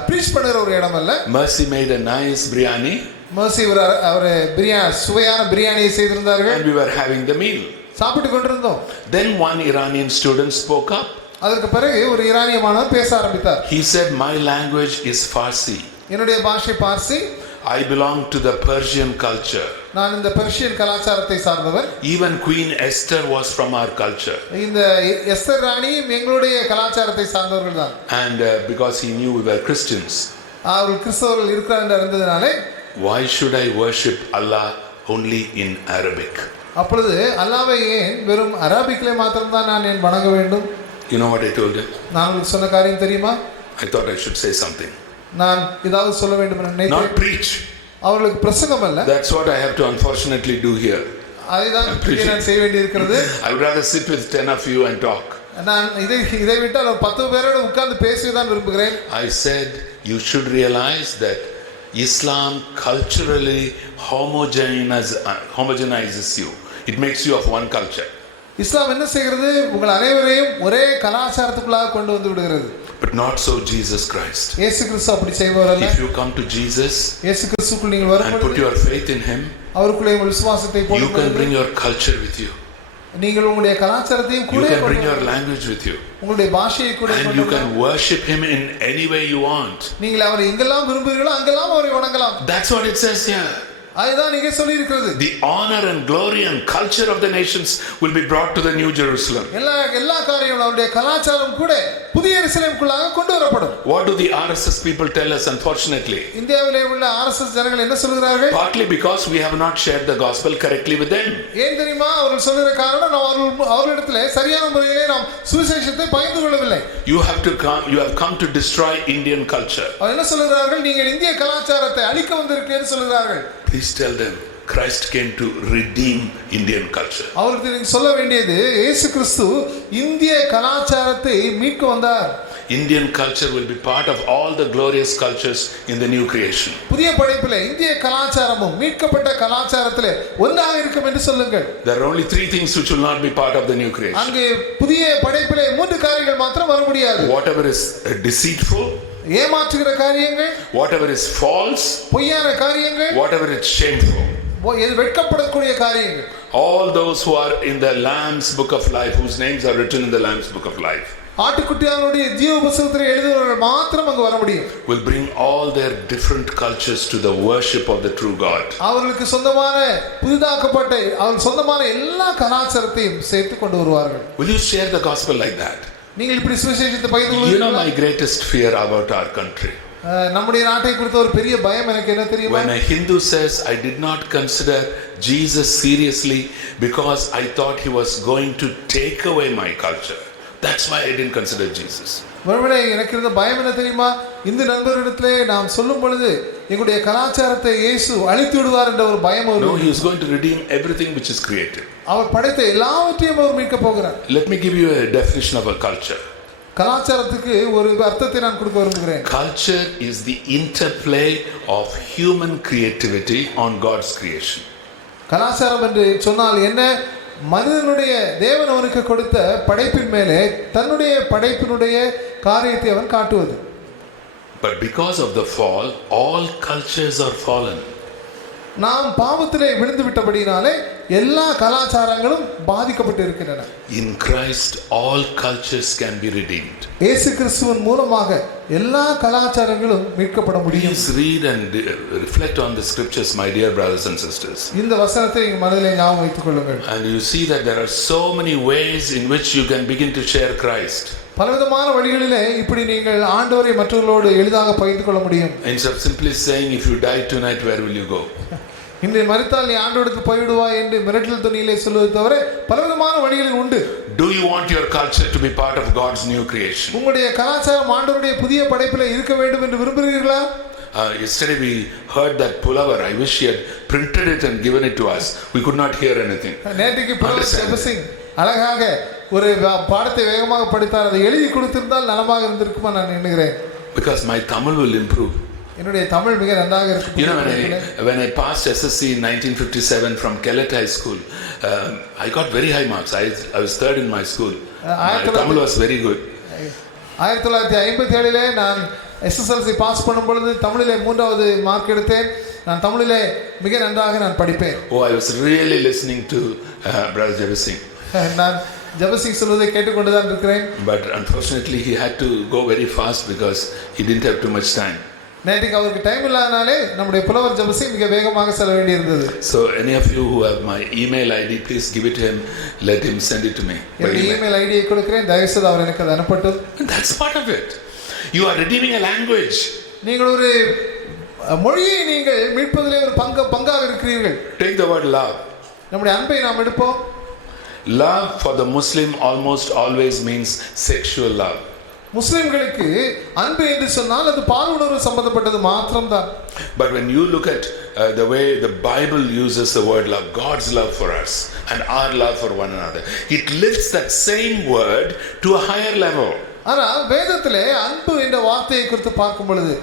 ப்ரீச் பண்ணுகிற ஒரு இடம் அல்ல. Mercy made a nice biryani. Mercy அவர் பிரியாணி சுவையான பிரியாணியை செய்திருந்தார்கள். And we were having the meal. சாப்பிட்டு கொண்டிருந்தோம். Then one Iranian student spoke up. அதற்கு பிறகு ஒரு ஈரானிய மாணவர் பேச ஆரம்பித்தார். He said, my language is Farsi. என்னுடைய பாஷை Parsi. I belong to the Persian culture. நான் இந்த பெர்ஷியன் கலாச்சாரத்தை சார்ந்தவர். Even Queen Esther was from our culture. இந்த எஸ்தர் ராணி எங்களுடைய கலாச்சாரத்தை சார்ந்தவர்கள் தான். And because he knew we were Christians. அவர்கள் கிறிஸ்தவர்கள் இருக்கிறார் என்று அறிந்ததினாலே why should I worship Allah only in Arabic? அப்பொழுது அல்லாஹ்வை ஏன் வெறும் அரபிக்கிலே மாத்திரம்தான் நான் ஏன் வணங்க வேண்டும்? You know what I told him? நான் உங்களுக்கு சொன்ன காரியம் தெரியுமா? I thought I should say something. நான் ஏதாவது சொல்ல வேண்டும் என்று நினைத்தேன். Not preach. அவர்களுக்கு பிரசங்கம் அல்ல. That's what I have to unfortunately do here. அதுதான் நான் செய்ய வேண்டியிருக்கிறது. I would rather sit with 10 of you and talk. நான் இதை விட்டால் 10 பேரோட உட்கார்ந்து பேசதான் விரும்புகிறேன். I said you should realize that Islam culturally homogenizes you. It makes you of one culture. இஸ்லாம் என்ன செய்கிறது? உங்கள் அனைவரையும் ஒரே கலாச்சாரத்துக்குள்ளாக கொண்டு வந்து விடுகிறது. But not so Jesus Christ. இயேசு கிறிஸ்து அப்படி செய்வார் அல்ல. If you come to Jesus இயேசு கிறிஸ்துக்குள் நீங்கள் வரும்போது and put your faith in him, அவருக்குள்ளே உங்கள் விசுவாசத்தை போடுங்கள். You can bring your culture with you. நீங்கள் உங்களுடைய கலாச்சாரத்தையும் கூட You can bring your language with you. உங்களுடைய பாஷையை கூட and you can worship him in any way you want. நீங்கள் அவரை எங்கெல்லாம் விரும்புகிறீர்களோ அங்கெல்லாம் அவரை வணங்கலாம். That's what it says here. அதுதான் இங்கே சொல்லி இருக்கிறது. The honor and glory and culture of the nations will be brought to the New Jerusalem. எல்லா காரியங்களும் அவருடைய கலாச்சாரம் கூட புதிய எருசலேமுக்குள்ளாக கொண்டு வரப்படும். What do the RSS people tell us? Unfortunately, இந்தியாவிலே உள்ள RSS ஜனங்கள் என்ன சொல்கிறார்கள்? Partly because we have not shared the gospel correctly with them. ஏன் தெரியுமா? அவர்கள் சொல்கிற காரணம் அவர்களிடத்திலே சரியான முறையிலே நாம் சுவிசேஷத்தை பகிர்ந்து கொள்ளவில்லை. You have come to destroy Indian culture. அவர் என்ன சொல்கிறார்கள்? நீங்கள் இந்திய கலாச்சாரத்தை அழிக்க வந்திருக்கிறீர்கள் சொல்கிறார்கள். Please tell them Christ came to redeem Indian culture. அவருக்கு நீங்க சொல்ல வேண்டியது இயேசு கிறிஸ்து இந்திய கலாச்சாரத்தை மீட்க வந்தார். Indian culture will be part of all the glorious cultures in the new creation. புதிய படைப்பிலே இந்திய கலாச்சாரமும் மீட்கப்பட்ட கலாச்சாரத்திலே ஒன்றாக இருக்கும் என்று சொல்லுங்கள். There are only 3 things which will not be part of the new creation. அங்கே புதிய படைப்பிலே 3 காரியங்கள் மாத்திரம் வர முடியாது. Whatever is deceitful, ஏமாற்றுகிற காரியங்கள், whatever is false, பொய்யான காரியங்கள், whatever is shameful, வெட்கப்படக்கூடிய காரியங்கள், all those who are in the Lamb's book of life, whose names are written in the Lamb's book of life, ஆட்டுக்குட்டியானுடைய ஜீவ புத்தகத்தில் எழுதியவர்கள் மாத்திரம் அங்கு வர முடியும். will bring all their different cultures to the worship of the true God. அவர்களுக்கு சொந்தமான புதிதாக்கப்பட்ட அவர்கள் சொந்தமான எல்லா கலாச்சாரத்தையும் சேர்த்து கொண்டு வருவார்கள். Will you share the gospel like that? நீங்கள் இப்படி சுவிசேஷத்தை பகிர்ந்து You know my greatest fear about our country. நம்முடைய நாட்டை குறித்த ஒரு பெரிய பயம் எனக்கு என்ன தெரியுமா? When a Hindu says I did not consider Jesus seriously because I thought he was going to take away my culture. That's why I didn't consider Jesus. ஒருவேளை எனக்கு இருந்த பயம் என்ன தெரியுமா? இந்த நண்பரிடத்திலே நாம் சொல்லும் பொழுது எங்களுடைய கலாச்சாரத்தை இயேசு அழித்து விடுவார் என்ற ஒரு பயம் வரும். No, he is going to redeem everything which is created. அவர் படைத்த எல்லாவற்றையும் அவர் மீட்க போகிறார். Let me give you a definition of a culture. கலாச்சாரத்துக்கு ஒரு அர்த்தத்தை நான் கொடுக்க விரும்புகிறேன். Culture is the interplay of human creativity on God's creation. கலாச்சாரம் என்று சொன்னால் என்ன? மனிதனுடைய தேவன் அவனுக்கு கொடுத்த படைப்பின் மேலே தன்னுடைய படைப்பினுடைய காரியத்தை அவன் காட்டுவது. But because of the fall, all cultures are fallen. நாம் பாவத்திலே விழுந்து விட்டபடினாலே எல்லா கலாச்சாரங்களும் பாதிக்கப்பட்டு இருக்கின்றன. In Christ all cultures can be redeemed. இயேசு கிறிஸ்துவின் மூலமாக எல்லா கலாச்சாரங்களும் மீட்கப்பட முடியும். Please read and reflect on the scriptures, my dear brothers and sisters. இந்த வசனத்தை உங்கள் மனதிலே ஞாபகம் வைத்துக் கொள்ளுங்கள். And you see that there are so many ways in which you can begin to share Christ. பலவிதமான வழிகளிலே இப்படி நீங்கள் ஆண்டவரை மற்றவர்களோடு எளிதாக பகிர்ந்து கொள்ள முடியும். Instead of simply saying if you die tonight where will you go? இன்று மரித்தால் நீ ஆண்டவருக்கு போய்விடுவாய் என்று மிரட்டல் துணியிலே சொல்வதை தவிர பலவிதமான வழிகளில் உண்டு. Do you want your culture to be part of God's new creation? உங்களுடைய கலாச்சாரம் ஆண்டவருடைய புதிய படைப்பிலே இருக்க வேண்டும் என்று விரும்புகிறீர்களா? Yesterday we heard that pulavar. I wish he had printed it and given it to us. We could not hear anything. நேற்றுக்கு புலவர் ஜெபசிங் அழகாக ஒரு பாடத்தை வேகமாக படித்தார். அதை எழுதி கொடுத்திருந்தால் நலமாக இருந்திருக்குமா நான் எண்ணுகிறேன். Because my Tamil will improve. என்னுடைய தமிழ் மிக நன்றாக இருக்கும். You know, when I passed SSC in 1957 from Kellet High School, I got very high marks. I was third in my school. My Tamil was very good. 1957 நான் SSLC பாஸ் பண்ணும் பொழுது தமிழிலே 3வது மார்க் எடுத்தேன். நான் தமிழிலே மிக நன்றாக நான் படிப்பேன். Oh, I was really listening to Brother Jeyachandran. நான் ஜெபசிங் சொல்வதை கேட்டுக்கொண்டு தான் இருக்கிறேன். But unfortunately he had to go very fast because he didn't have too much time. நேற்றுக்கு அவருக்கு டைம் இல்லாதனாலே நம்முடைய புலவர் ஜெபசிங் மிக வேகமாக செல்ல வேண்டியிருந்தது. So any of you who have my email ID, please give it to him. Let him send it to me. என்னுடைய இமெயில் ஐடியை கொடுக்கிறேன். தயவுசெய்து அவர் எனக்கு அதை அனுப்பட்டும். That's part of it. You are redeeming a language. நீங்கள் ஒரு மொழியை நீங்கள் மீட்பதிலே ஒரு பங்காக இருக்கிறீர்கள். Take the word love. நம்முடைய அன்பை நாம் எடுப்போம். Love for the Muslim almost always means sexual love. முஸ்லிம்களுக்கு அன்பு என்று சொன்னால் அது பால் உணர்வு சம்பந்தப்பட்டது மாத்திரம்தான். But when you look at the way the Bible uses the word love, God's love for us and our love for one another, it lifts that same word to a higher level. ஆனால் வேதத்திலே அன்பு என்ற வார்த்தையை குறித்து பார்க்கும் பொழுது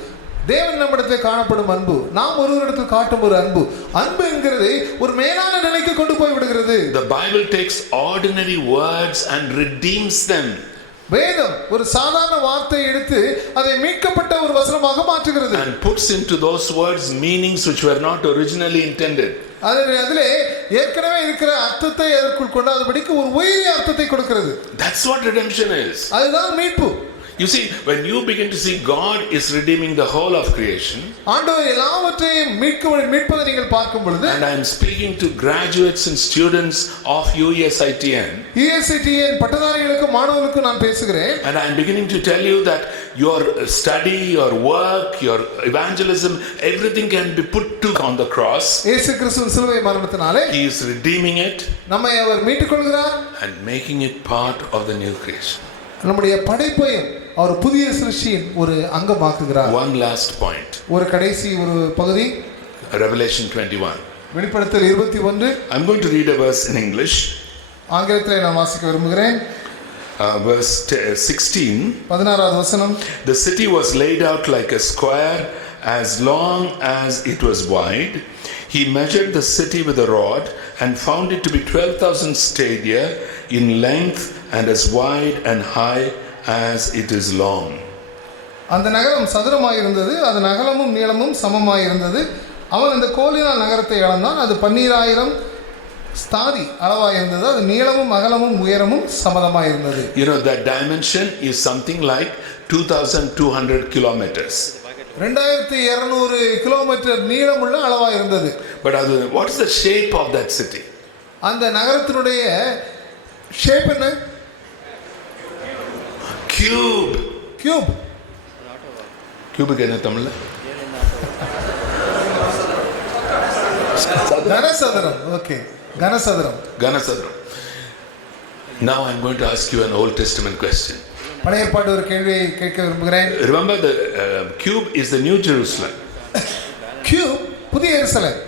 தேவன் நம்மிடத்தில் காணப்படும் அன்பு, நாம் ஒருவரிடத்தில் காட்டும் ஒரு அன்பு, அன்பு என்கிறது ஒரு மேலான நிலைக்கு கொண்டு போய் விடுகிறது. The Bible takes ordinary words and redeems them. வேதம் ஒரு சாதாரண வார்த்தையை எடுத்து அதை மீட்கப்பட்ட ஒரு வசனமாக மாற்றுகிறது. And puts into those words meanings which were not originally intended. அதிலே ஏற்கனவே இருக்கிற அர்த்தத்தை அதற்குள் கொண்டாதபடிக்கு ஒரு உயரிய அர்த்தத்தை கொடுக்கிறது. That's what redemption is. அதுதான் மீட்பு. You see, when you begin to see God is redeeming the whole of creation, ஆண்டவர் எல்லாவற்றையும் மீட்பதை நீங்கள் பார்க்கும் பொழுது, and I am speaking to graduates and students of UESITN, பட்டதாரிகளுக்கு மாணவர்களுக்கு நான் பேசுகிறேன், and I am beginning to tell you that your study, your work, your evangelism, everything can be put to on the cross. இயேசு கிறிஸ்துவின் சிலுவை மரணத்தினாலே He is redeeming it நம்மை அவர் மீட்டுக் கொள்கிறார் and making it part of the new creation. நம்முடைய படைப்பையும் அவர் புதிய சிருஷ்டியின் ஒரு அங்கமாக்குகிறார். One last point. ஒரு கடைசி ஒரு பகுதி, Revelation 21. வெளிப்படுத்தல் 21. I'm going to read a verse in English. ஆங்கிலத்தில் நான் வாசிக்க விரும்புகிறேன். Verse 16. 16வது வசனம். The city was laid out like a square as long as it was wide. He measured the city with a rod and found it to be 12,000 stadia in length and as wide and high as it is long. அந்த நகரம் சதுரமாய் இருந்தது, அது அகலமும் நீளமும் சமமாய் இருந்தது. அவன் அந்த கோலினால் நகரத்தை அளந்தான், அது 12,000 ஸ்தாதி அளவாய் இருந்தது, அது நீளமும் அகலமும் உயரமும் சமமாய் இருந்தது. You know, that dimension is something like 2,200 kilometers. 2200 kilometre நீளமுள்ள அளவாய் இருந்தது. But what is the shape of that city? அந்த நகரத்தினுடைய ஷேப் என்ன? Cube. Cube. Cube என்ன தமிழ்ல? கனசதுரம். Okay. கனசதுரம். கனசதுரம். Now I'm going to ask you an Old Testament question. பழைய ஏற்பாட்டு ஒரு கேள்வியை கேட்க விரும்புகிறேன். Remember the cube is the New Jerusalem. Cube புதிய எருசலேம்.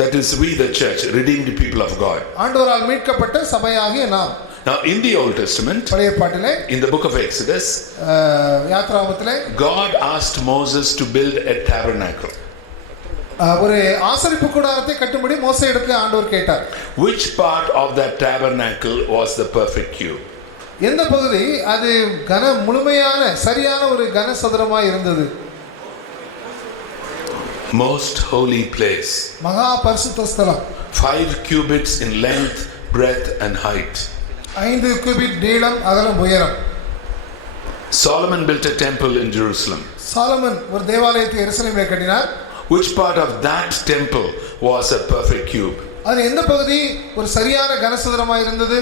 That is we the church, redeemed people of God. ஆண்டவரால் மீட்கப்பட்ட சபையாகிய நாம். Now in the Old Testament, பழைய ஏற்பாட்டிலே, in the book of Exodus, யாத்ராகமத்திலே, God asked Moses to build a tabernacle. ஒரு ஆசரிப்பு கூடாரத்தை கட்டும்படி மோசேயிடத்தில் ஆண்டவர் கேட்டார். Which part of that tabernacle was the perfect cube? எந்த பகுதி அது முழுமையான சரியான ஒரு கனசதுரமாய் இருந்தது? Most holy place. மகா பரிசுத்த ஸ்தலம். 5 cubits in length, breadth and height. 5 cubit நீளம், அகலம், உயரம். Solomon built a temple in Jerusalem. Solomon ஒரு தேவாலயத்தை எருசலேமிலே கட்டினார். Which part of that temple was a perfect cube? அது எந்த பகுதி ஒரு சரியான கனசதுரமாய் இருந்தது?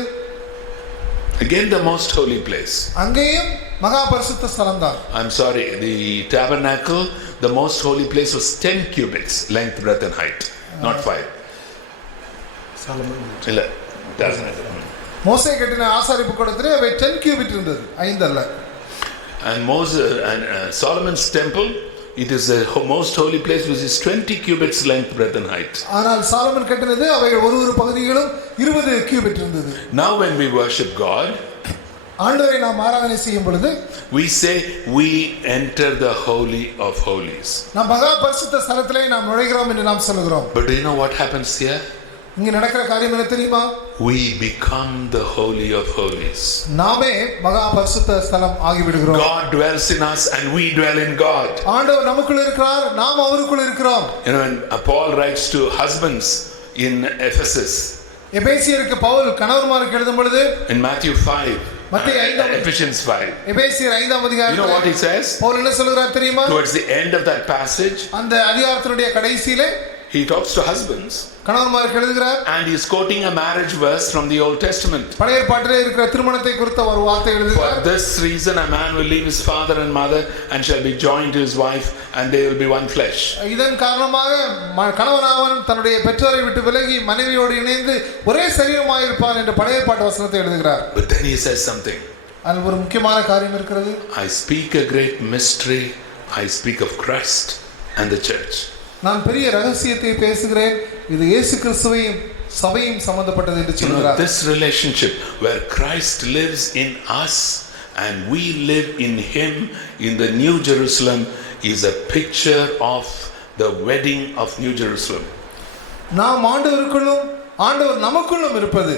Again the most holy place. அங்கேயும் மகா பரிசுத்த ஸ்தலம் தான். I'm sorry, the tabernacle, the most holy place was 10 cubits length, breadth and height, not 5. Solomon இல்ல, tabernacle. மோசே கட்டின ஆசாரிப்பு கூடத்திலே அவை 10 கியூபிட் இருந்தது, 5 அல்ல. And Moses and Solomon's temple, it is the most holy place which is 20 cubits length, breadth and height. ஆனால் சாலமன் கட்டினது அவை ஒரு பகுதியிலும் 20 கியூபிட் இருந்தது. Now when we worship God, ஆண்டவரை நாம் ஆராதனை செய்யும் பொழுது, we say we enter the holy of holies. நாம் மகா பரிசுத்த ஸ்தலத்திலே நாம் நுழைகிறோம் என்று நாம் சொல்கிறோம். But do you know what happens here? இங்க நடக்கிற காரியம் என்ன தெரியுமா? We become the holy of holies. நாமே மகா பரிசுத்த ஸ்தலம் ஆகிவிடுகிறோம். God dwells in us and we dwell in God. ஆண்டவர் நமக்குள்ள இருக்கிறார், நாம் அவருக்குள்ள இருக்கிறோம். You know, when Paul writes to husbands in Ephesus, எபேசியருக்கு Pavul கணவர்மாருக்கு எழுதும் பொழுது, in Matthew 5, Ephesians 5, எபேசியர் 5ஆம் அதிகாரத்தில், you know what he says? Pavul என்ன சொல்கிறார் தெரியுமா? Towards the end of that passage, அந்த அதிகாரத்தினுடைய கடைசியிலே, he talks to husbands. கணவன்மாருக்கு எழுதுகிறார். And he is quoting a marriage verse from the Old Testament. பழைய ஏற்பாட்டிலே இருக்கிற திருமணத்தை குறித்த ஒரு வார்த்தை எழுதுகிறார். For this reason a man will leave his father and mother and shall be joined to his wife and they will be one flesh. இதன் காரணமாக கணவனாவன் தன்னுடைய பெற்றோரை விட்டு விலகி மனைவியோடு இணைந்து ஒரே சரீரமாய் இருப்பான் என்ற பழைய ஏற்பாட்டு வசனத்தை எழுதுகிறார். But then he says something. அதில் ஒரு முக்கியமான காரியம் இருக்கிறது. I speak a great mystery. I speak of Christ and the church. நான் பெரிய ரகசியத்தை பேசுகிறேன். இது இயேசு கிறிஸ்துவையும் சபையும் சம்பந்தப்பட்டது என்று சொல்கிறார். This relationship where Christ lives in us and we live in him in the New Jerusalem is a picture of the wedding of New Jerusalem. நாம் ஆண்டவருக்குள்ளும் ஆண்டவர் நமக்குள்ளும் இருப்பது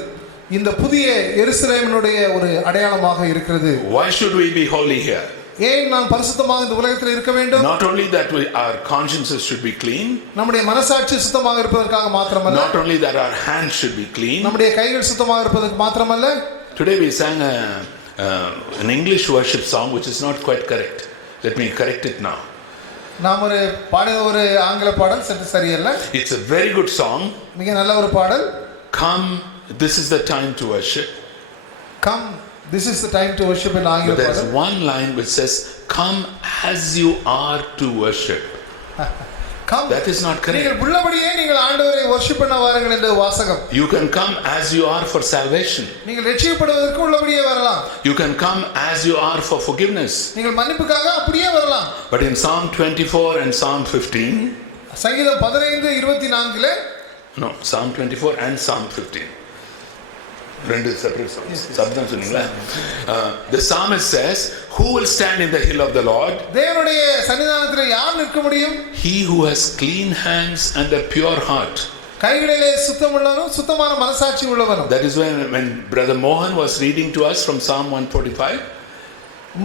இந்த புதிய எருசலேமினுடைய ஒரு அடையாளமாக இருக்கிறது. Why should we be holy here? ஏன் நாம் பரிசுத்தமாக இந்த உலகத்தில் இருக்க வேண்டும்? Not only that our consciences should be clean. நம்முடைய மனசாட்சி சுத்தமாக இருப்பதற்காக மாத்திரமல்ல. Not only that our hands should be clean. நம்முடைய கைகள் சுத்தமாக இருப்பதற்கு மாத்திரமல்ல. Today we sang an English worship song which is not quite correct. Let me correct it now. நாம் ஒரு பாடின ஒரு ஆங்கில பாடல் சற்று சரியல்ல. It's a very good song. மிக நல்ல ஒரு பாடல். Come, this is the time to worship. Come, this is the time to worship in ஆங்கில பாடல். There's one line which says come as you are to worship. Come. That is not correct. நீங்கள் உள்ளபடியே நீங்கள் ஆண்டவரை worship பண்ண வாருங்கள் என்ற வாசகம். You can come as you are for salvation. நீங்கள் ரட்சிக்கப்படுவதற்கு உள்ளபடியே வரலாம். You can come as you are for forgiveness. நீங்கள் மன்னிப்புக்காக அப்படியே வரலாம். But in Psalm 24 and Psalm 15, சங்கீதம் 15:24 no, Psalm 24 and Psalm 15. Rendu separate songs. சப்தம் சொன்னீங்களா? The psalmist says, who will stand in the hill of the Lord? தேவனுடைய சன்னிதானத்தில் யார் நிற்க முடியும்? He who has clean hands and a pure heart. கைகளிலே சுத்தமுள்ளவனும் சுத்தமான மனசாட்சி உள்ளவனும். That is when Brother Mohan was reading to us from Psalm 145.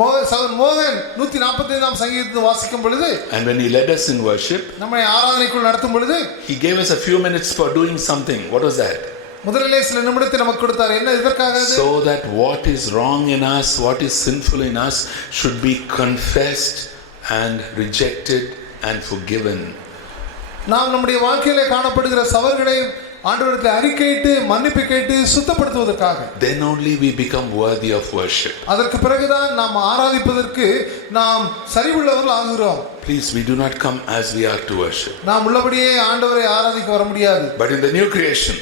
மோகன் 145ஆம் சங்கீதத்தை வாசிக்கும் பொழுது, and when he led us in worship, நம்மை ஆராதனைக்குள் நடத்தும் பொழுது, he gave us a few minutes for doing something. What was that? முதலிலே சில நிமிடத்தை நமக்கு கொடுத்தார். என்ன இதற்காக? So that what is wrong in us, what is sinful in us should be confessed and rejected and forgiven. நாம் நம்முடைய வாழ்க்கையிலே காணப்படுகிற சவறுகளை ஆண்டவரிடத்தில் அறிக்கையிட்டு மன்னிப்பு கேட்டு சுத்தப்படுத்துவதற்காக. Then only we become worthy of worship. அதற்கு பிறகுதான் நாம் ஆராதிப்பதற்கு நாம் சரிவுள்ளவர்கள் ஆகிறோம். Please, we do not come as we are to worship. நாம் உள்ளபடியே ஆண்டவரை ஆராதிக்க வர முடியாது. But in the new creation,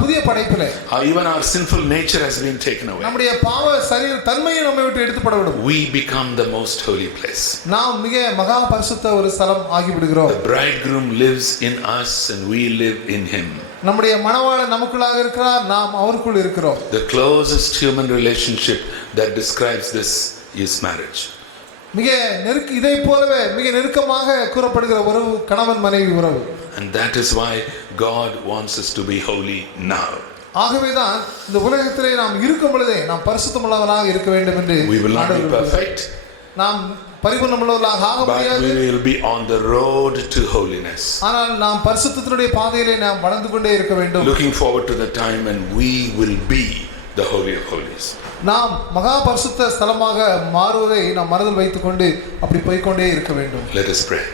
புதிய படைப்பிலே even our sinful nature has been taken away. நம்முடைய பாவ சரீர தன்மையை நம்மை விட்டு எடுத்துப்படவிடும். We become the most holy place. நாம் மிக மகா பரிசுத்த ஒரு ஸ்தலம் ஆகிவிடுகிறோம். The bridegroom lives in us and we live in him. நம்முடைய மணவாளன் நமக்குள்ளாக இருக்கிறார், நாம் அவருக்குள் இருக்கிறோம். The closest human relationship that describes this is marriage. மிக இதை போலவே மிக நெருக்கமாக கூறப்படுகிற உறவு கணவன் மனைவி உறவு. And that is why God wants us to be holy now. ஆகவேதான் இந்த உலகத்திலே நாம் இருக்கும் பொழுதே நாம் பரிசுத்தமுள்ளவர்களாக இருக்க வேண்டும் என்று. We will not be perfect. நாம் பரிபூர்ணமுள்ளவர்களாக ஆக முடியாது. But we will be on the road to holiness. ஆனால் நாம் பரிசுத்தத்தினுடைய பாதையிலே நாம் வளர்ந்து கொண்டே இருக்க வேண்டும். Looking forward to the time when we will be the holy of holies. நாம் மகா பரிசுத்த ஸ்தலமாக மாறுவதை நாம் மனதில் வைத்துக்கொண்டு அப்படி போய்க்கொண்டே இருக்க வேண்டும். Let us pray.